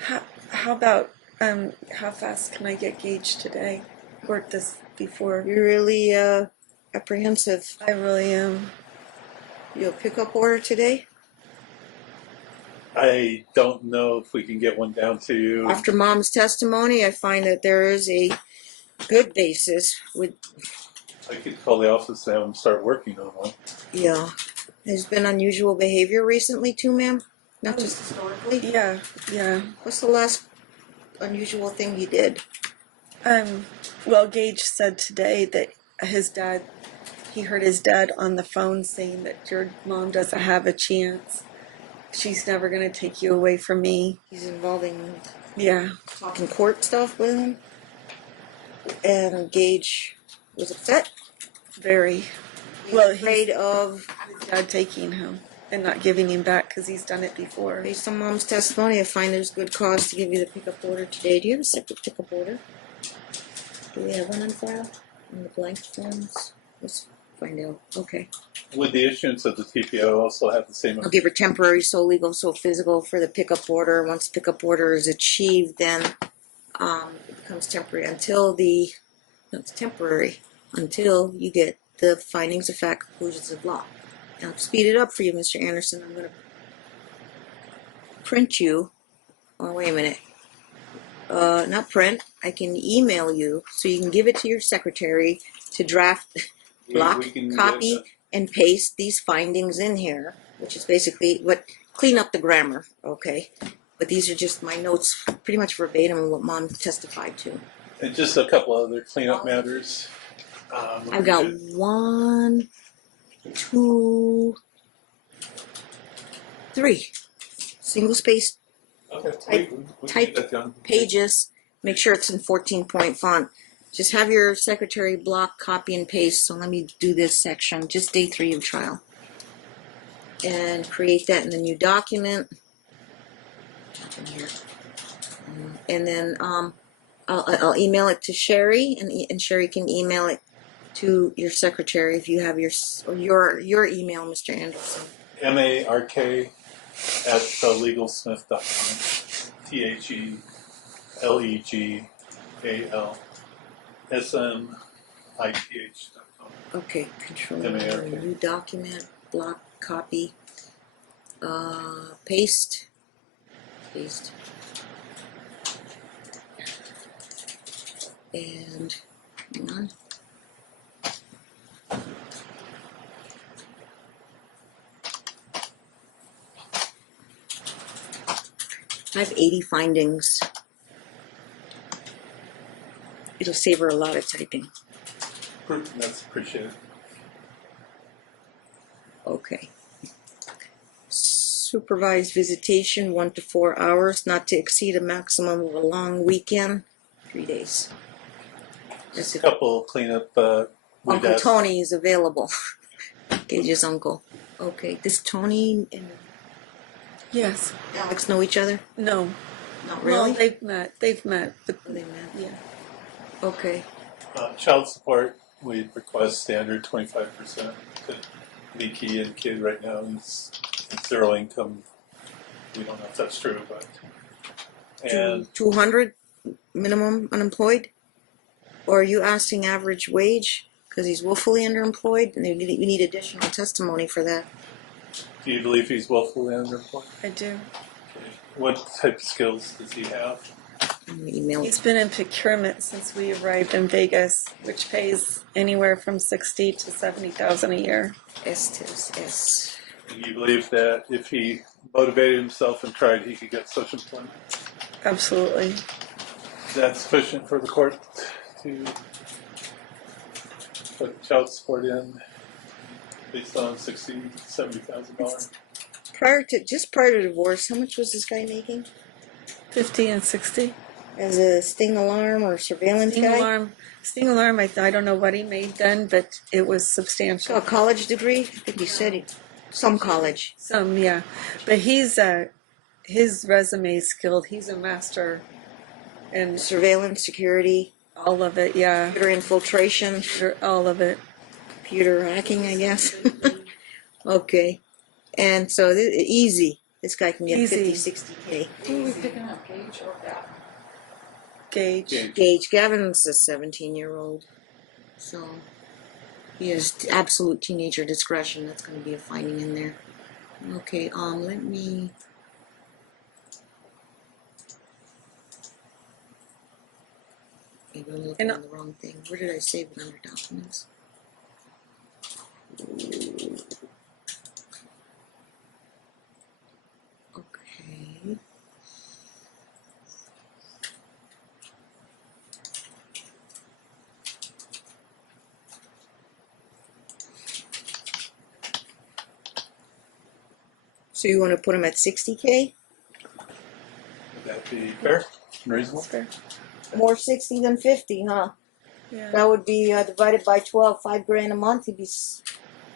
How about how fast can I get Gage today? Work this before. You're really apprehensive. I really am. You'll pick up order today? I don't know if we can get one down to you. After Mom's testimony, I find that there is a good basis with, I could call the office and have them start working on one. yeah. There's been unusual behavior recently too, ma'am? Not just historically? Yeah. Yeah. What's the last unusual thing he did? Well, Gage said today that he heard his dad on the phone saying that your mom doesn't have a chance. She's never going to take you away from me. He's involving Yeah. talking court stuff with him. And Gage was upset. Very. He's Well, afraid of, his dad taking him and not giving him back because he's done it before. based on Mom's testimony, I find there's good cause to give you the pickup order today. Do you have a separate pickup order? Do we have one on file? On the blank forms? Let's find out. Okay. Would the issuance of the TPO also have the same? I'll give her temporary, so legal, so physical for the pickup order. Once the pickup order is achieved, then it becomes temporary it's temporary until you get the findings of fact, conclusions of law. Now, to speed it up for you, Mr. Anderson, I'm going to print you. Oh, wait a minute. Not print. I can email you, so you can give it to your secretary to draft, block, We can copy, get and paste these findings in here, which is basically clean up the grammar, okay? But these are just my notes, pretty much verbatim what Mom testified to. and just a couple other cleanup matters. I've got 1, 2, 3 single space Okay. We can get that done. pages. Make sure it's in 14-point font. Just have your secretary block, copy, and paste. So let me do this section, just day 3 of trial. And create that in the new document. In here. And then I'll email it to Sherry, and Sherry can email it to your secretary if you have your email, Mr. Anderson. MARK at legalsmith.com. THELEGALSMITH.com. Okay, control MARK. new document, block, copy, paste. And hang on. I have 80 findings. It'll save her a lot of typing. That's appreciated. Okay. Supervised visitation, 1 to 4 hours, not to exceed a maximum of a long weekend, 3 days. Just a couple cleanup. Uncle Tony is available. Gage's uncle. Okay, does Tony and Yes. Alex know each other? No. Not Well, really? they've met. They've met. But They met. yeah. Okay. Child support, we request standard 25%. Nikki and kid right now is zero income. We don't know if that's true, but. And 200 minimum unemployed? Or are you asking average wage? Because he's willfully underemployed, and we need additional testimony for that. do you believe he's willfully underemployed? I do. What type of skills does he have? I'm gonna email He's it. been in procurement since we arrived in Vegas, which pays anywhere from 60 to 70,000 a year. S. And you believe that if he motivated himself and tried, he could get social employment? Absolutely. Is that sufficient for the court to put child support in based on $60,000 to $70,000? Prior to divorce, how much was this guy making? 50 and 60. As a sting alarm or surveillance guy? Sting alarm. I don't know what he made then, but it was So substantial. a college degree? I think he said some college. Some, yeah. But his resume is skilled. He's a master in Surveillance, security, all of it. Yeah. computer infiltration, All of it. computer hacking, I guess. Okay. And so easy. This guy can get Easy. 50, 60K. Who are we picking up, Gage or Gavin? Gage. Gage Gavin's a 17-year-old. So he has absolute teenager discretion. That's going to be a finding in there. Okay, let me... Maybe I'm looking on the wrong thing. Where did I save it under documents? Okay. So you want to put him at 60K? Would that be fair and reasonable? Fair. More 60 than 50, huh? Yeah. That would be divided by 12, $5,000 a month. He'd be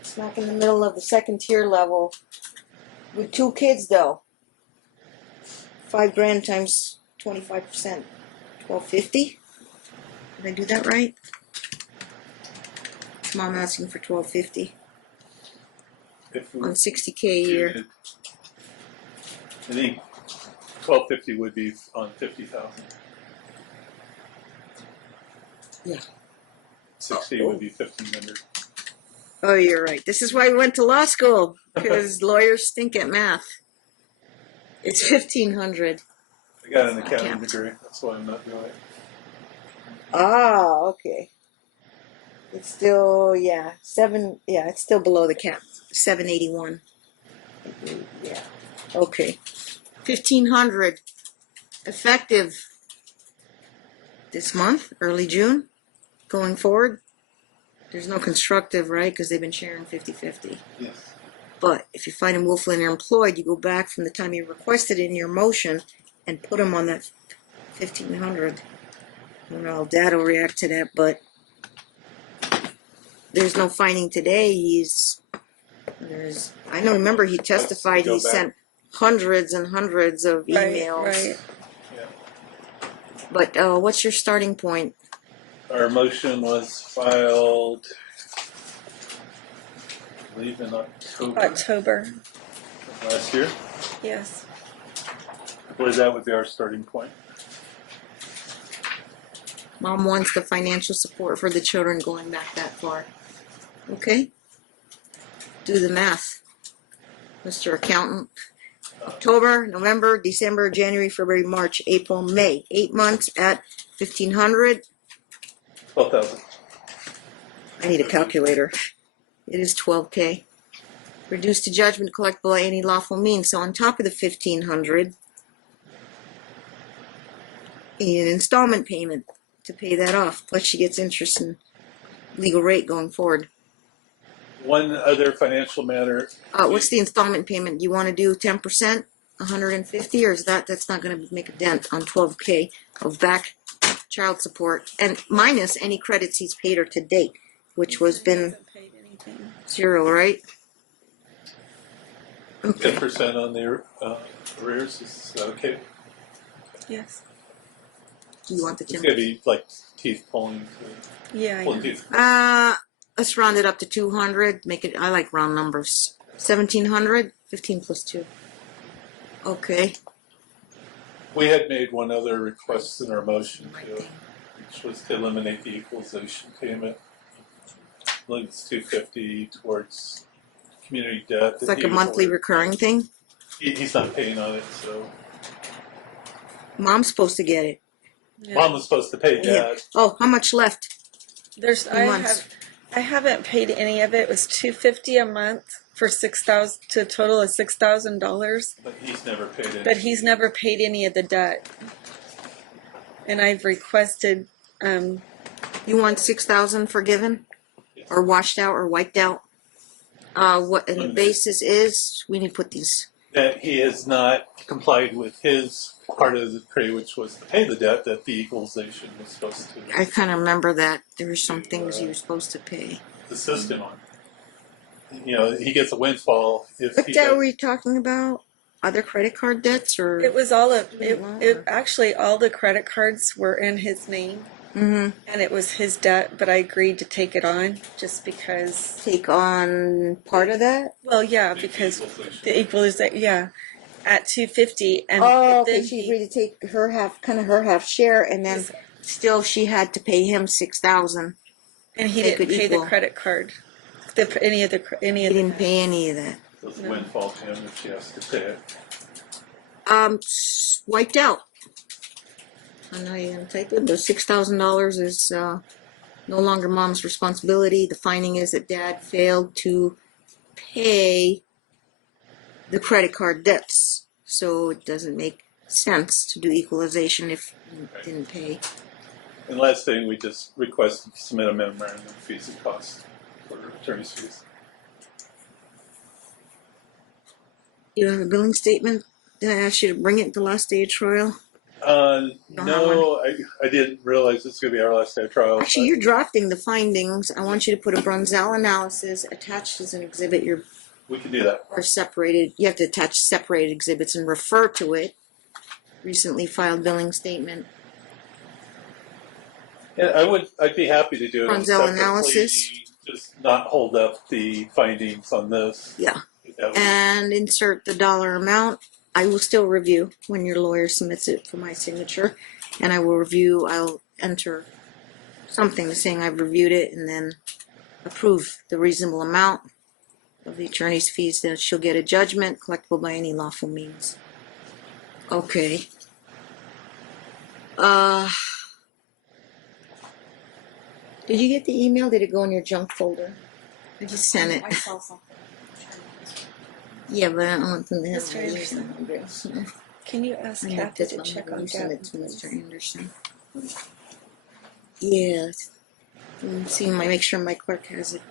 smack in the middle of the second tier level. With 2 kids, though. $5,000 times 25%, $1,250. Did I do that right? Mom asking for $1,250 If we, on 60K a year. I think $1,250 would be on 50,000. Yeah. 60 would be 1,500. Oh, you're right. This is why we went to law school, because lawyers stink at math. It's 1,500. I got an That's not accounting capped. degree. That's why I'm not doing it. Ah, okay. It's still, yeah, it's still below the cap. 781. Yeah. Okay. 1,500. Effective this month, early June. Going forward. There's no constructive, right? Because they've been sharing 50-50. Yes. But if you find him willfully underemployed, you go back from the time you requested it in your motion and put him on that 1,500. I don't know how Dad will react to that, but there's no finding today. I know, remember he testified Go he back. sent hundreds and hundreds of emails. Right. Yeah. But what's your starting point? Our motion was filed, I believe, in October of last year. Yes. I believe that would be our starting point. Mom wants the financial support for the children going back that far. Okay? Do the math, Mr. Accountant. October, November, December, January, February, March, April, May. 8 months at 1,500. 12,000. I need a calculator. It is 12K. Reduced to judgment collectible by any lawful means. So on top of the 1,500, you need an installment payment to pay that off. Plus she gets interest and legal rate going forward. One other financial matter. What's the installment payment? You want to do 10%, 150, or is that's not going to make a dent on 12K of back child support, and minus any credits he's paid her to date, which was been Hasn't paid anything. 0, right? Okay. 10% on the arrears. Is that okay? Yes. Do you want the It's 10? gonna be like teeth pulling. Yeah, I Pulling know. teeth. Let's round it up to 200. Make it. I like round numbers. 1,700. 15 plus 2. Okay. We had made one other request in our motion too, which was to eliminate the equalization payment. I believe it's $250 towards community debt. It's like a monthly recurring thing. He's not paying on it, so Mom's supposed to get it. Yeah. Mom was supposed to pay Dad. Oh, how much left? There's months. I haven't paid any of it. It was $250 a month for 6,000 to a total of $6,000. But he's never paid it. But he's never paid any of the debt. And I've requested. You want 6,000 forgiven, or washed out, or wiped out? What and the basis is we need to put these. That he has not complied with his part of the decree, which was to pay the debt that the equalization was supposed to I kind of remember that there were some things you were supposed to pay. assist him on. You know, he gets a windfall if What he debt does- were you talking about? Other credit card debts, or? It was all of it. Actually, all the credit cards were in his name, Mm-hmm. and it was his debt. But I agreed to take it on just because. Take on part of that. Well, yeah, because the equalization. Yeah, at $250, and Oh, then okay. She agreed to take her half share, and then still she had to pay him 6,000. and he they didn't could pay equal. the credit card. Any of the. He didn't pay any of that. So it's a windfall to him if she has to pay it. Wiped out. I know you're gonna type it, but $6,000 is no longer Mom's responsibility. The finding is that Dad failed to pay the credit card debts, so it doesn't make sense to do equalization if he didn't pay. And last thing, we just requested to submit a memorandum of fees and costs for attorney's fees. You have a billing statement? Did I ask you to bring it the last day of trial? No, I didn't realize it's going to be our last day of trial. Actually, you're drafting the findings. I want you to put a Brunzell analysis attached as an exhibit. We can do that. Or separated. You have to attach separated exhibits and refer to it. Recently filed billing statement. Yeah, I'd be happy to do it. Brunzell separately, analysis. Just not hold up the findings on this. Yeah. That would- And insert the dollar amount. I will still review when your lawyer submits it for my signature. And I will review, I'll enter something saying I've reviewed it and then approve the reasonable amount of the attorney's fees. That she'll get a judgment collectible by any lawful means. Okay. Did you get the email? Did it go in your junk folder? I just sent it. I saw something. Yeah, but I don't want them to have Mr. my Anderson. email address. Can you ask I have Kathy this to one. check on You send it to Gavin? Mr. Anderson. Yes. See, make sure my clerk has it.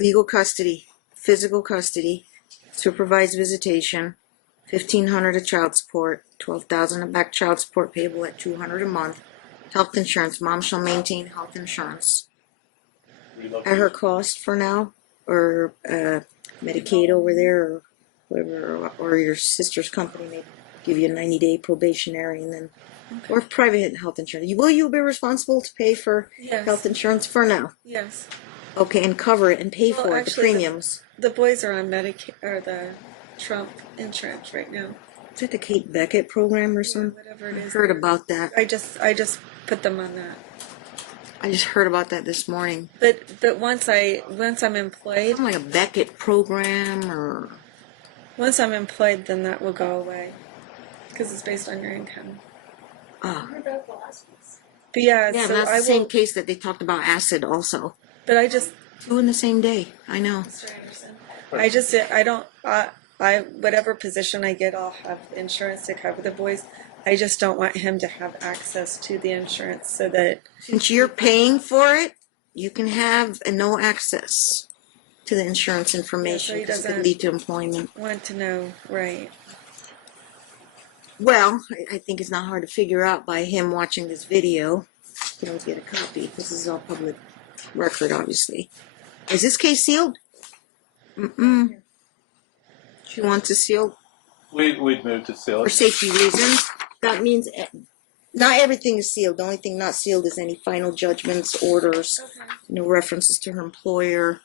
Legal custody, physical custody, supervised visitation, $1,500 of child support, $12,000 of back child support payable at $200 a month. Health insurance, Mom shall maintain health insurance at her cost for now, or Medicaid over there, or whatever, or your sister's company may give you a 90-day probationary, and then or private health insurance. Will you be responsible to pay for Yes. health insurance for now? Yes. Okay, and cover it and pay Well, for it, the actually, premiums. The boys are on Medicaid or the Trump insurance right now. Is that the Kate Beckett program or something? Whatever it I is. heard about that. I just put them on that. I just heard about that this morning. But once I'm employed, Something like a Beckett program, or then that will go away because it's based on your income. What about the last piece? But yeah, yeah, so that's I the same will. case that they talked about acid also. But I just, 2 in the same day. I know. Mr. Anderson, I don't. Whatever position I get, I'll have insurance to cover the boys. I just don't want him to have access to the insurance so that. Since you're paying for it, you can have no access to the insurance information he because it could doesn't- lead to employment. Want to know, right? Well, I think it's not hard to figure out by him watching this video. You can always get a copy. This is all public record, obviously. Is this case sealed? Mm-mm. She wants it sealed We'd move to seal for it. safety reasons. That means not everything is sealed. The only thing not sealed is any final judgments, orders, Okay. no references to her employer.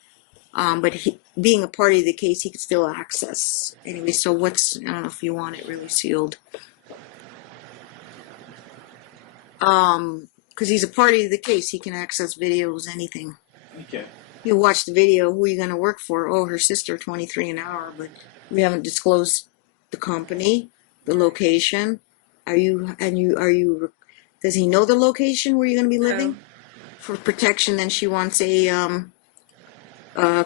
But being a party to the case, he could still access. Anyway, so I don't know if you want it really sealed. Because he's a party to the case, he can access videos, anything. Okay. You watch the video, who are you going to work for? Oh, her sister, 23 an hour, but we haven't disclosed the company, the location. Does he know the location where you're going to be living? No. For protection, then she wants a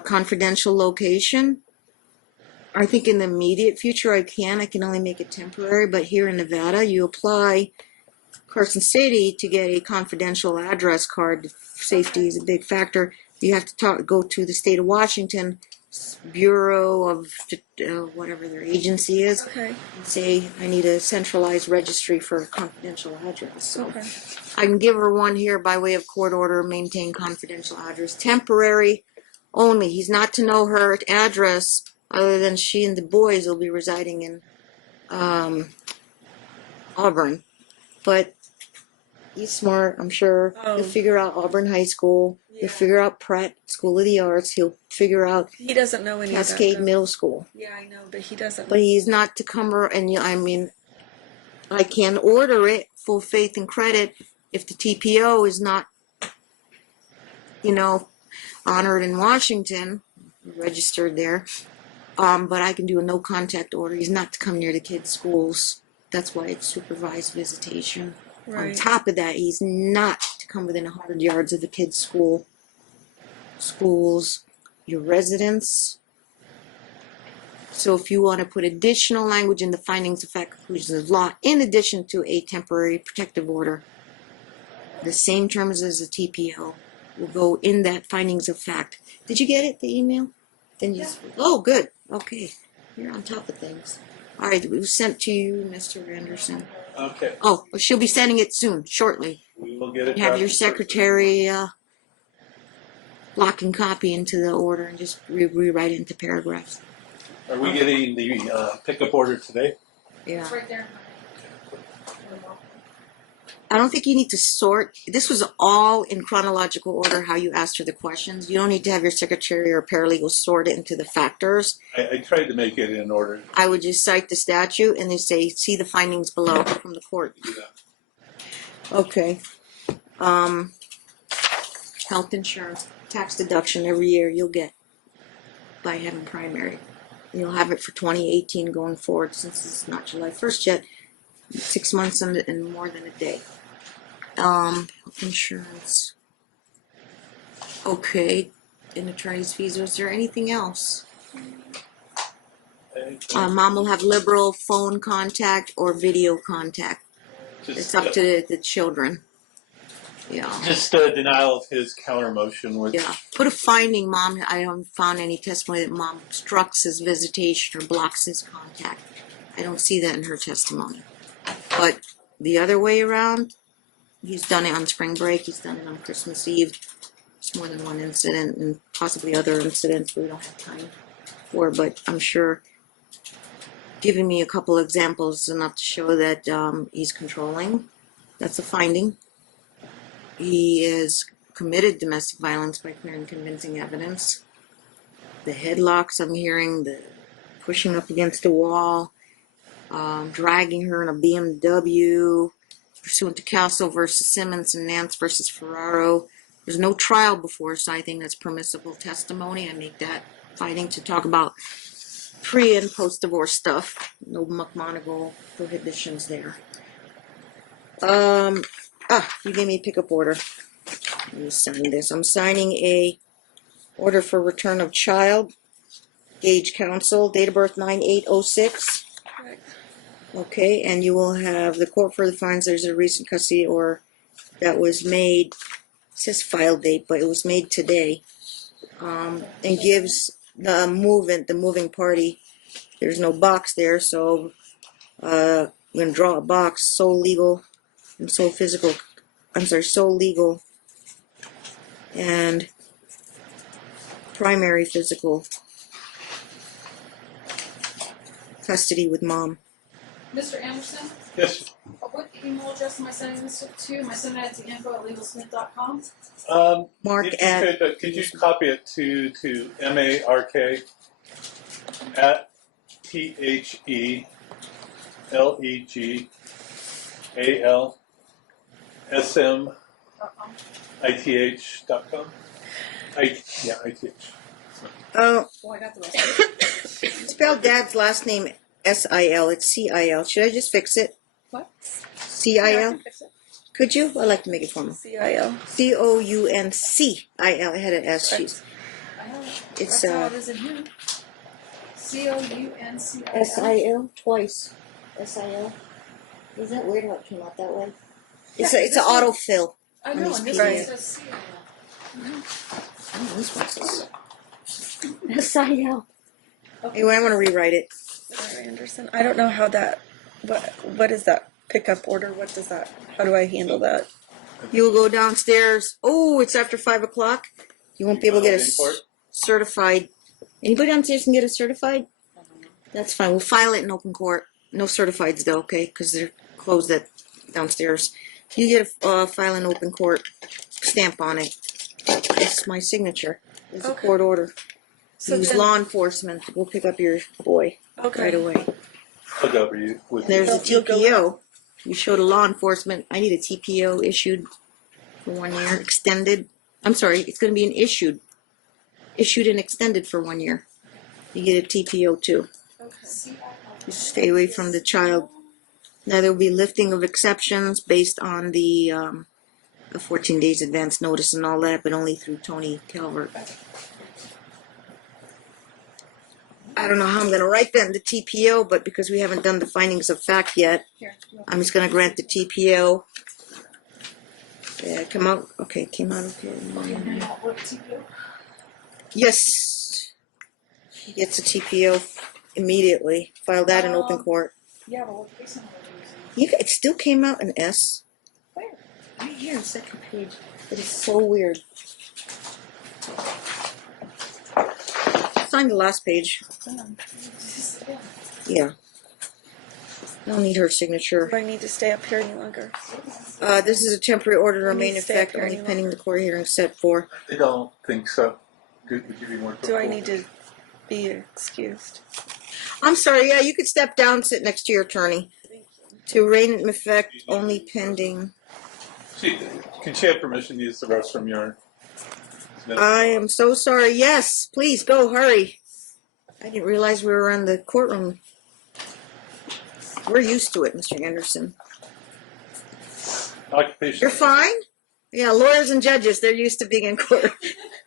confidential location. I think in the immediate future I can only make it temporary, but here in Nevada, you apply Carson City to get a confidential address card. Safety is a big factor. You have to go to the state of Washington Bureau of whatever their agency is, Okay. and say, I need a centralized registry for a confidential address. So Okay. I can give her one here by way of court order, maintain confidential address, temporary only. He's not to know her address other than she and the boys will be residing in Auburn. But he's smart, I'm sure. Oh. He'll figure out Auburn High School. Yeah. He'll figure out Pratt School of the Arts. He'll figure out He doesn't know any Cascade of that. Middle School. Yeah, I know, but he doesn't. But he's not to come I can order it, full faith and credit, if the TPO is not, honored in Washington, registered there. But I can do a no contact order. He's not to come near the kids' schools. That's why it's supervised visitation. On Right. top of that, he's not to come within 100 yards of the kids' schools, your residence. So if you want to put additional language in the findings of fact, conclusions of law, in addition to a temporary protective order, the same terms as a TPO will go in that findings of fact. Did you get it, the email? Then you. Yeah. Oh, good. Okay. You're on top of things. All right, it was sent to you, Mr. Anderson. Okay. Oh, well, she'll be sending it soon, shortly. We will get it. Have your drafted secretary block and copy into the order and just rewrite it into paragraphs. first. Are we getting the pickup order today? Yeah. It's right there. I don't think you need to sort. This was all in chronological order how you asked her the questions. You don't need to have your secretary or paralegal sort it into the factors. I tried to make it in order. I would just cite the statute and they say, see the findings below from the court. Okay. Health insurance, tax deduction every year you'll get by having primary. You'll have it for 2018 going forward since it's not July 1st yet. 6 months and more than a day. Health insurance. Okay. And attorney's fees. Was there anything else? Mom will have liberal phone contact or video contact. It's up to the children. Yeah. Just a denial of his counter motion, which Yeah. Put a finding, Mom. I haven't found any testimony that Mom obstructs his visitation or blocks his contact. I don't see that in her testimony. But the other way around, he's done it on spring break. He's done it on Christmas Eve. It's more than one incident and possibly other incidents we don't have time for. But I'm sure giving me a couple examples is enough to show that he's controlling. That's a finding. He is committed domestic violence by clear and convincing evidence. The headlocks I'm hearing, the pushing up against the wall, dragging her in a BMW, pursuant to Castle versus Simmons and Nance versus Ferraro. There's no trial before, so I think that's permissible testimony. I make that finding to talk about pre- and post-divorce stuff. No McMonagle prohibitions there. You gave me a pickup order. Let me sign this. I'm signing a order for return of child. Gage Council, date of birth 9806. Correct. Okay, and you will have the court further finds there's a recent custody order that was made. It says file date, but it was made today. And gives the moving party. There's no box there, so I'm gonna draw a box. Sole legal and sole physical. I'm sorry, sole legal and primary physical custody with mom. Mr. Anderson, Yes. what email address am I sending this to? Am I sending it to info@legalsmith.com? Mark If at you could you copy it to MARK at THELEGALSMITH.com. ITH. Oh, Well, I got the rest. spell Dad's last name S-I-L. It's C-I-L. Should I just fix it? What? C-I-L? Yeah, I can fix it. Could you? I'd like to make it formal. CIL. C-O-U-N-C-I-L. I had an S. She's, I have it. it's That's how it is in here. COUNCIL. S-I-L twice. S-I-L. Isn't that weird how it came out that way? it's Yeah, an autofill. I on know, these and this Right. one says CIL. Oh, this one says. S-I-L. Anyway, I'm going to rewrite it. Mr. Anderson. I don't know how that. What is that pickup order? What does that? How do I handle that? You'll go downstairs. Oh, it's after 5 o'clock. You won't be able to get a In court? certified. Anybody downstairs can get a certified? That's fine. We'll file it in open court. No certifieds though, okay? Because they're closed at downstairs. You get a file in open court, stamp on it. It's my signature. It's a Okay. court order. So Use then- law enforcement. We'll pick up your boy Okay. right away. I'll go over you with There's a You'll go TPO. You show to law enforcement. I need a TPO issued for 1 year, extended. I'm sorry, it's going to be an issued and extended for 1 year. You get a TPO too. Okay. Just stay away from the child. Now there will be lifting of exceptions based on the 14 days advance notice and all that, but only through Tony Calvert. I don't know how I'm going to write that in the TPO, but because we haven't done the findings of fact yet, Here. I'm just going to grant the TPO. Yeah, come out. Okay, came out okay. Now, what TPO? Yes. He gets a TPO immediately. File that in open court. Yeah, but what case number are you using? It still came out in S. Where? Right here, on second page. It is so weird. Sign the last page. Yeah. I don't need her signature. Do I need to stay up here any longer? This is a temporary order to I remain need in to stay up effect here only any pending longer. the court hearing set for. I don't think so. Would you be more Do I need to be excused? I'm sorry, yeah, you could step down, sit next to your attorney. To remain in effect only pending. Can she have permission to use the restroom? Your I am so sorry. Yes, please go, hurry. I didn't realize we were in the courtroom. We're used to it, Mr. Anderson. occupation. You're fine? Yeah, lawyers and judges, they're used to being in court.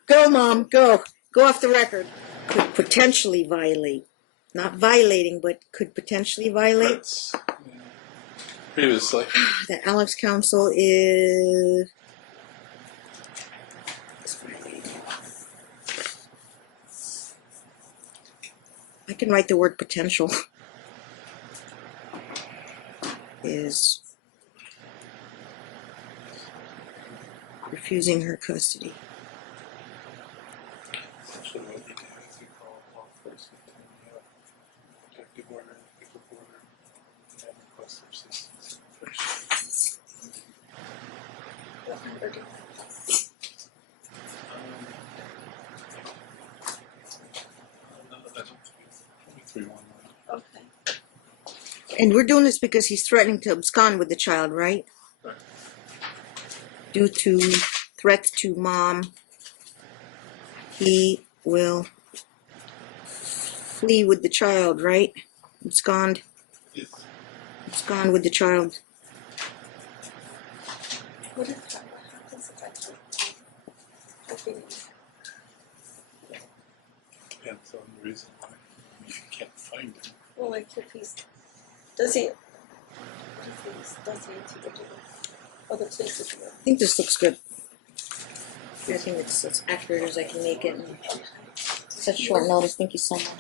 Go, Mom, go. Go off the record. Could potentially violate. Not violating, but could potentially violate. That's, previously. The Alex counsel is. I can write the word potential. Is refusing her custody. Essentially what you do is you call law enforcement and you have protective order, pickup order, and then request their assistance. That's 311. Okay. And we're doing this because he's threatening to abscond with the child, right? Right. Due to threats to mom, he will flee with the child, right? Abscond. Yes. Abscond with the child. What if that happens if I can't? Okay. Depends on the reason why you can't find him. Well, like if he's, does he to go to the other places? To go? I think this looks good. I think it's as accurate as I can make it. And such short notice. Thank you so much.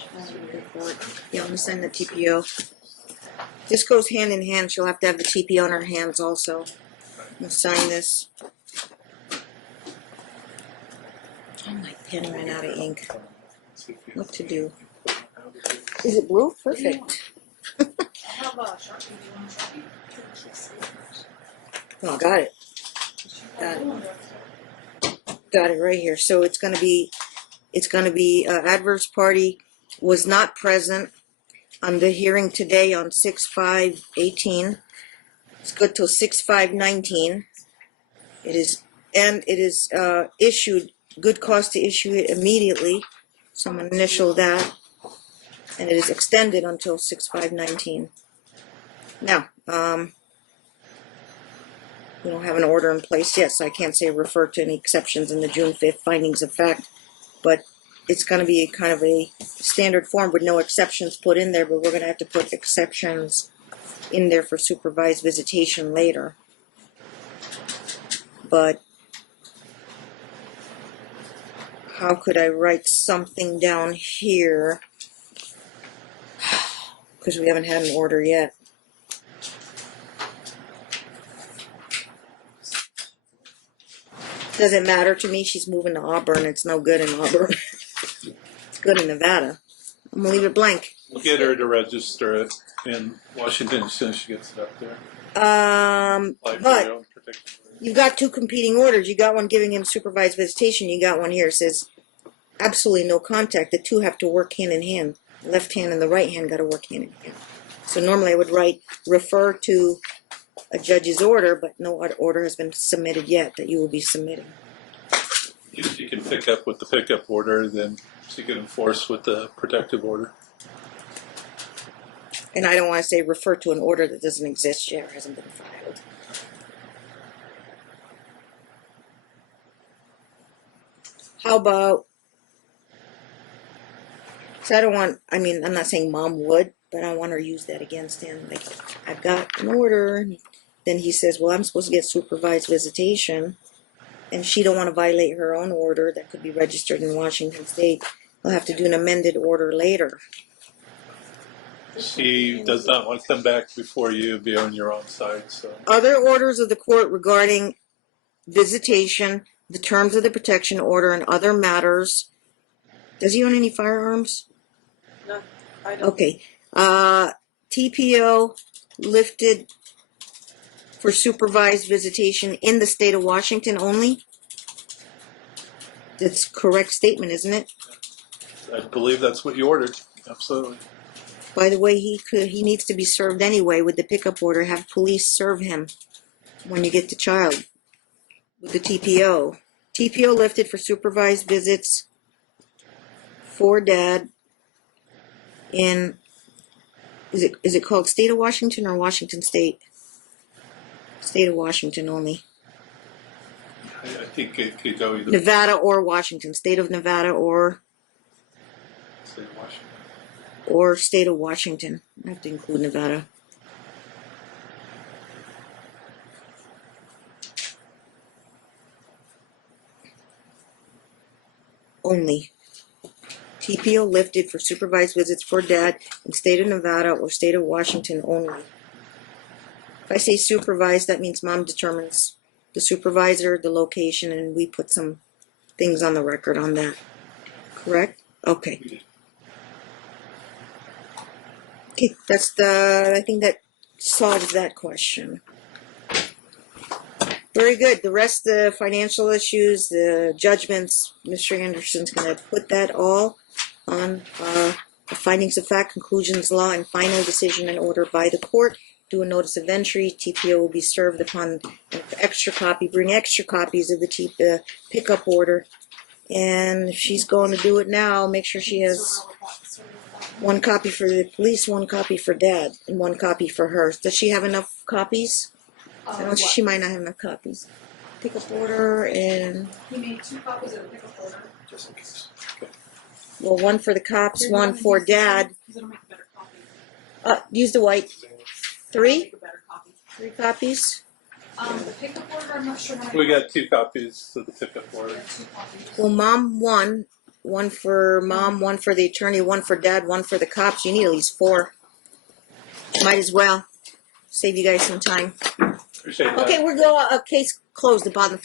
Yeah, I'm gonna send the TPO. This goes hand in hand. She'll have to have the TPO on her hands also. We'll sign this. Oh, my pen ran out of ink. What to do? Is it blue? Perfect. I have a Sharpie. Do you want a Sharpie? Oh, got it. Got it right here. So it's going to be adverse party was not present on the hearing today on 6/5/18. It's good till 6/5/19. It is issued. Good cause to issue it immediately. Someone initial that, and it is extended until 6/5/19. Now, we don't have an order in place yet, so I can't say refer to any exceptions in the June 5th findings of fact, but it's going to be kind of a standard form with no exceptions put in there, but we're going to have to put exceptions in there for supervised visitation later. But how could I write something down here? Because we haven't had an order yet. Doesn't matter to me. She's moving to Auburn. It's no good in Auburn. It's good in Nevada. I'm going to leave it blank. We'll get her to register it in Washington as soon as she gets it up there. Apply for But your own protective order. you've got two competing orders. You got one giving him supervised visitation. You got one here. It says absolutely no contact. The two have to work hand in hand. The left hand and the right hand got to work hand in hand. So normally I would write refer to a judge's order, but no order has been submitted yet that you will be submitting. If you can pick up with the pickup order, then she can enforce with the protective order. And I don't want to say refer to an order that doesn't exist yet or hasn't been filed. How about, so I don't want, I mean, I'm not saying mom would, but I don't want her to use that against him. Like, I've got an order. Then he says, well, I'm supposed to get supervised visitation. And she don't want to violate her own order that could be registered in Washington State. I'll have to do an amended order later. She does not want to come back before you, be on your own side. So Other orders of the court regarding visitation, the terms of the protection order, and other matters. Does he own any firearms? No, I don't. Okay. TPO lifted for supervised visitation in the state of Washington only. That's a correct statement, isn't it? I believe that's what you ordered. Absolutely. By the way, he needs to be served anyway with the pickup order. Have police serve him when you get the child with the TPO. TPO lifted for supervised visits for dad in, is it called State of Washington or Washington State? State of Washington only. I think it could go either. Nevada or Washington. State of Nevada or State of Washington. State of Washington. I have to include Nevada. Only. TPO lifted for supervised visits for dad in state of Nevada or state of Washington only. If I say supervised, that means mom determines the supervisor, the location, and we put some things on the record on that. Correct? Okay. Okay, I think that solves that question. Very good. The rest, the financial issues, the judgments, Mr. Anderson's going to put that all on the findings of fact, conclusions, law, and final decision and order by the court. Do a notice of entry. TPO will be served upon an extra copy. Bring extra copies of the pickup order. And if she's going to do it now, make sure she has one copy for the police, one copy for dad, and one copy for her. Does she have enough copies? She might not have enough copies. Pickup order and, He made 2 copies of the pickup order. Just in case. Okay. well, one for the cops, Here, one you want for to use this one? dad. 'Cause it'll make a better copy. Use the white. It'll 3? make a better copy. 3 copies. The pickup order, I'm not sure how many. We got 2 copies of the pickup order. 2 copies. Well, mom, one for mom, one for the attorney, one for dad, one for the cops. You need at least 4. Might as well save you guys some time. Appreciate that. Okay, we're going. Case closed. The bottom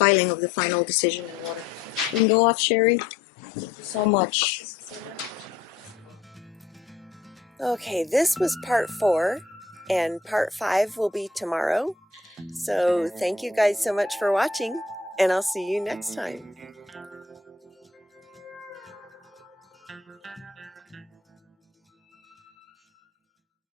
filing of the final decision in order. You can go off, Sherry. So much. Okay, this was part 4, and part 5 will be tomorrow. So thank you guys so much for watching, and I'll see you next time.